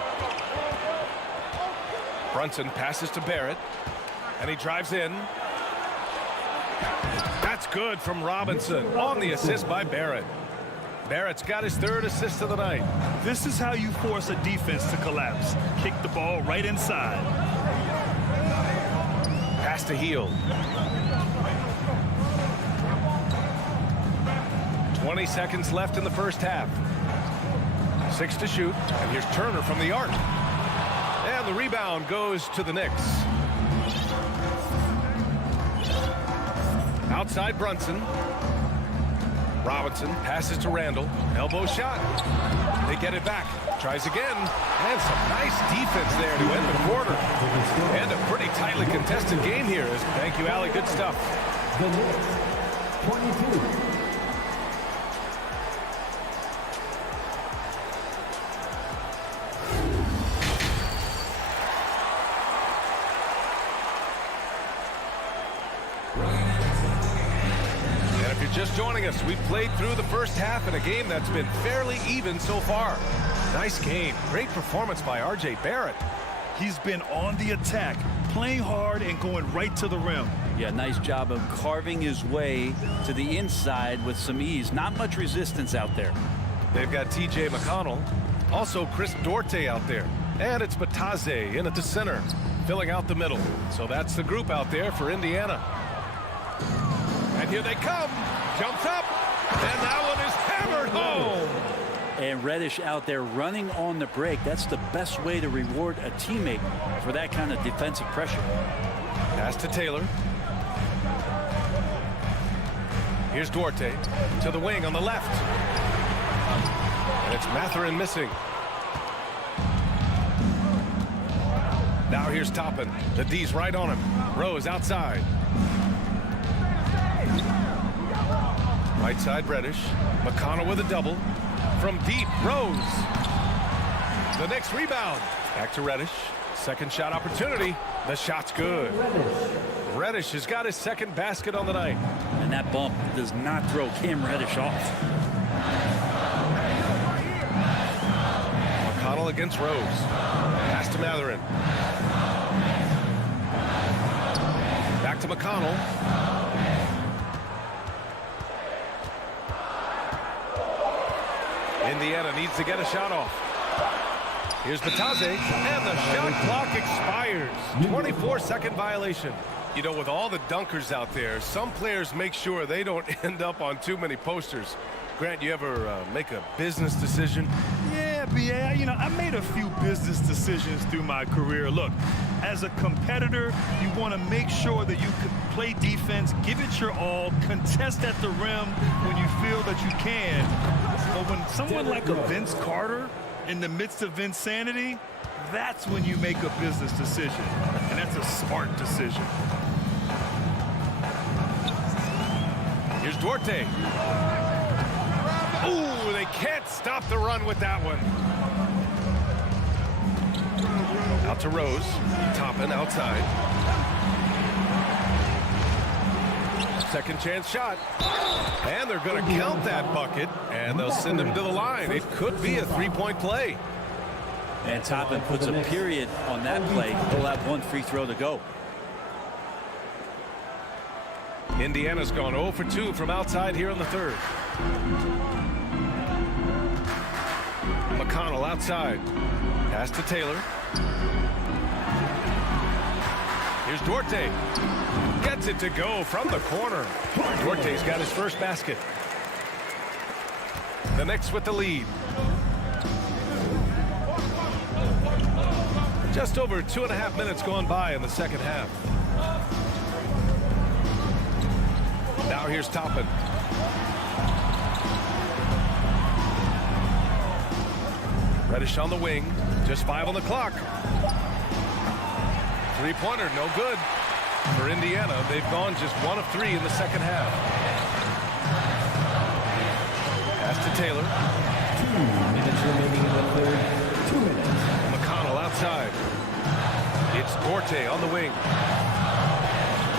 Brunson passes to Barrett, and he drives in. That's good from Robinson on the assist by Barrett. Barrett's got his 3rd assist of the night. This is how you force a defense to collapse. Kick the ball right inside. Pass to Hield. 20 seconds left in the first half. 6 to shoot, and here's Turner from the arc. And the rebound goes to the Knicks. Outside Brunson. Robinson passes to Randall. Elbow shot. They get it back. Tries again. And some nice defense there to end the quarter. And a pretty tightly contested game here. Thank you, Allie. Good stuff. The Knicks, 22. you're just joining us, we've played through the first half in a game that's been fairly even so far. Nice game. Great performance by R.J. Barrett. He's been on the attack, playing hard and going right to the rim. Yeah, nice job of carving his way to the inside with some ease. Not much resistance out there. They've got T.J. McConnell, also Chris Duarte out there. And it's Bataze in at the center, filling out the middle. So that's the group out there for Indiana. And here they come. Jumps up. And that one is hammered home. And Reddish out there running on the break. That's the best way to reward a teammate for that kind of defensive pressure. Pass to Taylor. Here's Duarte to the wing on the left. And it's Mathurin missing. Now here's Toppin. The D's right on him. Rose outside. Right side Reddish. McConnell with a double. From deep, Rose. The Knicks rebound. Back to Reddish. Second shot opportunity. The shot's good. Reddish has got his second basket on the night. And that bump does not throw Cam Reddish off. McConnell against Rose. Pass to Mathurin. Back to McConnell. Indiana needs to get a shot off. Here's Bataze, and the shot clock expires. 24-second violation. You know, with all the dunkers out there, some players make sure they don't end up on too many posters. Grant, you ever make a business decision? Yeah, you know, I made a few business decisions through my career. Look, as a competitor, you want to make sure that you can play defense, give it your all, contest at the rim when you feel that you can. But when someone like a Vince Carter in the midst of insanity, that's when you make a business decision. And that's a smart decision. Here's Duarte. Ooh, they can't stop the run with that one. Out to Rose. Toppin outside. Second chance shot. And they're going to count that bucket. And they'll send him to the line. It could be a three-point play. And Toppin puts a period on that play. He'll have one free throw to go. Indiana's gone 0 for 2 from outside here in the third. McConnell outside. Pass to Taylor. Here's Duarte. Gets it to go from the corner. Duarte's got his first basket. The Knicks with the lead. Just over 2.5 minutes gone by in the second half. Now here's Toppin. Reddish on the wing. Just 5 on the clock. Three-pointer, no good. For Indiana, they've gone just 1 of 3 in the second half. Pass to Taylor. 2 minutes remaining in the third. 2 minutes. McConnell outside. It's Duarte on the wing.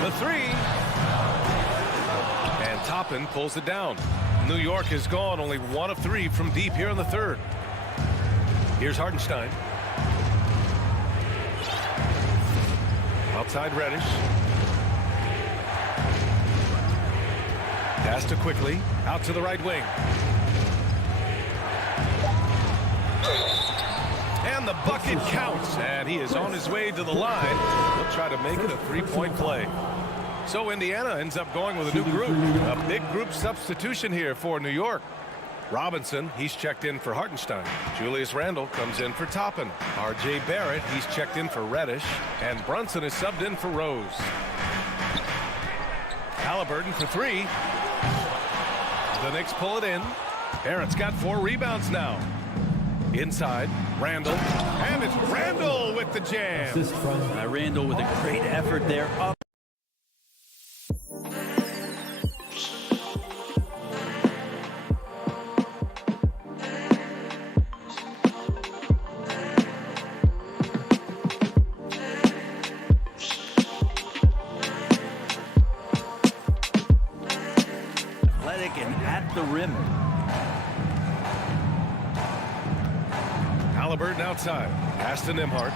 The three. And Toppin pulls it down. New York has gone only 1 of 3 from deep here in the third. Here's Hartenstein. Outside Reddish. Pass to Quickly. Out to the right wing. And the bucket counts. And he is on his way to the line. He'll try to make it a three-point play. So Indiana ends up going with a new group. A big group substitution here for New York. Robinson, he's checked in for Hartenstein. Julius Randle comes in for Toppin. R.J. Barrett, he's checked in for Reddish. And Brunson is subbed in for Rose. Halliburton for 3. The Knicks pull it in. Barrett's got 4 rebounds now. Inside, Randle. And it's Randle with the jam. Randle with a great effort there. Up. Halliburton outside. Pass to Nembhard.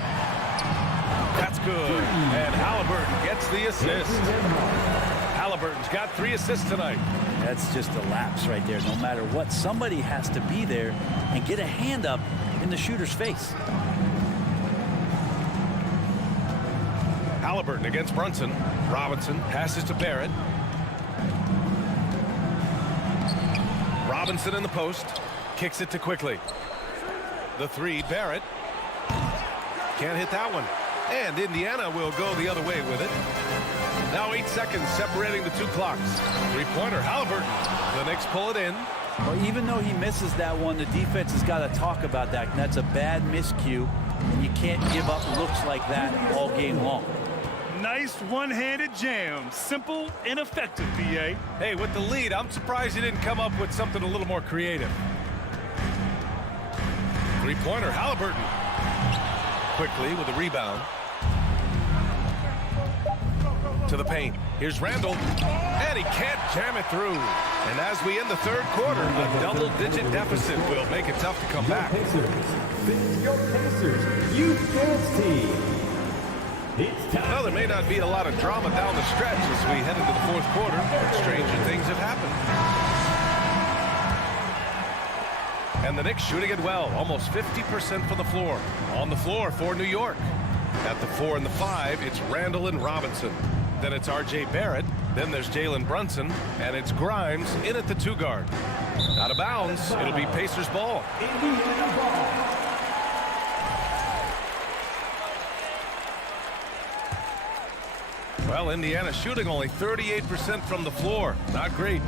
That's good. And Halliburton gets the assist. Halliburton's got 3 assists tonight. That's just a lapse right there. No matter what, somebody has to be there and get a hand up in the shooter's face. Halliburton against Brunson. Robinson passes to Barrett. Robinson in the post. Kicks it to Quickly. The 3, Barrett. Can't hit that one. And Indiana will go the other way with it. Now 8 seconds separating the 2 clocks. 3-pointer, Halliburton. The Knicks pull it in. Well, even though he misses that one, the defense has got to talk about that. And that's a bad miscue. And you can't give up looks like that all game long. Nice one-handed jam. Simple and effective, BA. Hey, with the lead, I'm surprised he didn't come up with something a little more creative. 3-pointer, Halliburton. Quickly with a rebound. To the paint. Here's Randall. And he can't jam it through. And as we end the 3rd quarter, a double-digit deficit will make it tough to come back. Your Pacers Youth Dance Team. Well, there may not be a lot of drama down the stretch as we head into the 4th quarter, but stranger things have happened. And the Knicks shooting it well, almost 50% from the floor. On the floor for New York. At the 4 and the 5, it's Randall and Robinson. Then it's R.J. Barrett. Then there's Jalen Brunson. And it's Grimes in at the 2 guard. Out of bounds, it'll be Pacers ball. Indiana ball. Well, Indiana shooting only 38% from the floor. Not great.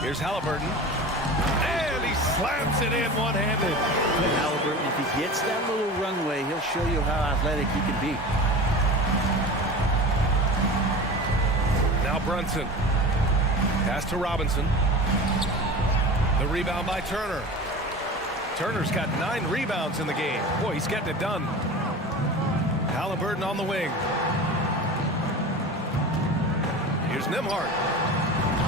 Here's Halliburton. And he slams it in one-handed. Halliburton, if he gets that little runway, he'll show you how athletic he can be. Now Brunson. Pass to Robinson. The rebound by Turner. Turner's got 9 rebounds in the game. Boy, he's getting it done. Halliburton on the wing. Here's Nembhard.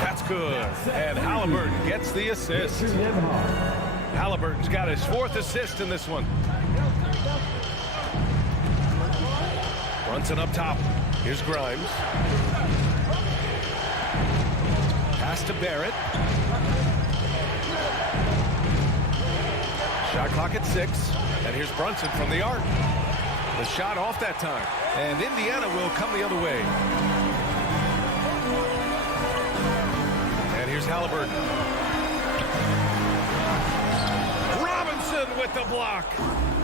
That's good. And Halliburton gets the assist. Halliburton's got his 4th assist in this one. Brunson up top. Here's Grimes. Pass to Barrett. Shot clock at 6. And here's Brunson from the arc. The shot off that time. And Indiana will come the other way. And here's Halliburton. Robinson with the block.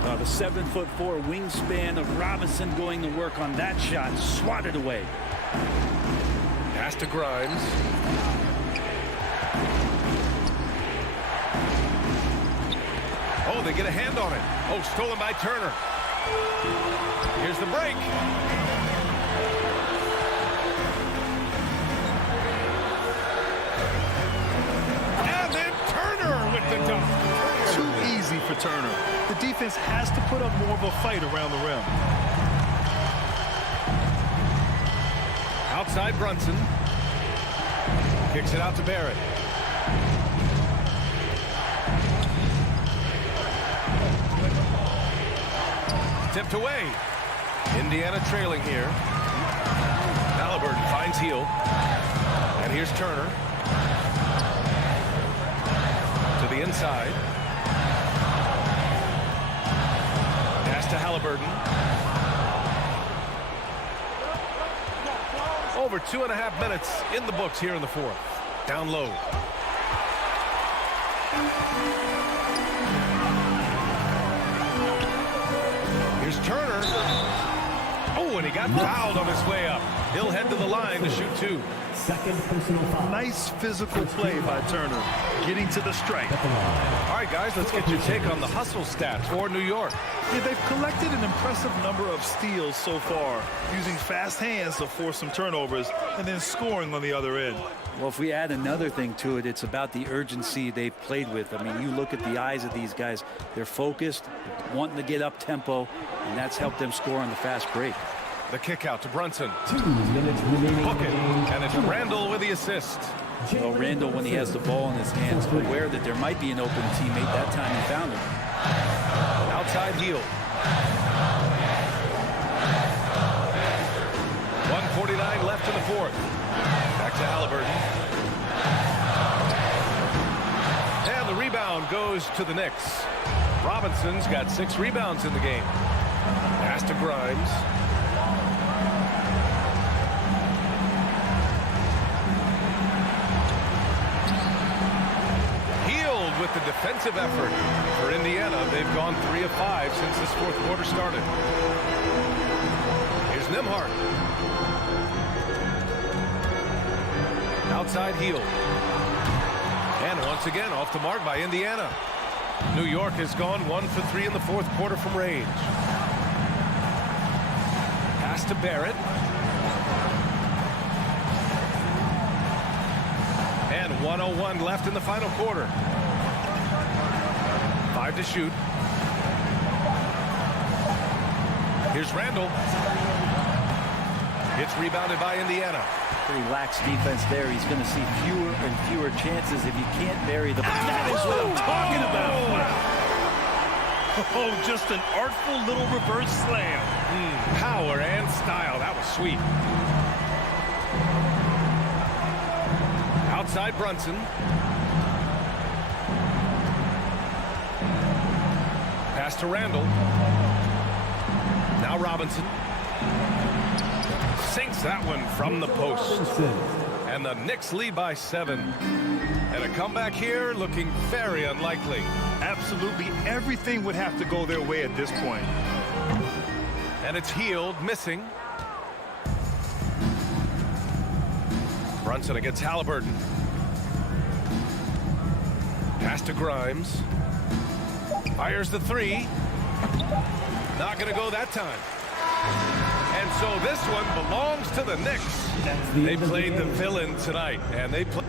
The 7'4" wingspan of Robinson going to work on that shot. Swatted away. Pass to Grimes. Oh, they get a hand on it. Oh, stolen by Turner. Here's the break. And then Turner with the dunk. Too easy for Turner. The defense has to put up more of a fight around the rim. Outside Brunson. Kicks it out to Barrett. Tipped away. Indiana trailing here. Halliburton finds Heel. And here's Turner. To the inside. Pass to Halliburton. Over 2.5 minutes in the books here in the 4th. Down low. Here's Turner. Oh, and he got fouled on his way up. He'll head to the line to shoot 2. Second personal foul. Nice physical play by Turner, getting to the stripe. All right, guys, let's get your take on the hustle stats for New York. Yeah, they've collected an impressive number of steals so far, using fast hands to force some turnovers and then scoring on the other end. Well, if we add another thing to it, it's about the urgency they've played with. I mean, you look at the eyes of these guys. They're focused, wanting to get up tempo, and that's helped them score on the fast break. The kick out to Brunson. 2 minutes remaining. Book it. And it's Randall with the assist. Well, Randall, when he has the ball in his hands, aware that there might be an open teammate. That time he found him. Outside heel. 1:49 left in the fourth. Back to Halliburton. And the rebound goes to the Knicks. Robinson's got 6 rebounds in the game. Pass to Grimes. Healed with the defensive effort for Indiana. They've gone 3 of 5 since this fourth quarter started. Here's Nembhard. Outside heel. And once again off the mark by Indiana. New York has gone 1 for 3 in the fourth quarter from range. Pass to Barrett. And 1:01 left in the final quarter. 5 to shoot. Here's Randall. It's rebounded by Indiana. Pretty lax defense there. He's going to see fewer and fewer chances if you can't bury the ball. That is what I'm talking about. Wow. Oh, just an artful little reverse slam. Power and style. That was sweet. Outside Brunson. Pass to Randall. Now Robinson. Sinks that one from the post. And the Knicks lead by 7. And a comeback here looking very unlikely. Absolutely everything would have to go their way at this point. And it's Healed, missing. Brunson against Halliburton. Pass to Grimes. Fires the 3. Not going to go that time. And so this one belongs to the Knicks. They played the villain tonight, and they played.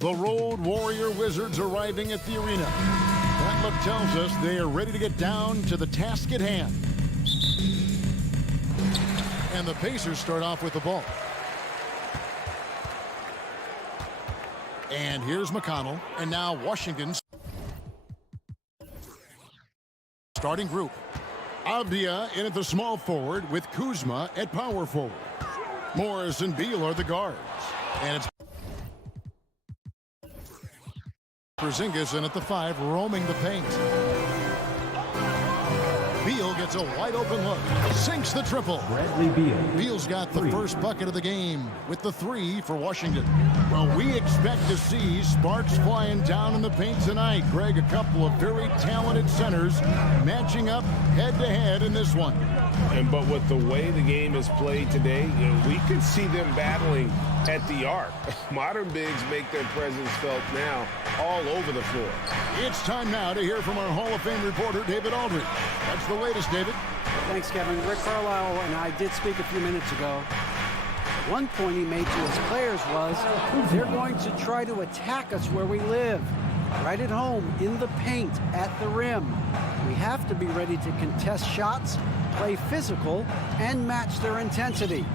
The Road Warrior Wizards arriving at the arena. That look tells us they are ready to get down to the task at hand. And the Pacers start off with the ball. And here's McConnell. And now Washington's starting group. Avdia in at the small forward with Kuzma at power forward. Morris and Beal are the guards. And it's Porzingis in at the 5, roaming the paint. Beal gets a wide open look, sinks the triple. Bradley Beal. Beal's got the first bucket of the game with the 3 for Washington. Well, we expect to see sparks flying down in the paint tonight. Greg, a couple of very talented centers matching up head-to-head in this one. But with the way the game is played today, we could see them battling at the arc. Modern bigs make their presence felt now all over the floor. It's time now to hear from our Hall of Fame reporter, David Aldridge. That's the latest, David. Thanks, Kevin. Rick Carlisle and I did speak a few minutes ago. One point he made to his players was they're going to try to attack us where we live, right at home, in the paint, at the rim. We have to be ready to contest shots, play physical, and match their intensity.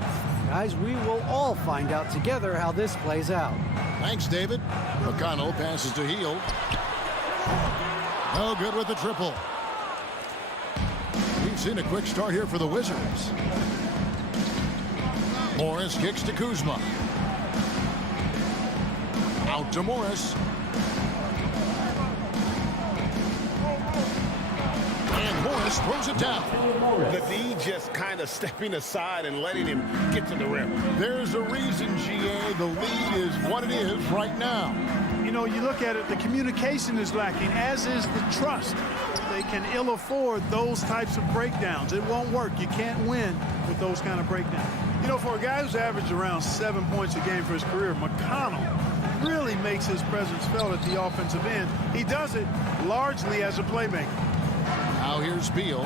Guys, we will all find out together how this plays out. Thanks, David. McConnell passes to Hield. No good with the triple. We've seen a quick start here for the Wizards. Morris kicks to Kuzma. Out to Morris. And Morris throws it down. The D just kind of stepping aside and letting him get to the rim. There's a reason, GA, the lead is what it is right now. You know, you look at it, the communication is lacking, as is the trust. They can ill afford those types of breakdowns. It won't work. You can't win with those kind of breakdowns. You know, for a guy who's averaged around 7 points a game for his career, McConnell really makes his presence felt at the offensive end. He does it largely as a playmaker. Now here's Beal.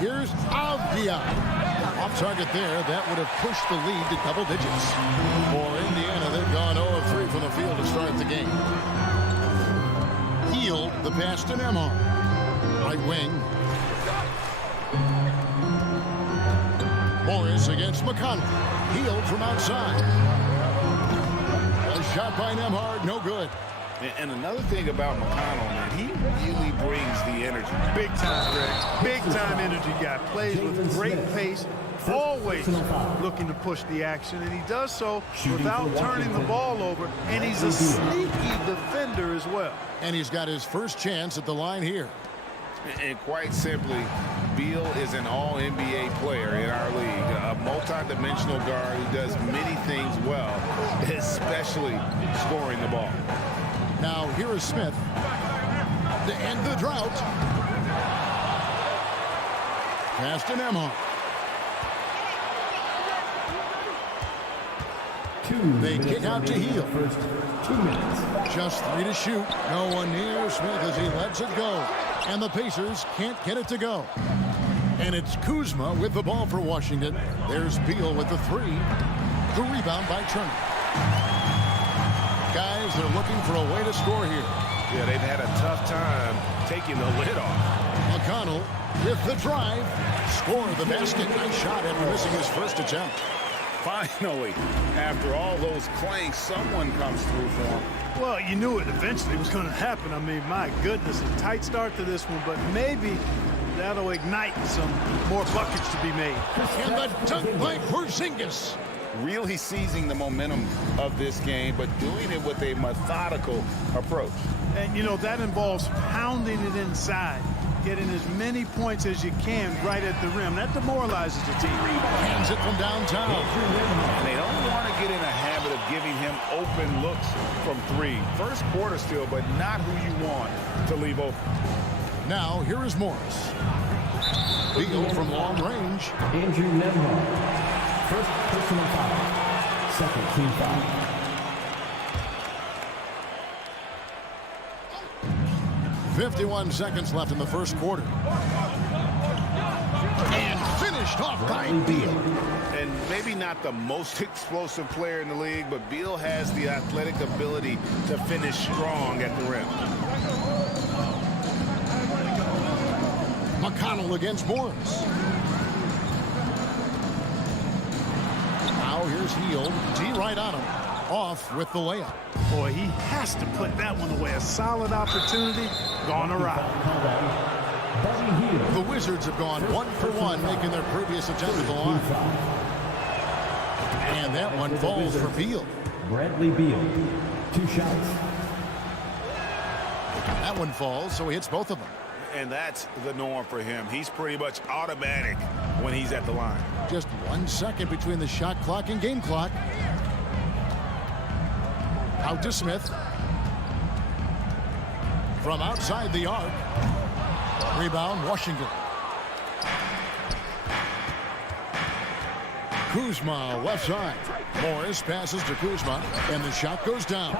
Here's Avdia. Off target there. That would have pushed the lead to double digits. For Indiana, they've gone 0 of 3 from the field to start the game. Healed the pass to Nembhard. Right wing. Morris against McConnell. Healed from outside. A shot by Nembhard, no good. And another thing about McConnell, man, he really brings the energy. Big time, Greg. Big time energy guy. Plays with great pace. Always looking to push the action, and he does so without turning the ball over, and he's a sneaky defender as well. And he's got his first chance at the line here. And quite simply, Beal is an all-NBA player in our league, a multi-dimensional guard who does many things well, especially scoring the ball. Now here is Smith to end the drought. Pass to Nembhard. They kick out to Heel. First 2 minutes. Just 3 to shoot. No one near Smith as he lets it go. And the Pacers can't get it to go. And it's Kuzma with the ball for Washington. There's Beal with the 3. The rebound by Turner. Guys, they're looking for a way to score here. Yeah, they've had a tough time taking the lid off. McConnell with the drive. Score the basket. Nice shot after missing his first attempt. Finally, after all those clanks, someone comes through for him. Well, you knew it eventually was going to happen. I mean, my goodness, a tight start to this one, but maybe that'll ignite some more buckets to be made. And the dunk by Porzingis. Really seizing the momentum of this game, but doing it with a methodical approach. And, you know, that involves pounding it inside, getting as many points as you can right at the rim. That demoralizes the team. Hands it from downtown. And they don't want to get in a habit of giving him open looks from 3. First quarter still, but not who you want to leave open. Now, here is Morris. Beal from long range. Andrew Nembhard. First personal foul. Second team foul. .51 seconds left in the first quarter. And finished off by Beal. And maybe not the most explosive player in the league, but Beal has the athletic ability to finish strong at the rim. McConnell against Morris. Now here's Hield. D right on him. Off with the layup. Boy, he has to put that one away. A solid opportunity, gone awry. The Wizards have gone 1 for 1, making their previous attempt at the line. And that one falls for Beal. Bradley Beal, 2 shots. That one falls, so he hits both of them. And that's the norm for him. He's pretty much automatic when he's at the line. Just 1 second between the shot clock and game clock. Out to Smith. From outside the arc. Rebound, Washington. Kuzma, left side. Morris passes to Kuzma, and the shot goes down.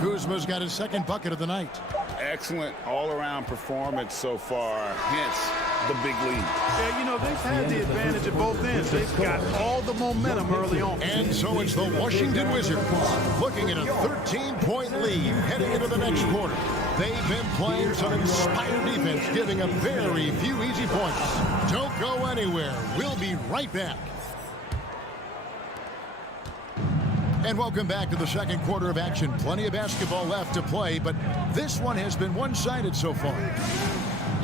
Kuzma's got his second bucket of the night. Excellent all-around performance so far, hence the big lead. Yeah, you know, they've had the advantage at both ends. They've got all the momentum early on. And so it's the Washington Wizards looking at a 13-point lead heading into the next quarter. They've been playing some inspired defense, giving up very few easy points. Don't go anywhere. We'll be right back. And welcome back to the second quarter of action. Plenty of basketball left to play, but this one has been one-sided so far.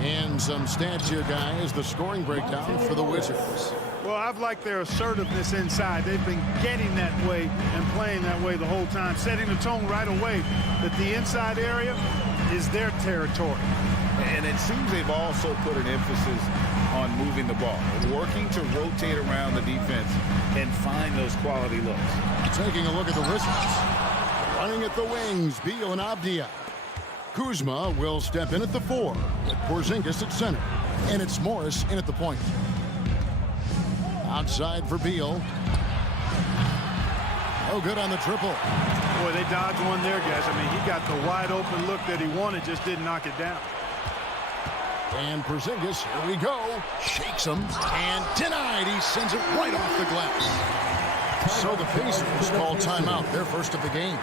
And some stats here, guys. The scoring breakdown for the Wizards. Well, I've liked their assertiveness inside. They've been getting that way and playing that way the whole time, setting the tone right away that the inside area is their territory. And it seems they've also put an emphasis on moving the ball, working to rotate around the defense and find those quality looks. Taking a look at the Wizards. Running at the wings, Beal and Avdia. Kuzma will step in at the 4, with Porzingis at center. And it's Morris in at the point. Outside for Beal. No good on the triple. Boy, they dodged one there, guys. I mean, he got the wide open look that he wanted, just didn't knock it down. And Porzingis, here we go. Shakes him and denied. He sends it right off the glass. So the Pacers call timeout, their first of the game.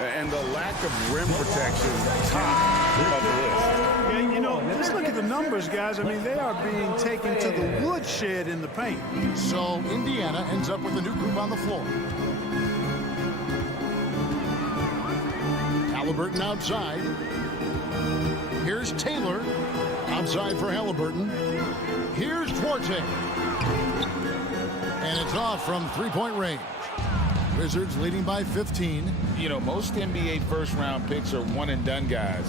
And the lack of rim protection, top of the list. And, you know, just look at the numbers, guys. I mean, they are being taken to the woodshed in the paint. So Indiana ends up with a new group on the floor. Halliburton outside. Here's Taylor. Outside for Halliburton. Here's Duarte. And it's off from three-point range. Wizards leading by 15. You know, most NBA first-round picks are one-and-done guys.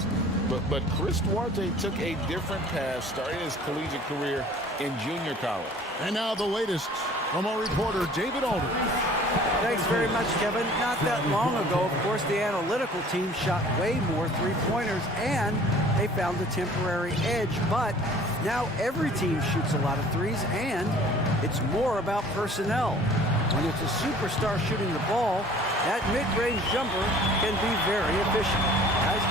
But Chris Duarte took a different path, started his collegiate career in junior college. And now the latest from our reporter, David Aldridge. Thanks very much, Kevin. Not that long ago, of course, the analytical team shot way more three-pointers, and they found a temporary edge. But now every team shoots a lot of threes, and it's more about personnel. When it's a superstar shooting the ball, that mid-range jumper can be very efficient. Guys?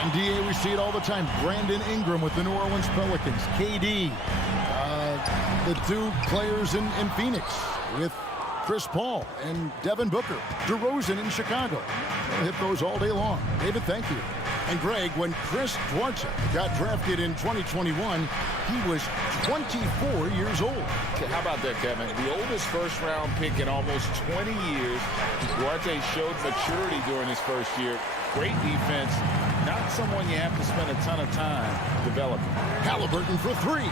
NBA, we see it all the time. Brandon Ingram with the New Orleans Pelicans. KD, the two players in Phoenix with Chris Paul and Devin Booker. DeRozan in Chicago. We'll hit those all day long. David, thank you. And Greg, when Chris Duarte got drafted in 2021, he was 24 years old. How about that, Kevin? The oldest first-round pick in almost 20 years. Duarte showed maturity during his first year. Great defense. Not someone you have to spend a ton of time developing. Halliburton for three.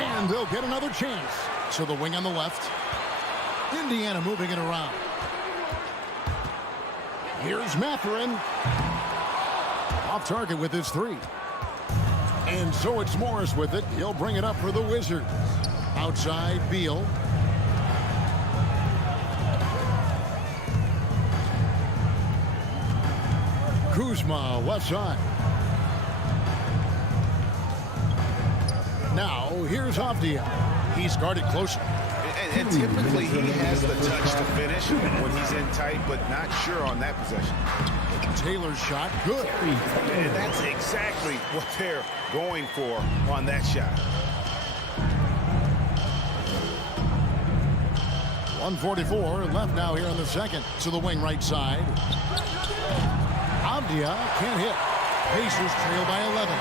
And they'll get another chance. So the wing on the left. Indiana moving it around. Here's Mathurin. Off target with his three. And so it's Morris with it. He'll bring it up for the Wizards. Outside, Beal. Kuzma, left side. Now, here's Avdia. He's guarded closely. And typically he has the touch to finish when he's in tight, but not sure on that possession. Taylor's shot, good. And that's exactly what they're going for on that shot. 1:44 left now here in the second. To the wing right side. Avdia can't hit. Pacers trail by 11.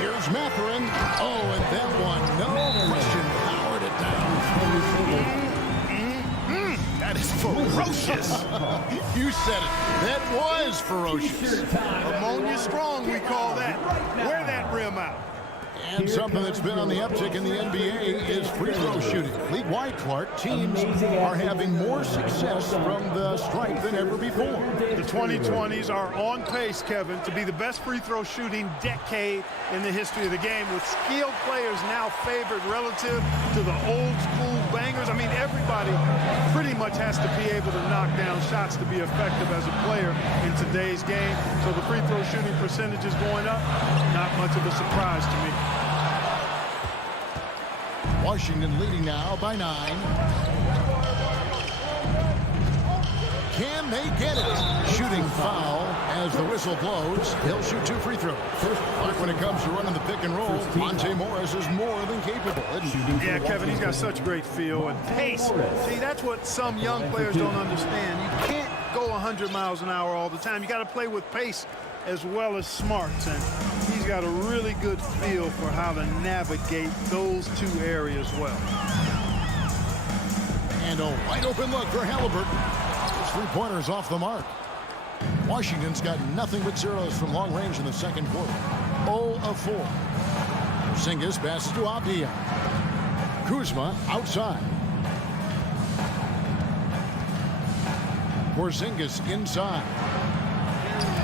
Here's Mathurin. Oh, and that one, no question, powered it down. That is ferocious. You said it. That was ferocious. Ammonia strong, we call that. Wear that rim out. And something that's been on the uptick in the NBA is free throw shooting. League-wide, Clark, teams are having more success from the stripe than ever before. The 2020s are on pace, Kevin, to be the best free throw shooting decade in the history of the game, with skilled players now favored relative to the old school bangers. I mean, everybody pretty much has to be able to knock down shots to be effective as a player in today's game. So the free throw shooting percentage is going up. Not much of a surprise to me. Washington leading now by 9. Can they get it? Shooting foul as the whistle blows. He'll shoot 2 free throws. But when it comes to running the pick and roll, Monte Morris is more than capable. Yeah, Kevin, he's got such great feel and pace. See, that's what some young players don't understand. You can't go 100 miles an hour all the time. You got to play with pace as well as smarts, and he's got a really good feel for how to navigate those 2 areas well. And a wide open look for Halliburton. His three-pointer is off the mark. Washington's got nothing but zeros from long range in the second quarter. 0 of 4. Porzingis passes to Avdia. Kuzma outside. Porzingis inside.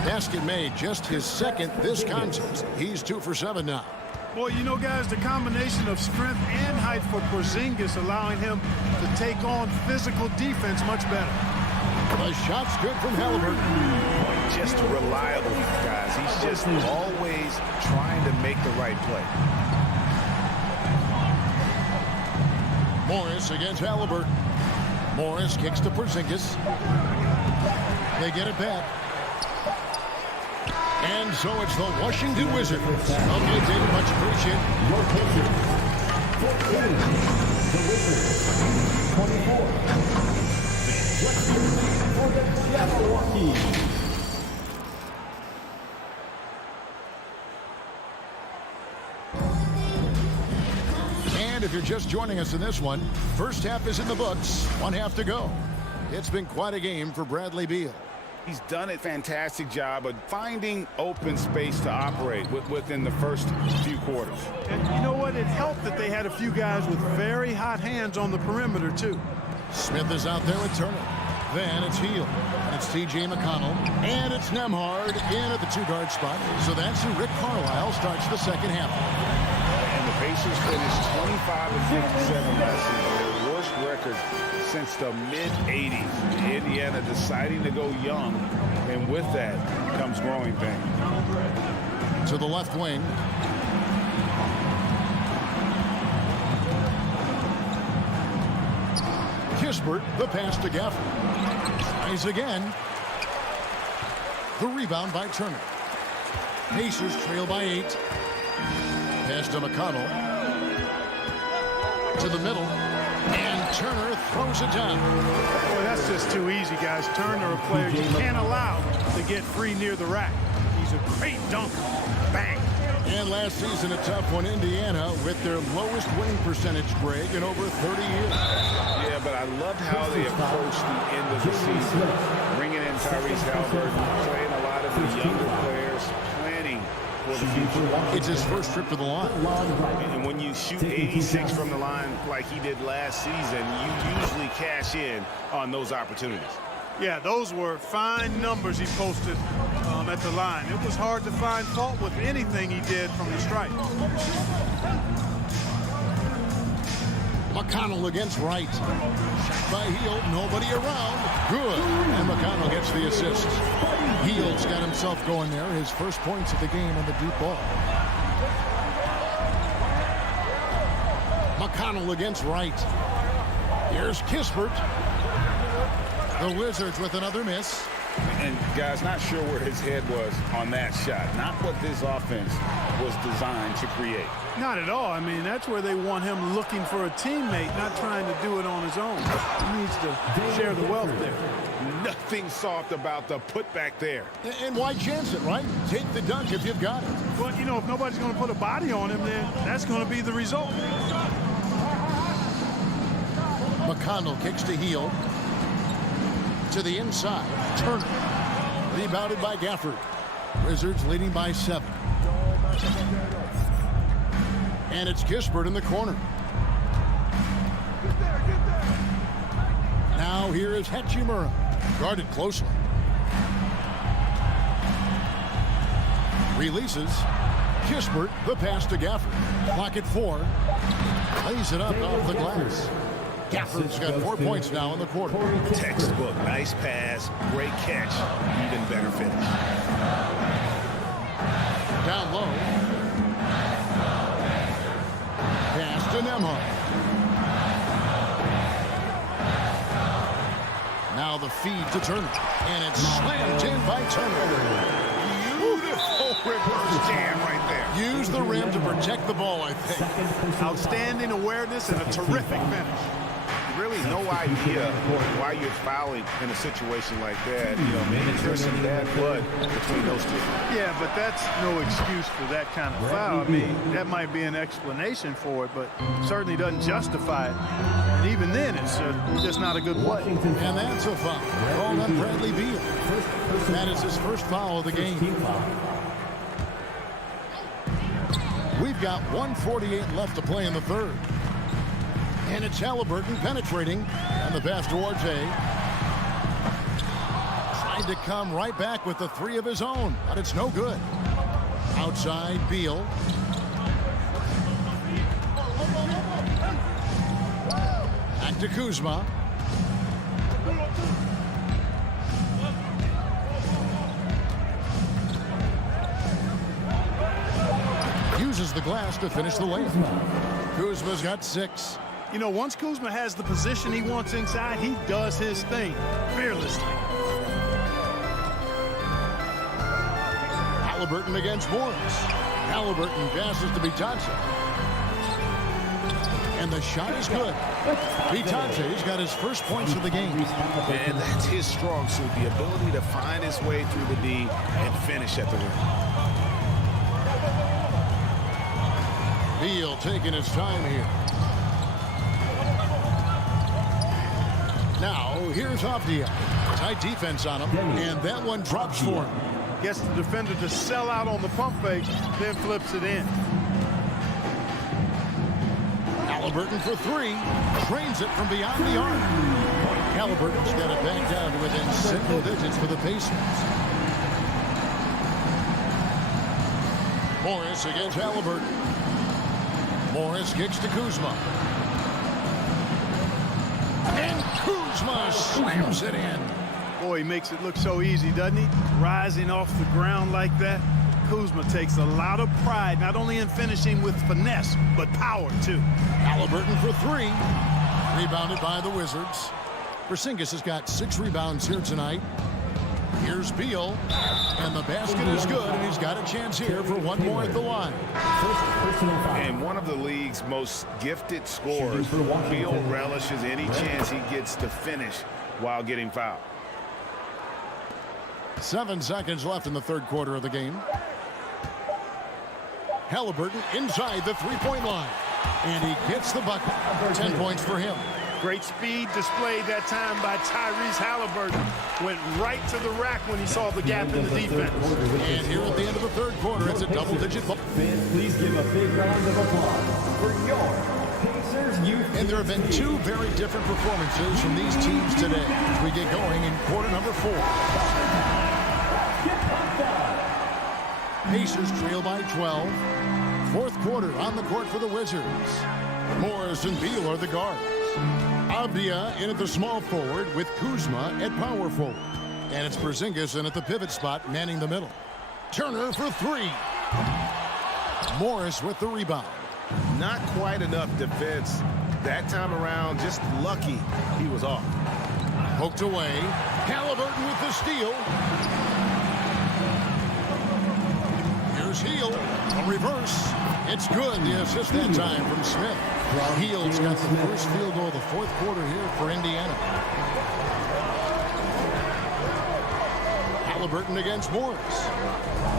Basket made, just his second this contest. He's 2 for 7 now. Boy, you know, guys, the combination of strength and height for Porzingis allowing him to take on physical defense much better. The shot's good from Halliburton. Just reliable, guys. He's just always trying to make the right play. Morris against Halliburton. Morris kicks to Porzingis. They get it back. And so it's the Washington Wizards. Okay, David, much appreciated. Your pitcher, 14, the Wizards, 24. For the Jabberwockies. And if you're just joining us in this one, first half is in the books, one half to go. It's been quite a game for Bradley Beal. He's done a fantastic job of finding open space to operate within the first few quarters. And you know what? It helped that they had a few guys with very hot hands on the perimeter, too. Smith is out there with Turner. Then it's Hield. And it's T.J. McConnell. And it's Nembhard in at the two-guard spot. So that's who Rick Carlisle starts the second half. And the Pacers finished 25-57 last season, their worst record since the mid-'80s. Indiana deciding to go young, and with that comes growing pains. To the left wing. Kispert, the pass to Gafford. Tries again. The rebound by Turner. Pacers trail by 8. Pass to McConnell. To the middle. And Turner throws it down. Boy, that's just too easy, guys. Turner, a player you can't allow to get free near the rack. He's a great dunker. Bang. And last season, a tough one, Indiana, with their lowest winning percentage, Greg, in over 30 years. Yeah, but I loved how they approached the end of the season. Bringing in Tyrese Halliburton, playing a lot of the younger players, planning for the future. It's his first trip to the line. And when you shoot 86 from the line like he did last season, you usually cash in on those opportunities. Yeah, those were fine numbers he posted at the line. It was hard to find fault with anything he did from the stripe. McConnell against Wright. Shot by Hield, nobody around. Good. And McConnell gets the assist. Hield's got himself going there. His first points of the game on the deep ball. McConnell against Wright. Here's Kispert. The Wizards with another miss. And guys, not sure where his head was on that shot. Not what this offense was designed to create. Not at all. I mean, that's where they want him looking for a teammate, not trying to do it on his own. He needs to share the wealth there. Nothing soft about the putback there. And why chance it, right? Take the dunk if you've got it. Well, you know, if nobody's going to put a body on him, then that's going to be the result. McConnell kicks to Hield. To the inside. Turner. Rebounded by Gafford. Wizards leading by 7. And it's Kispert in the corner. Now here is Hachimura. Guarded closely. Releases. Kispert, the pass to Gafford. Clock at 4. Lays it up off the glass. Gafford's got 4 points now in the quarter. Textbook, nice pass, great catch, even better finish. Down low. Pass to Nembhard. Now the feed to Turner. And it's slammed in by Turner. Beautiful reverse jam right there. Use the rim to protect the ball, I think. Outstanding awareness and a terrific finish. Really no idea why you're fouling in a situation like that. You know, maybe there's some bad blood between those two. Yeah, but that's no excuse for that kind of foul. I mean, that might be an explanation for it, but certainly doesn't justify it. And even then, it's just not a good play. And that's a foul. Called on Bradley Beal. That is his first foul of the game. We've got 1:48 left to play in the third. And it's Halliburton penetrating. And the pass towards A. Tried to come right back with the 3 of his own, but it's no good. Outside, Beal. Back to Kuzma. Uses the glass to finish the layup. Kuzma's got 6. You know, once Kuzma has the position he wants inside, he does his thing fearlessly. Halliburton against Morris. Halliburton passes to Photon. And the shot is good. Photon's got his first points of the game. And that's his strong suit, the ability to find his way through the D and finish at the rim. Beal taking his time here. Now, here's Avdia. Tight defense on him, and that one drops for him. Gets the defender to sell out on the pump fake, then flips it in. Halliburton for three. Trains it from beyond the arc. Halliburton's got it back down to within single digits for the Pacers. Morris against Halliburton. Morris kicks to Kuzma. And Kuzma slams it in. Boy, he makes it look so easy, doesn't he? Rising off the ground like that. Kuzma takes a lot of pride, not only in finishing with finesse, but power, too. Halliburton for three. Rebounded by the Wizards. Porzingis has got 6 rebounds here tonight. Here's Beal. And the basket is good, and he's got a chance here for one more at the line. And one of the league's most gifted scorers, Beal relishes any chance he gets to finish while getting fouled. 7 seconds left in the third quarter of the game. Halliburton inside the three-point line. And he gets the bucket. 10 points for him. Great speed displayed that time by Tyrese Halliburton. Went right to the rack when he saw the gap in the defense. And here at the end of the third quarter, it's a double-digit ball. Please give a big round of applause for your Pacers youth. And there have been 2 very different performances from these teams today as we get going in quarter number 4. Pacers trail by 12. Fourth quarter on the court for the Wizards. Morris and Beal are the guards. Avdia in at the small forward with Kuzma at power forward. And it's Porzingis in at the pivot spot, manning the middle. Turner for 3. Morris with the rebound. Not quite enough defense that time around. Just lucky he was off. Poked away. Halliburton with the steal. Here's Hield. A reverse. It's good. The assist that time from Smith. Hield's got the first field goal of the fourth quarter here for Indiana. Halliburton against Morris.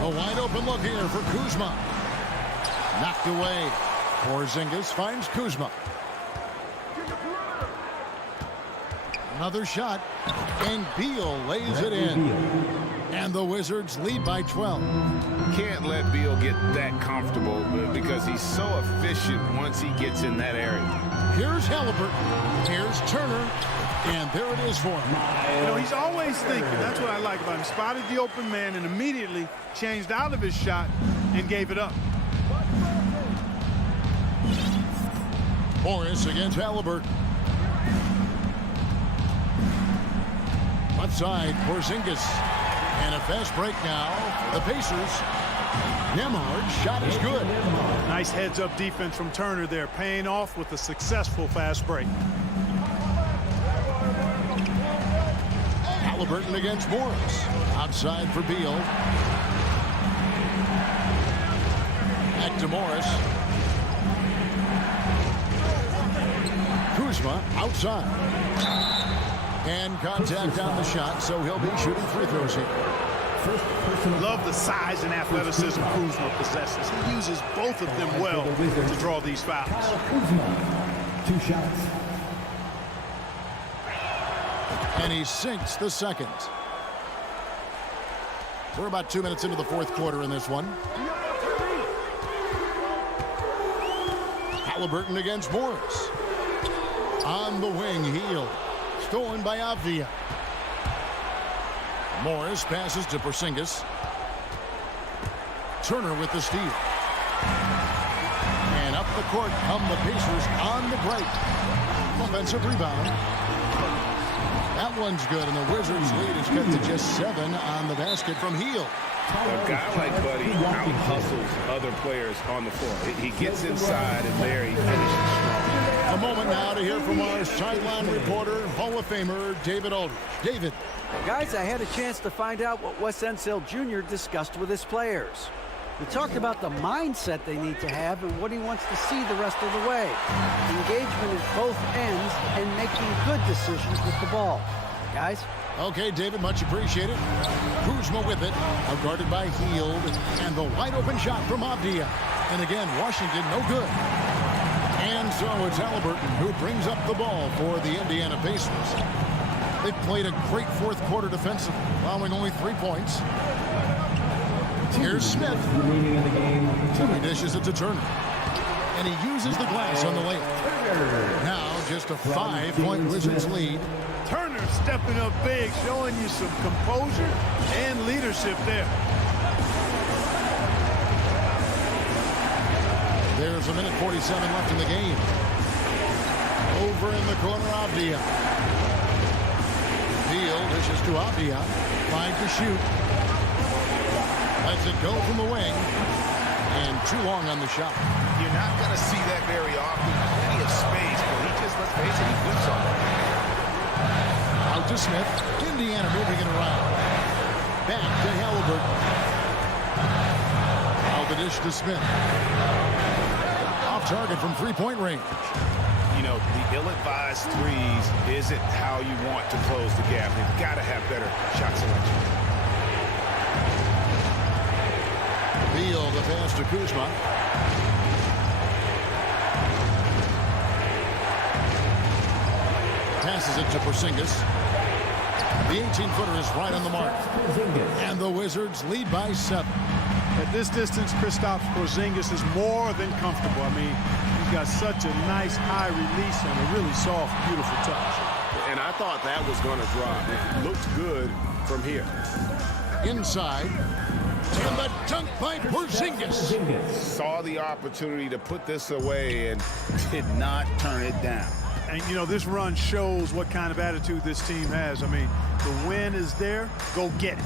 A wide open look here for Kuzma. Knocked away. Porzingis finds Kuzma. Another shot. And Beal lays it in. And the Wizards lead by 12. Can't let Beal get that comfortable because he's so efficient once he gets in that area. Here's Halliburton. Here's Turner. And there it is for him. You know, he's always thinking. That's what I like about him. Spotted the open man and immediately changed out of his shot and gave it up. Morris against Halliburton. Left side, Porzingis. And a fast break now. The Pacers. Nembhard's shot is good. Nice heads-up defense from Turner there, paying off with a successful fast break. Halliburton against Morris. Outside for Beal. Back to Morris. Kuzma outside. And contact on the shot, so he'll be shooting free throws here. Love the size and athleticism Kuzma possesses. He uses both of them well to draw these fouls. Kuzma, 2 shots. And he sinks the second. We're about 2 minutes into the fourth quarter in this one. Halliburton against Morris. On the wing, Hield. Stolen by Avdia. Morris passes to Porzingis. Turner with the steal. And up the court come the Pacers on the break. Offensive rebound. That one's good, and the Wizards' lead is cut to just 7 on the basket from Hield. A guy like Buddy out-hustles other players on the floor. He gets inside, and there he finishes strong. A moment now to hear from our sideline reporter, Hall of Famer David Aldridge. David. Guys, I had a chance to find out what Wes Unseld Jr. discussed with his players. He talked about the mindset they need to have and what he wants to see the rest of the way. Engagement at both ends and making good decisions with the ball. Guys? Okay, David, much appreciated. Kuzma with it, guarded by Hield, and the wide open shot from Avdia. And again, Washington no good. And so it's Halliburton who brings up the ball for the Indiana Pacers. They played a great fourth quarter defensively, allowing only 3 points. Here's Smith. He dishes it to Turner. And he uses the glass on the layup. Now just a 5-point Wizards lead. Turner stepping up big, showing you some composure and leadership there. There's a minute 47 left in the game. Over in the corner, Avdia. Hield dishes to Avdia. 5 to shoot. Lets it go from the wing. And too long on the shot. You're not going to see that very often. Plenty of space, but he just, let's face it, he whips on it. Out to Smith. Indiana moving it around. Back to Halliburton. Out the dish to Smith. Off target from three-point range. You know, the ill-advised threes isn't how you want to close the gap. You've got to have better shot selection. Beal, the pass to Kuzma. Passes it to Porzingis. The 18-footer is right on the mark. And the Wizards lead by 7. At this distance, Kristaps Porzingis is more than comfortable. I mean, he's got such a nice high release and a really soft, beautiful touch. And I thought that was going to drop. It looked good from here. Inside. And the dunk by Porzingis. Saw the opportunity to put this away and did not turn it down. And, you know, this run shows what kind of attitude this team has. I mean, the win is there. Go get it.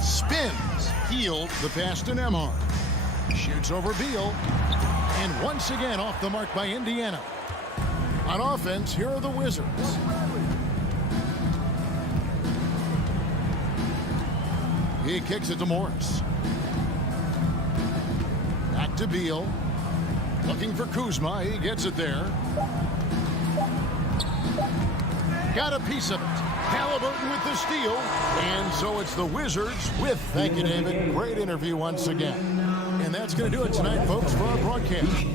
Spins. Hield the pass to Nembhard. Shoots over Beal. And once again off the mark by Indiana. On offense, here are the Wizards. He kicks it to Morris. Back to Beal. Looking for Kuzma. He gets it there. Got a piece of it. Halliburton with the steal. And so it's the Wizards with. Thank you, David. Great interview once again. And that's going to do it tonight, folks, for our broadcast.